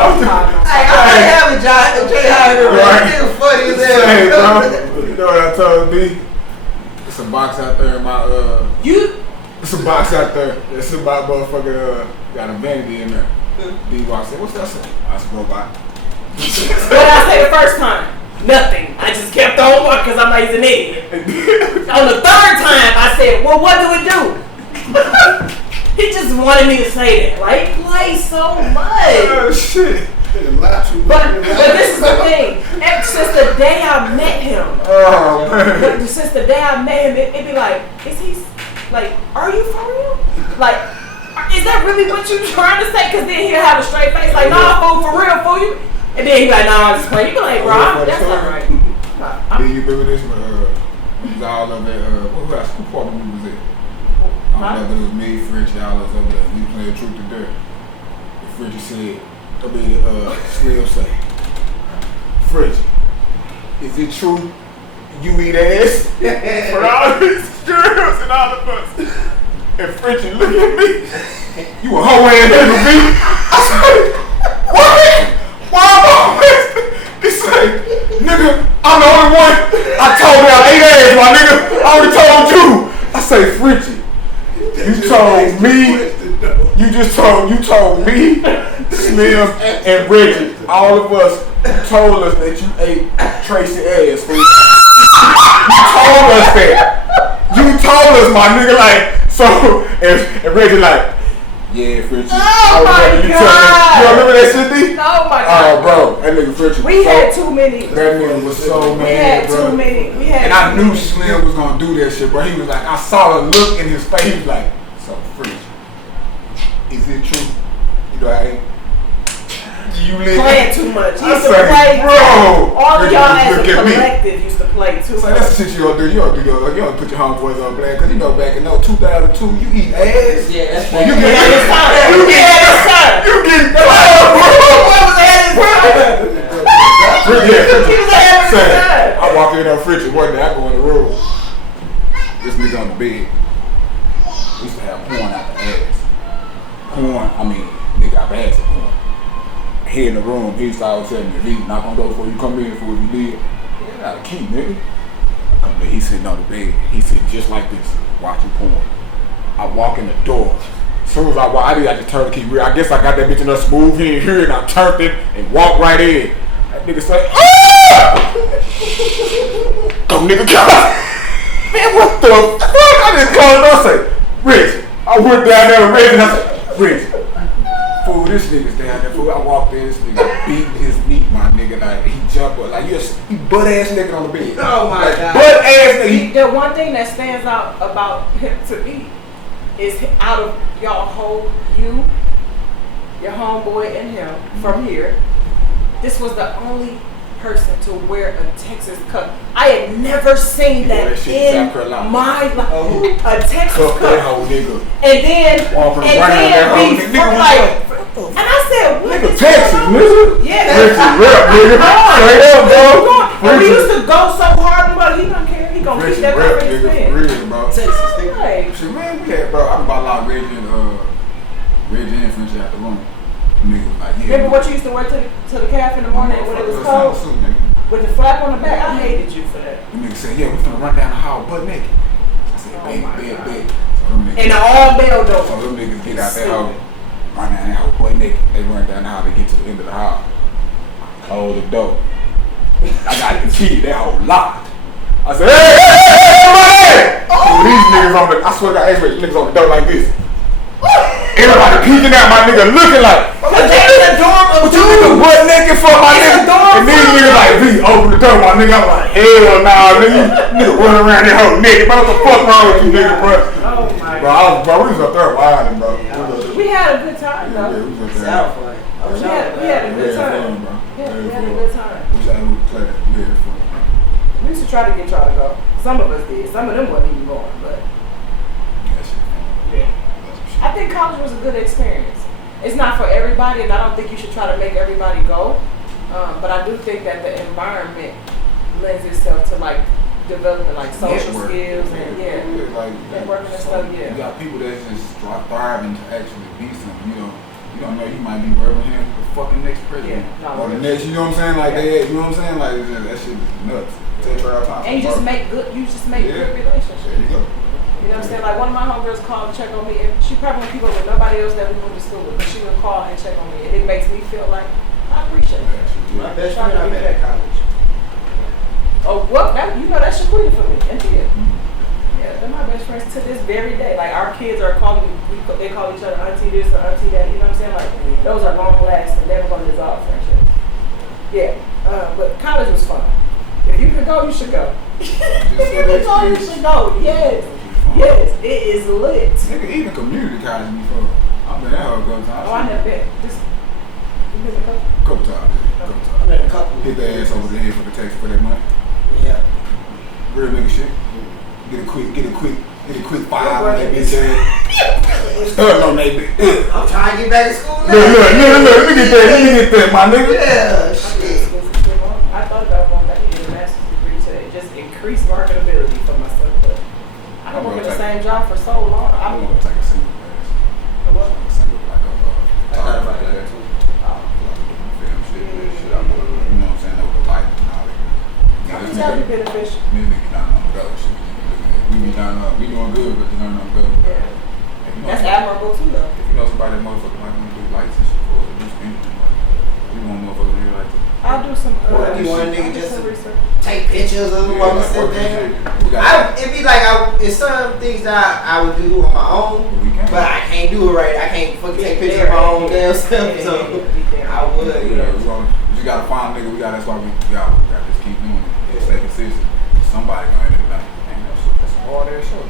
have a job. Jay Howard, right? It's funny as hell. Hey, bro. You know what I told B? It's a box out there in my It's a box out there. It's about motherfucker got a vanity in there. D walks in. What's that say? I said robot. What did I say the first time? Nothing. I just kept on walking because I'm like an idiot. On the third time, I said, well, what do we do? He just wanted me to say that. Like, play so much. Oh, shit. But this is the thing. Since the day I met him, since the day I met him, it'd be like, is he, like, are you for real? Like, is that really what you trying to say? Because then he'll have a straight face, like, nah, fool, for real, fool you. And then he be like, nah, I'm just playing. You be like, bro, that's not right. Then you remember this when we was all over there, who part of the movie was it? I don't know if it was me, French, y'all was over there. We playing Truth or Dare. And French said, Slim say, French, is it true you eat ass? For all these girls and all of us. And Frenchie look at me, you a hoe ass nigga, B. I said, what? Why am I always? He said, nigga, I'm the only one. I told y'all 8 ass, my nigga. I already told you. I say, Frenchie, you told me, you told me, Slim and Reggie, all of us told us that you ate Tracy ass, fool. You told us that. You told us, my nigga, like, so, and Reggie like, yeah, Frenchie. Oh my God. You remember that shit, D? Oh my God. Oh, bro, that nigga Frenchie. We had too many. That nigga was so mad, We had bro. too many. And I knew Slim was gonna do that shit, bro. He was like, I saw a look in his face. He was like, so Frenchie, is it true? You know, I ain't. You playing too much. You used to say, play, bro. all of y'all as a Look at me. collective used to play too It's like, much. that's the shit you don't do. You don't put your homeboys on blast. Cause you know back in 2002, you eat ass. Yeah, that's Well, you Yeah, get this time. You get this time. You get clown, bro. What was ahead of his time? He was ahead of his time. I walk in on Frenchie one day, I go in the room. This nigga on the bed. We used to have porn out the ass. Porn, I mean, nigga got bags of porn. He in the room, he started telling me, if he's not gonna go before you come in, before you leave, yeah, got a key, nigga. I come in, he's sitting on the bed. He sitting just like this, watching porn. I walk in the door. As soon as I walk, I just turn the key real. I guess I got that bitch in there smooth in here, and I turned it and walked right in. That nigga say, ah! Come nigga, come on. Man, what the fuck? I just called him, I say, Rich. I went down there with Rich, and I said, Rich. Fool, this nigga's down there, fool. I walked in, this nigga beating his meat, my nigga. Like, he jumped up. Like, he butt ass nigga on the bed. Oh my like, God. Butt ass nigga. The one thing that stands out about him to me is out of y'all you, your homeboy, and him from here, this was the only person to wear a Texas cup. I had never seen that in my life. A Texas cup. That whole nigga. And then and I said, what nigga is Texas, going on? nigga. Yeah, Texas rep, nigga. Straight up, bro. And we used to go so hard, but he don't care. He gonna keep that rep, up in his nigga, head. for real, bro. Texas nigga. Right. Shit, man, we had, bro. I bought a lot of Reggie and Frenchie out the room. The nigga was like, yeah. Remember what you used to wear to the calf in the morning when it was cold? With the flap on the back? I hated you for that. The nigga said, yeah, we finna run down the hall butt naked. I said, big. So them niggas, And the all-bell so door. them niggas get out that hole, run down that hole butt naked. They run down the hall, they get to the end of the hall. Close the door. I got the key, that hole locked. I said, hey! So these niggas on the, I swear to God, niggas on the door like this. Everybody peeking out, my nigga looking like, what you nigga butt naked for, my nigga? And these niggas like, V, open the door, my nigga. I'm like, hell nah, nigga running around that whole naked. Bro, what the fuck wrong with you, nigga, bro? Oh my Bro, we was up there wilding, bro. We We had a good time though. Yeah, we was up there. Sound fun. We had a good time. Fun, bro. Yeah, we had a good time. Wish I would play. We had fun. We used to try to get y'all to go. Some of us did. Some of them wasn't even going, but That shit fun. yeah. I think college was a good experience. It's not for everybody, and I don't think you should try to make everybody go. But I do think that the environment lends itself to like developing like social Network. skills and like networking and stuff. Yeah. You got people that just thriving to actually be something. You don't know, you might be representing the fucking next president. Yeah, no, or the next, you know what I'm saying? Like you know what I'm saying? Like it's just, that shit is nuts. And you just make good good relationships. There you go. You know what I'm saying? Like one of my homegirls called to check on me, and she probably won't keep up with nobody else that we went to school with, but she would call and check on me, and it makes me feel like I appreciate it. My best friend I met at college. Oh, well, that, you know, that's Shaquita for me, and Tia. Yeah, they're my best friends to this very day. Like, our kids are calling me, they call each other auntie this or auntie that, you know what I'm saying? Like, those are long lasting, never gonna dissolve friendships. Yeah, but college was fun. If you could go, you should go. If you could go, you should go. Yes. Yes, it is lit. Nigga, even community college before. I've been there a couple times. Oh, I never been. Just, you been a couple? Couple times. I met a couple. Hit their ass over the head for the tax for that money. Yeah. Real nigga shit. Get a quick 5 on that bitch ass. Starting on that bitch. I'm trying to get back to school now. Look, let me get that, my nigga. Yeah, shit. I thought about going back and getting a master's degree to just increase marketability for myself, but I don't work in the same job for so long. I don't want to take a single class. What? A single, like a I thought about that too. Film shit, I know, you know what I'm saying, over the light and all that. I think that would be beneficial. Me and nigga down on the go shit. We be down up, we doing good, but you know what I'm going. Yeah. That's admirable too, though. If you know somebody that motherfucker like want to do lights and shit for us, do anything, we want motherfuckers to do like that. I'll do some. Or do you want a nigga I'll do just some to research. take pictures of them while we sit there? It'd be like it's some things that I would do on my own, but I can't do it right. I can't fucking take pictures of my own damn stuff. So I would. You gotta find a nigga. That's why we gotta just keep doing it. Stay consistent. Somebody gonna end up like, man, that's a hard ass show. I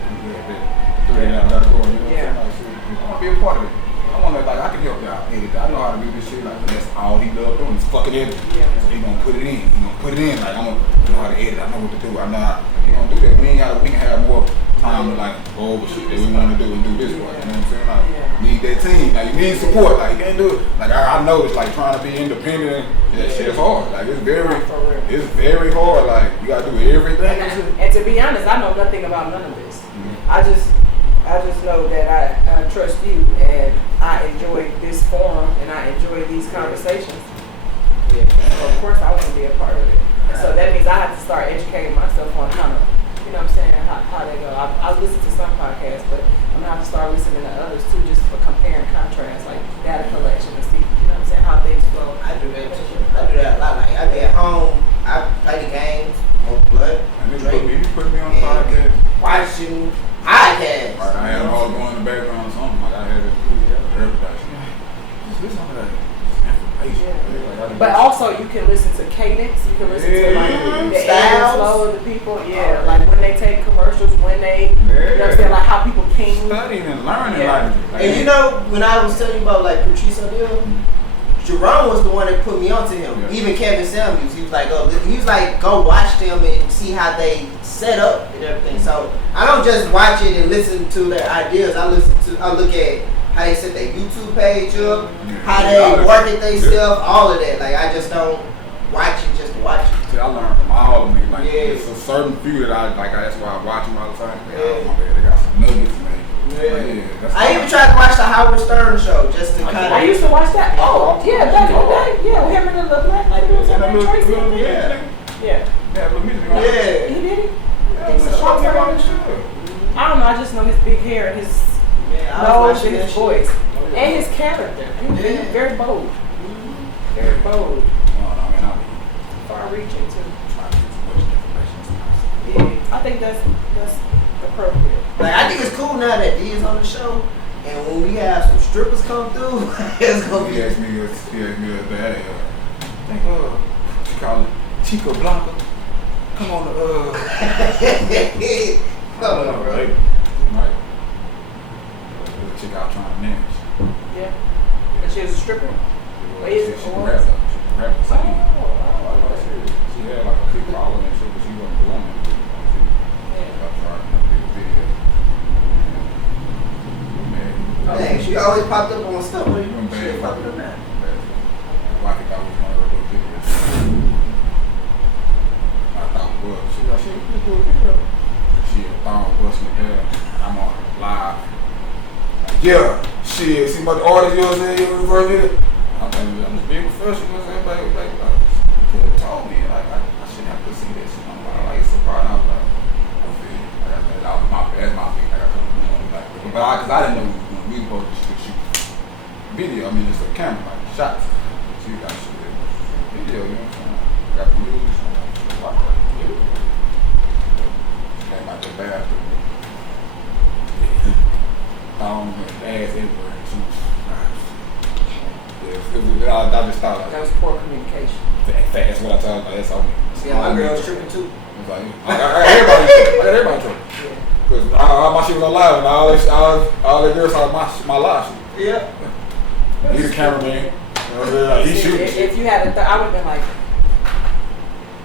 gotta go. You know what I'm saying? Like, shit, I wanna be a part of it. I wanna I can help y'all edit. I know how to do this shit. Like that's all he love doing is fucking editing. Yeah. So he gonna put it in. He gonna put it in. Like I know how to edit. I know what to do. I know how. He gonna do that. We can have more time to like go over shit that we want to do and do this way. You know what I'm saying? Like need that team. Like you need support. Like you can't do it. Like I know it's like trying to be independent. That shit is hard. Like it's very hard. Like you gotta do everything. And to be honest, I know nothing about none of this. Mm-hmm. I just know that I trust you, and I enjoy this forum, and I enjoy these conversations. Yeah. So of course, I want to be a part of it. And so that means I have to start educating myself on how to, you know what I'm saying, how they go. I listen to some podcasts, but I'm gonna have to start listening to others too, just for compare and contrast, like data collection and see, you know what I'm saying, how things flow. I do that too. I do that a lot. Like I be at home, I play the games, smoke blood, You put me on the podcast. watching podcasts. Right, I had them all going in the background or something. Like I had it everybody. Just listen to that information. Like, But also, you can listen to cadence. You can listen to like the Styles. flow of the people. Yeah, like when they take commercials, when they, you know what I'm saying, like how people ping. Studying and learning. Yeah. Like, And you know, when I was telling you about like Patrice O'Neal, Jerome was the one that put me onto him. Yeah. Even Kevin Samuels, he was like, go watch them and see how they set up and everything. So I don't just watch it and listen to their ideas. I look at how they set their YouTube page up, how they market themselves, all of that. Like I just don't watch it just to watch it. See, I learned from all of them. Like Yeah. it's a certain few that I like. That's why I watch them all the time. They got some nuggets, man. Yeah. I even tried to watch the Howard Stern show just to kind of. I used to watch that. Oh, yeah, back in the day. Yeah, with him and the little black lady was in there, Tracy. Yeah. Yeah, little music. Yeah. He did it? Yeah, So show me about I this shit. don't know, I just know his big hair and his Yeah, I was nose watching and his that voice. shit. And his character. He was very bold. Very bold. Far reaching too. Yeah. I think that's appropriate. Like I think it's cool now that D is on the show, and when we have some strippers come through, it's gonna He be. asked me the other day, I think she called it Chica Blanca. Come on, Come on, bro. Right. The chick out trying to manage. She was a stripper. Well, she rap. She rap. She had like a big following and shit, but she wasn't doing it. She got charged in a big video. Dang, she always popped up on stuff. What Went bad. she popped up now? Why I think that was one of her little videos. I thought it was. She was like, shit, we just do a video. She had a thong busting the hair. I'm on live. Yeah, shit. See what the artist yours said, you reverse it. I'm just being professional. Everybody like could have told me like I shouldn't have to see this. I'm like surprised. I was like, I feel it. That was my bad. That's my thing. Like I couldn't do it. Like, but because I didn't know we were supposed to shoot video. I mean, it's a camera, like shots. So you got to shoot it. Video, you know what I'm saying? Got the news. Watch that. Came out the bathroom. Thong and ass everywhere. I just thought like, That was poor communication. that's what I told her. That's all. See, my girl was tripping too. It's like, I got everybody tripping. Because my shit was on live and all the girls saw my live shit. Yeah. He's a cameraman. He shooting. If you had I would have been like,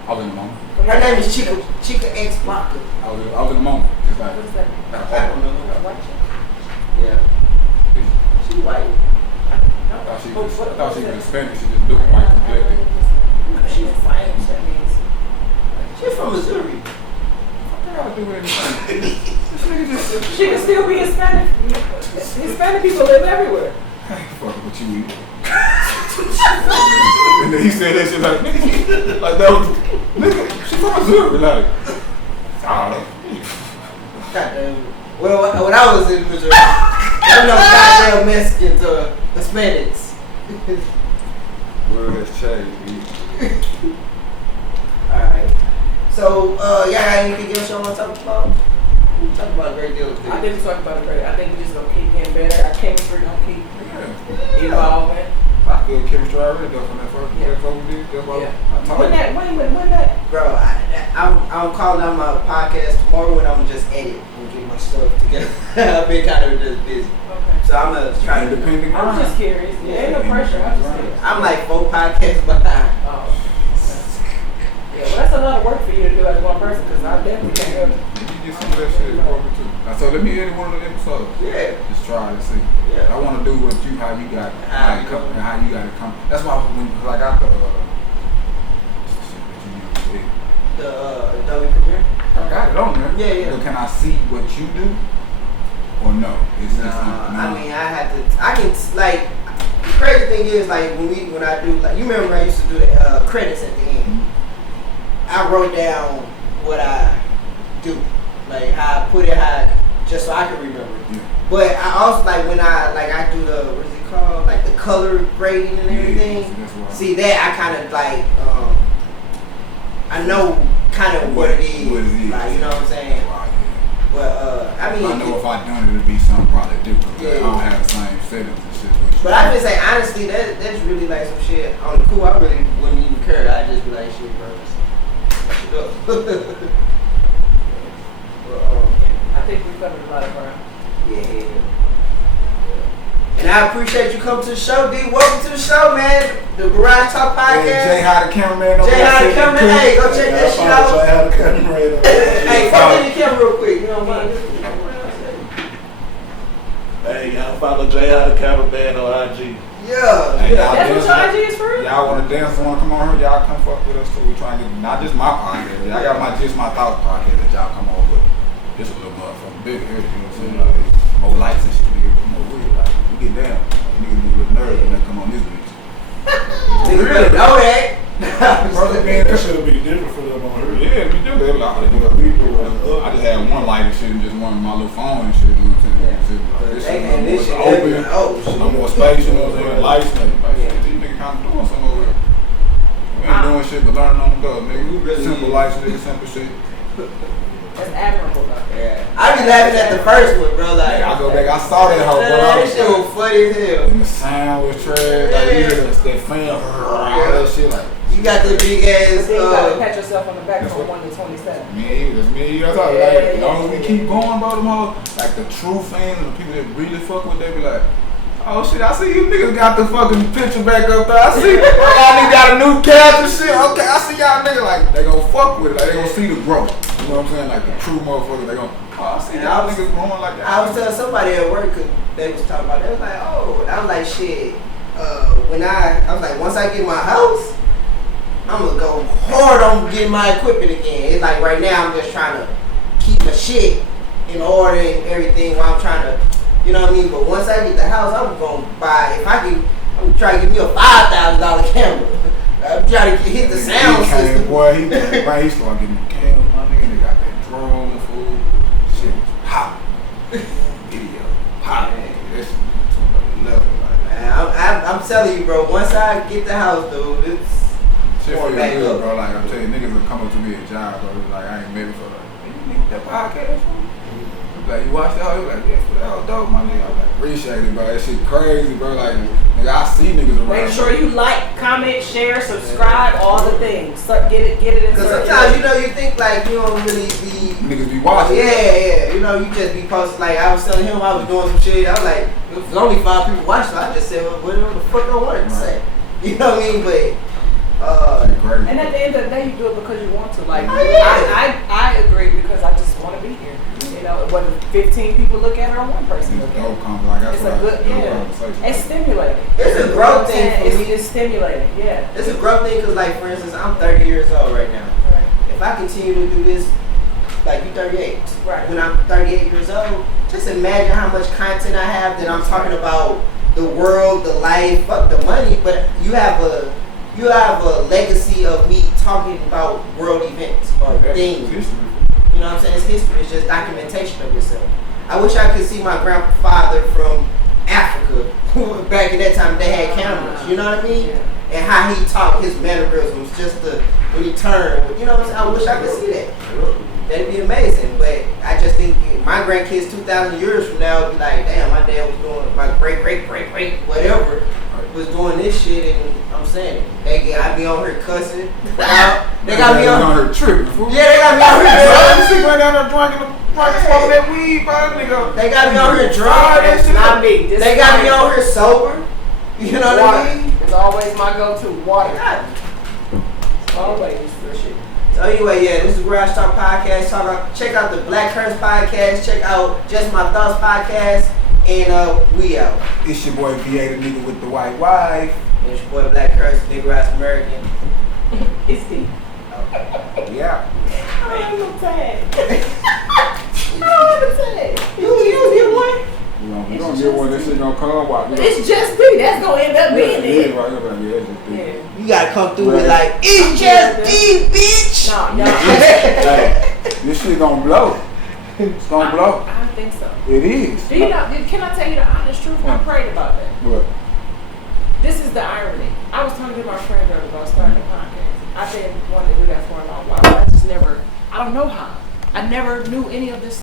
I was in the moment. Her name is Chica X Blanca. I was in the moment. Just like, what is that? I don't know. White chick? Yeah. She white. I thought she was Hispanic. She just looked white completely. She's fine. That means She's from Missouri. What gotta do with anything? This nigga just. she can still be Hispanic. Hispanic people live everywhere. I ain't fucking with you either. And then he said that shit like, nigga, like that was, nigga, she from Missouri, like, oh, Goddamn. Well, when I was in Missouri, there were no goddamn Mexicans or Hispanics. word has changed. Alright. So, y'all got anything else y'all want to talk about? We talked about a great deal of things. I didn't talk about it great. I think we just gonna keep getting better. Our chemistry gonna keep evolving. I feel chemistry already though from that first episode we did. That's why I told When you. that? Bro, I'm calling out my podcast tomorrow when I'm just edit and get my stuff together. I've been kind of just busy. Okay. So I'm going to try to Independent I was just curious. Yeah, ain't no pressure. I'm just curious. I'm like 4 podcasts behind. Oh. Okay. Yeah, well, that's a lot of work for you to do as one person because I definitely can't go. You get some of that shit for me too. So let me edit one of the episodes. Yeah. Just try to see. Yeah. I want to do what you, how you got it, how you got it come. That's why when I got the shit that you use. The Adobe Premiere? I got it on there. Yeah, yeah. But can I see what you do? Or no? It's No, I mean, I can, like, the crazy thing is, like, when I do, like, you remember I used to do the credits at the end. Mm-hmm. I wrote down what I do. Like, how I put it, just so I can remember it. Yeah. But I also, like, when I do the, what is it called? Like, the color grading and everything. Yeah, see, that I kind of, like, I know kind of what it is. Like, you know what I'm saying? Wow, yeah. But, I mean. I know if I done it, it'd be something probably different. Yeah. I don't have the same settings and shit. But I just say, honestly, that's really, like, some shit on the cool. I really wouldn't even care. I'd just be like, shit, bro. I think we covered a lot of ground. Yeah. And I appreciate you coming to the show, D. Welcome to the show, man. The Garage Talk Podcast. Hey, Jay, how the cameraman over Jay, how the cameraman. Hey, go check that shit out. Jay, how the cameraman. Hey, come in the camera real quick. You know what I'm saying? Hey, y'all follow Jay, how the cameraman on IG. Yeah. Hey, y'all That's what dance- your IG is for real? Y'all want to dance? Want to come on here? Y'all come fuck with us too. We trying to get not just my podcast. I got my just my thoughts podcast that y'all come on with. Just a little motherfucker bigger here. You know what I'm saying? Like, more lights and shit. Nigga, more weird. Like, you get down. Niggas be a little nervous when they come on this bitch. Nigga really know that. Brother, man, That should be different for them on here. yeah, we do that. Like, I just had one light and shit and just one my little phone and shit. You know what I'm saying? This shit, And this shit, open. oh, shit. No more space, you know what I'm saying? Lights, like, shit, these niggas kind of doing something over here. We ain't doing shit but learning on the go, nigga. Really Simple is. lights, nigga, simple shit. That's admirable, though. Yeah. I be laughing at the first one, bro. Like, I go back, I saw that hoe, bro. that shit was funny as hell. And the sound was trash, like, you hear that fan, all that shit, like. You got the big ass. But then you gotta pat yourself on the back That's from what- 1 to 27. Me and you, that's me and you. That's all. Yeah, Like, yeah, as long as we yeah. keep going, bro, them hoes, like the true fans and the people that really fuck with, they be like, Oh shit, I see you niggas got the fucking picture back up there. I see y'all niggas got a new couch and shit. Okay, I see y'all niggas like they gon' fuck with it. Like they gon' see the growth. You know what I'm saying? Like the true motherfuckers, they gon' I see y'all niggas growing like that. I was telling somebody at work, cause they was talking about it. They was like, oh, I was like, shit. When I was like, once I get my house, I'm gonna go hard on getting my equipment again. It's like right now, I'm just trying to keep my shit in order and everything while I'm trying to, you know what I mean? But once I get the house, I'm gonna buy, I'm trying to get me a $5,000 camera. I'm trying to hit the sound system. Boy, he started getting the camera, my nigga. They got that drone, food. Shit was hot. Video, hot. This is somebody level. Man, I'm telling you, bro, once I get the house, dude, it's shit going feel back good, up. bro. Like, I'm telling you, niggas will come up to me at job, bro. Like, I ain't ready for that. Hey, you niggas that podcast, bro? Like, you watch that? You like, yeah, for that was dope, my nigga. I'm like, appreciate it, bro. That shit crazy, bro. Like, nigga, I see niggas around. Make sure you like, comment, share, subscribe, all the things. So get it in. Because sometimes, you know, you think like you don't really be niggas be watching. Yeah. You know, you just be posting. Like I was telling him I was doing some shit. I was like, it was only 5 people watching. So I just said, well, whatever the fuck I wanted to say. You know what I mean? But and at the end of the day, you do it because you want to. Like, I agree because I just want to be here. You know, whether 15 people look at it or one person look at it. It's a good, it's stimulating. It's a growth thing for me. It's stimulating, yeah. It's a growth thing because, like, for instance, I'm 30 years old right now. Right. If I continue to do this, like, you 38. Right. When I'm 38 years old, just imagine how much content I have that I'm talking about the world, the life, fuck the money, but you have a legacy of me talking about world events or things. You know what I'm saying? It's history. It's just documentation of yourself. I wish I could see my grandfather from Africa. Back in that time, they had cameras. You know what I mean? Yeah. And how he talked, his mannerisms, just when he turned. You know what I'm saying? I wish I could see that. That'd be amazing. But I just think my grandkids 2,000 years from now will be like, damn, my dad was doing, my great, whatever, was doing this shit, and I'm saying they got me on here cussing. They got me on her tripping. Yeah, they got me on here drunk. She went down there drinking, smoking that weed, bro. Nigga. They got me on here drunk. That's not me. They got me on here sober. You know what I mean? It's always my go-to. Water. Always. Shit. So anyway, yeah, this is Garage Talk Podcast. Check out the Black Curse Podcast. Check out Just My Thoughts Podcast. And we out. It's your boy VA, the nigga with the white wife. And it's your boy Black Curse, Big Ass American. It's deep. Yeah. I don't have a tag. I don't have a tag. You get one? You don't get one, this shit gonna come. Watch. It's just D. That's gonna end up being it. Yeah, right. Yeah, it's just D. Yeah. You gotta come through with like, it's just D, bitch. No. Hey, this shit gonna blow. It's gonna blow. I think so. It is. Do you know? Can I tell you the honest truth? I prayed about that. What? This is the irony. I was talking to my friend earlier about starting a podcast. I've been wanting to do that for a long while, but I just never. I don't know how. I never knew any of this.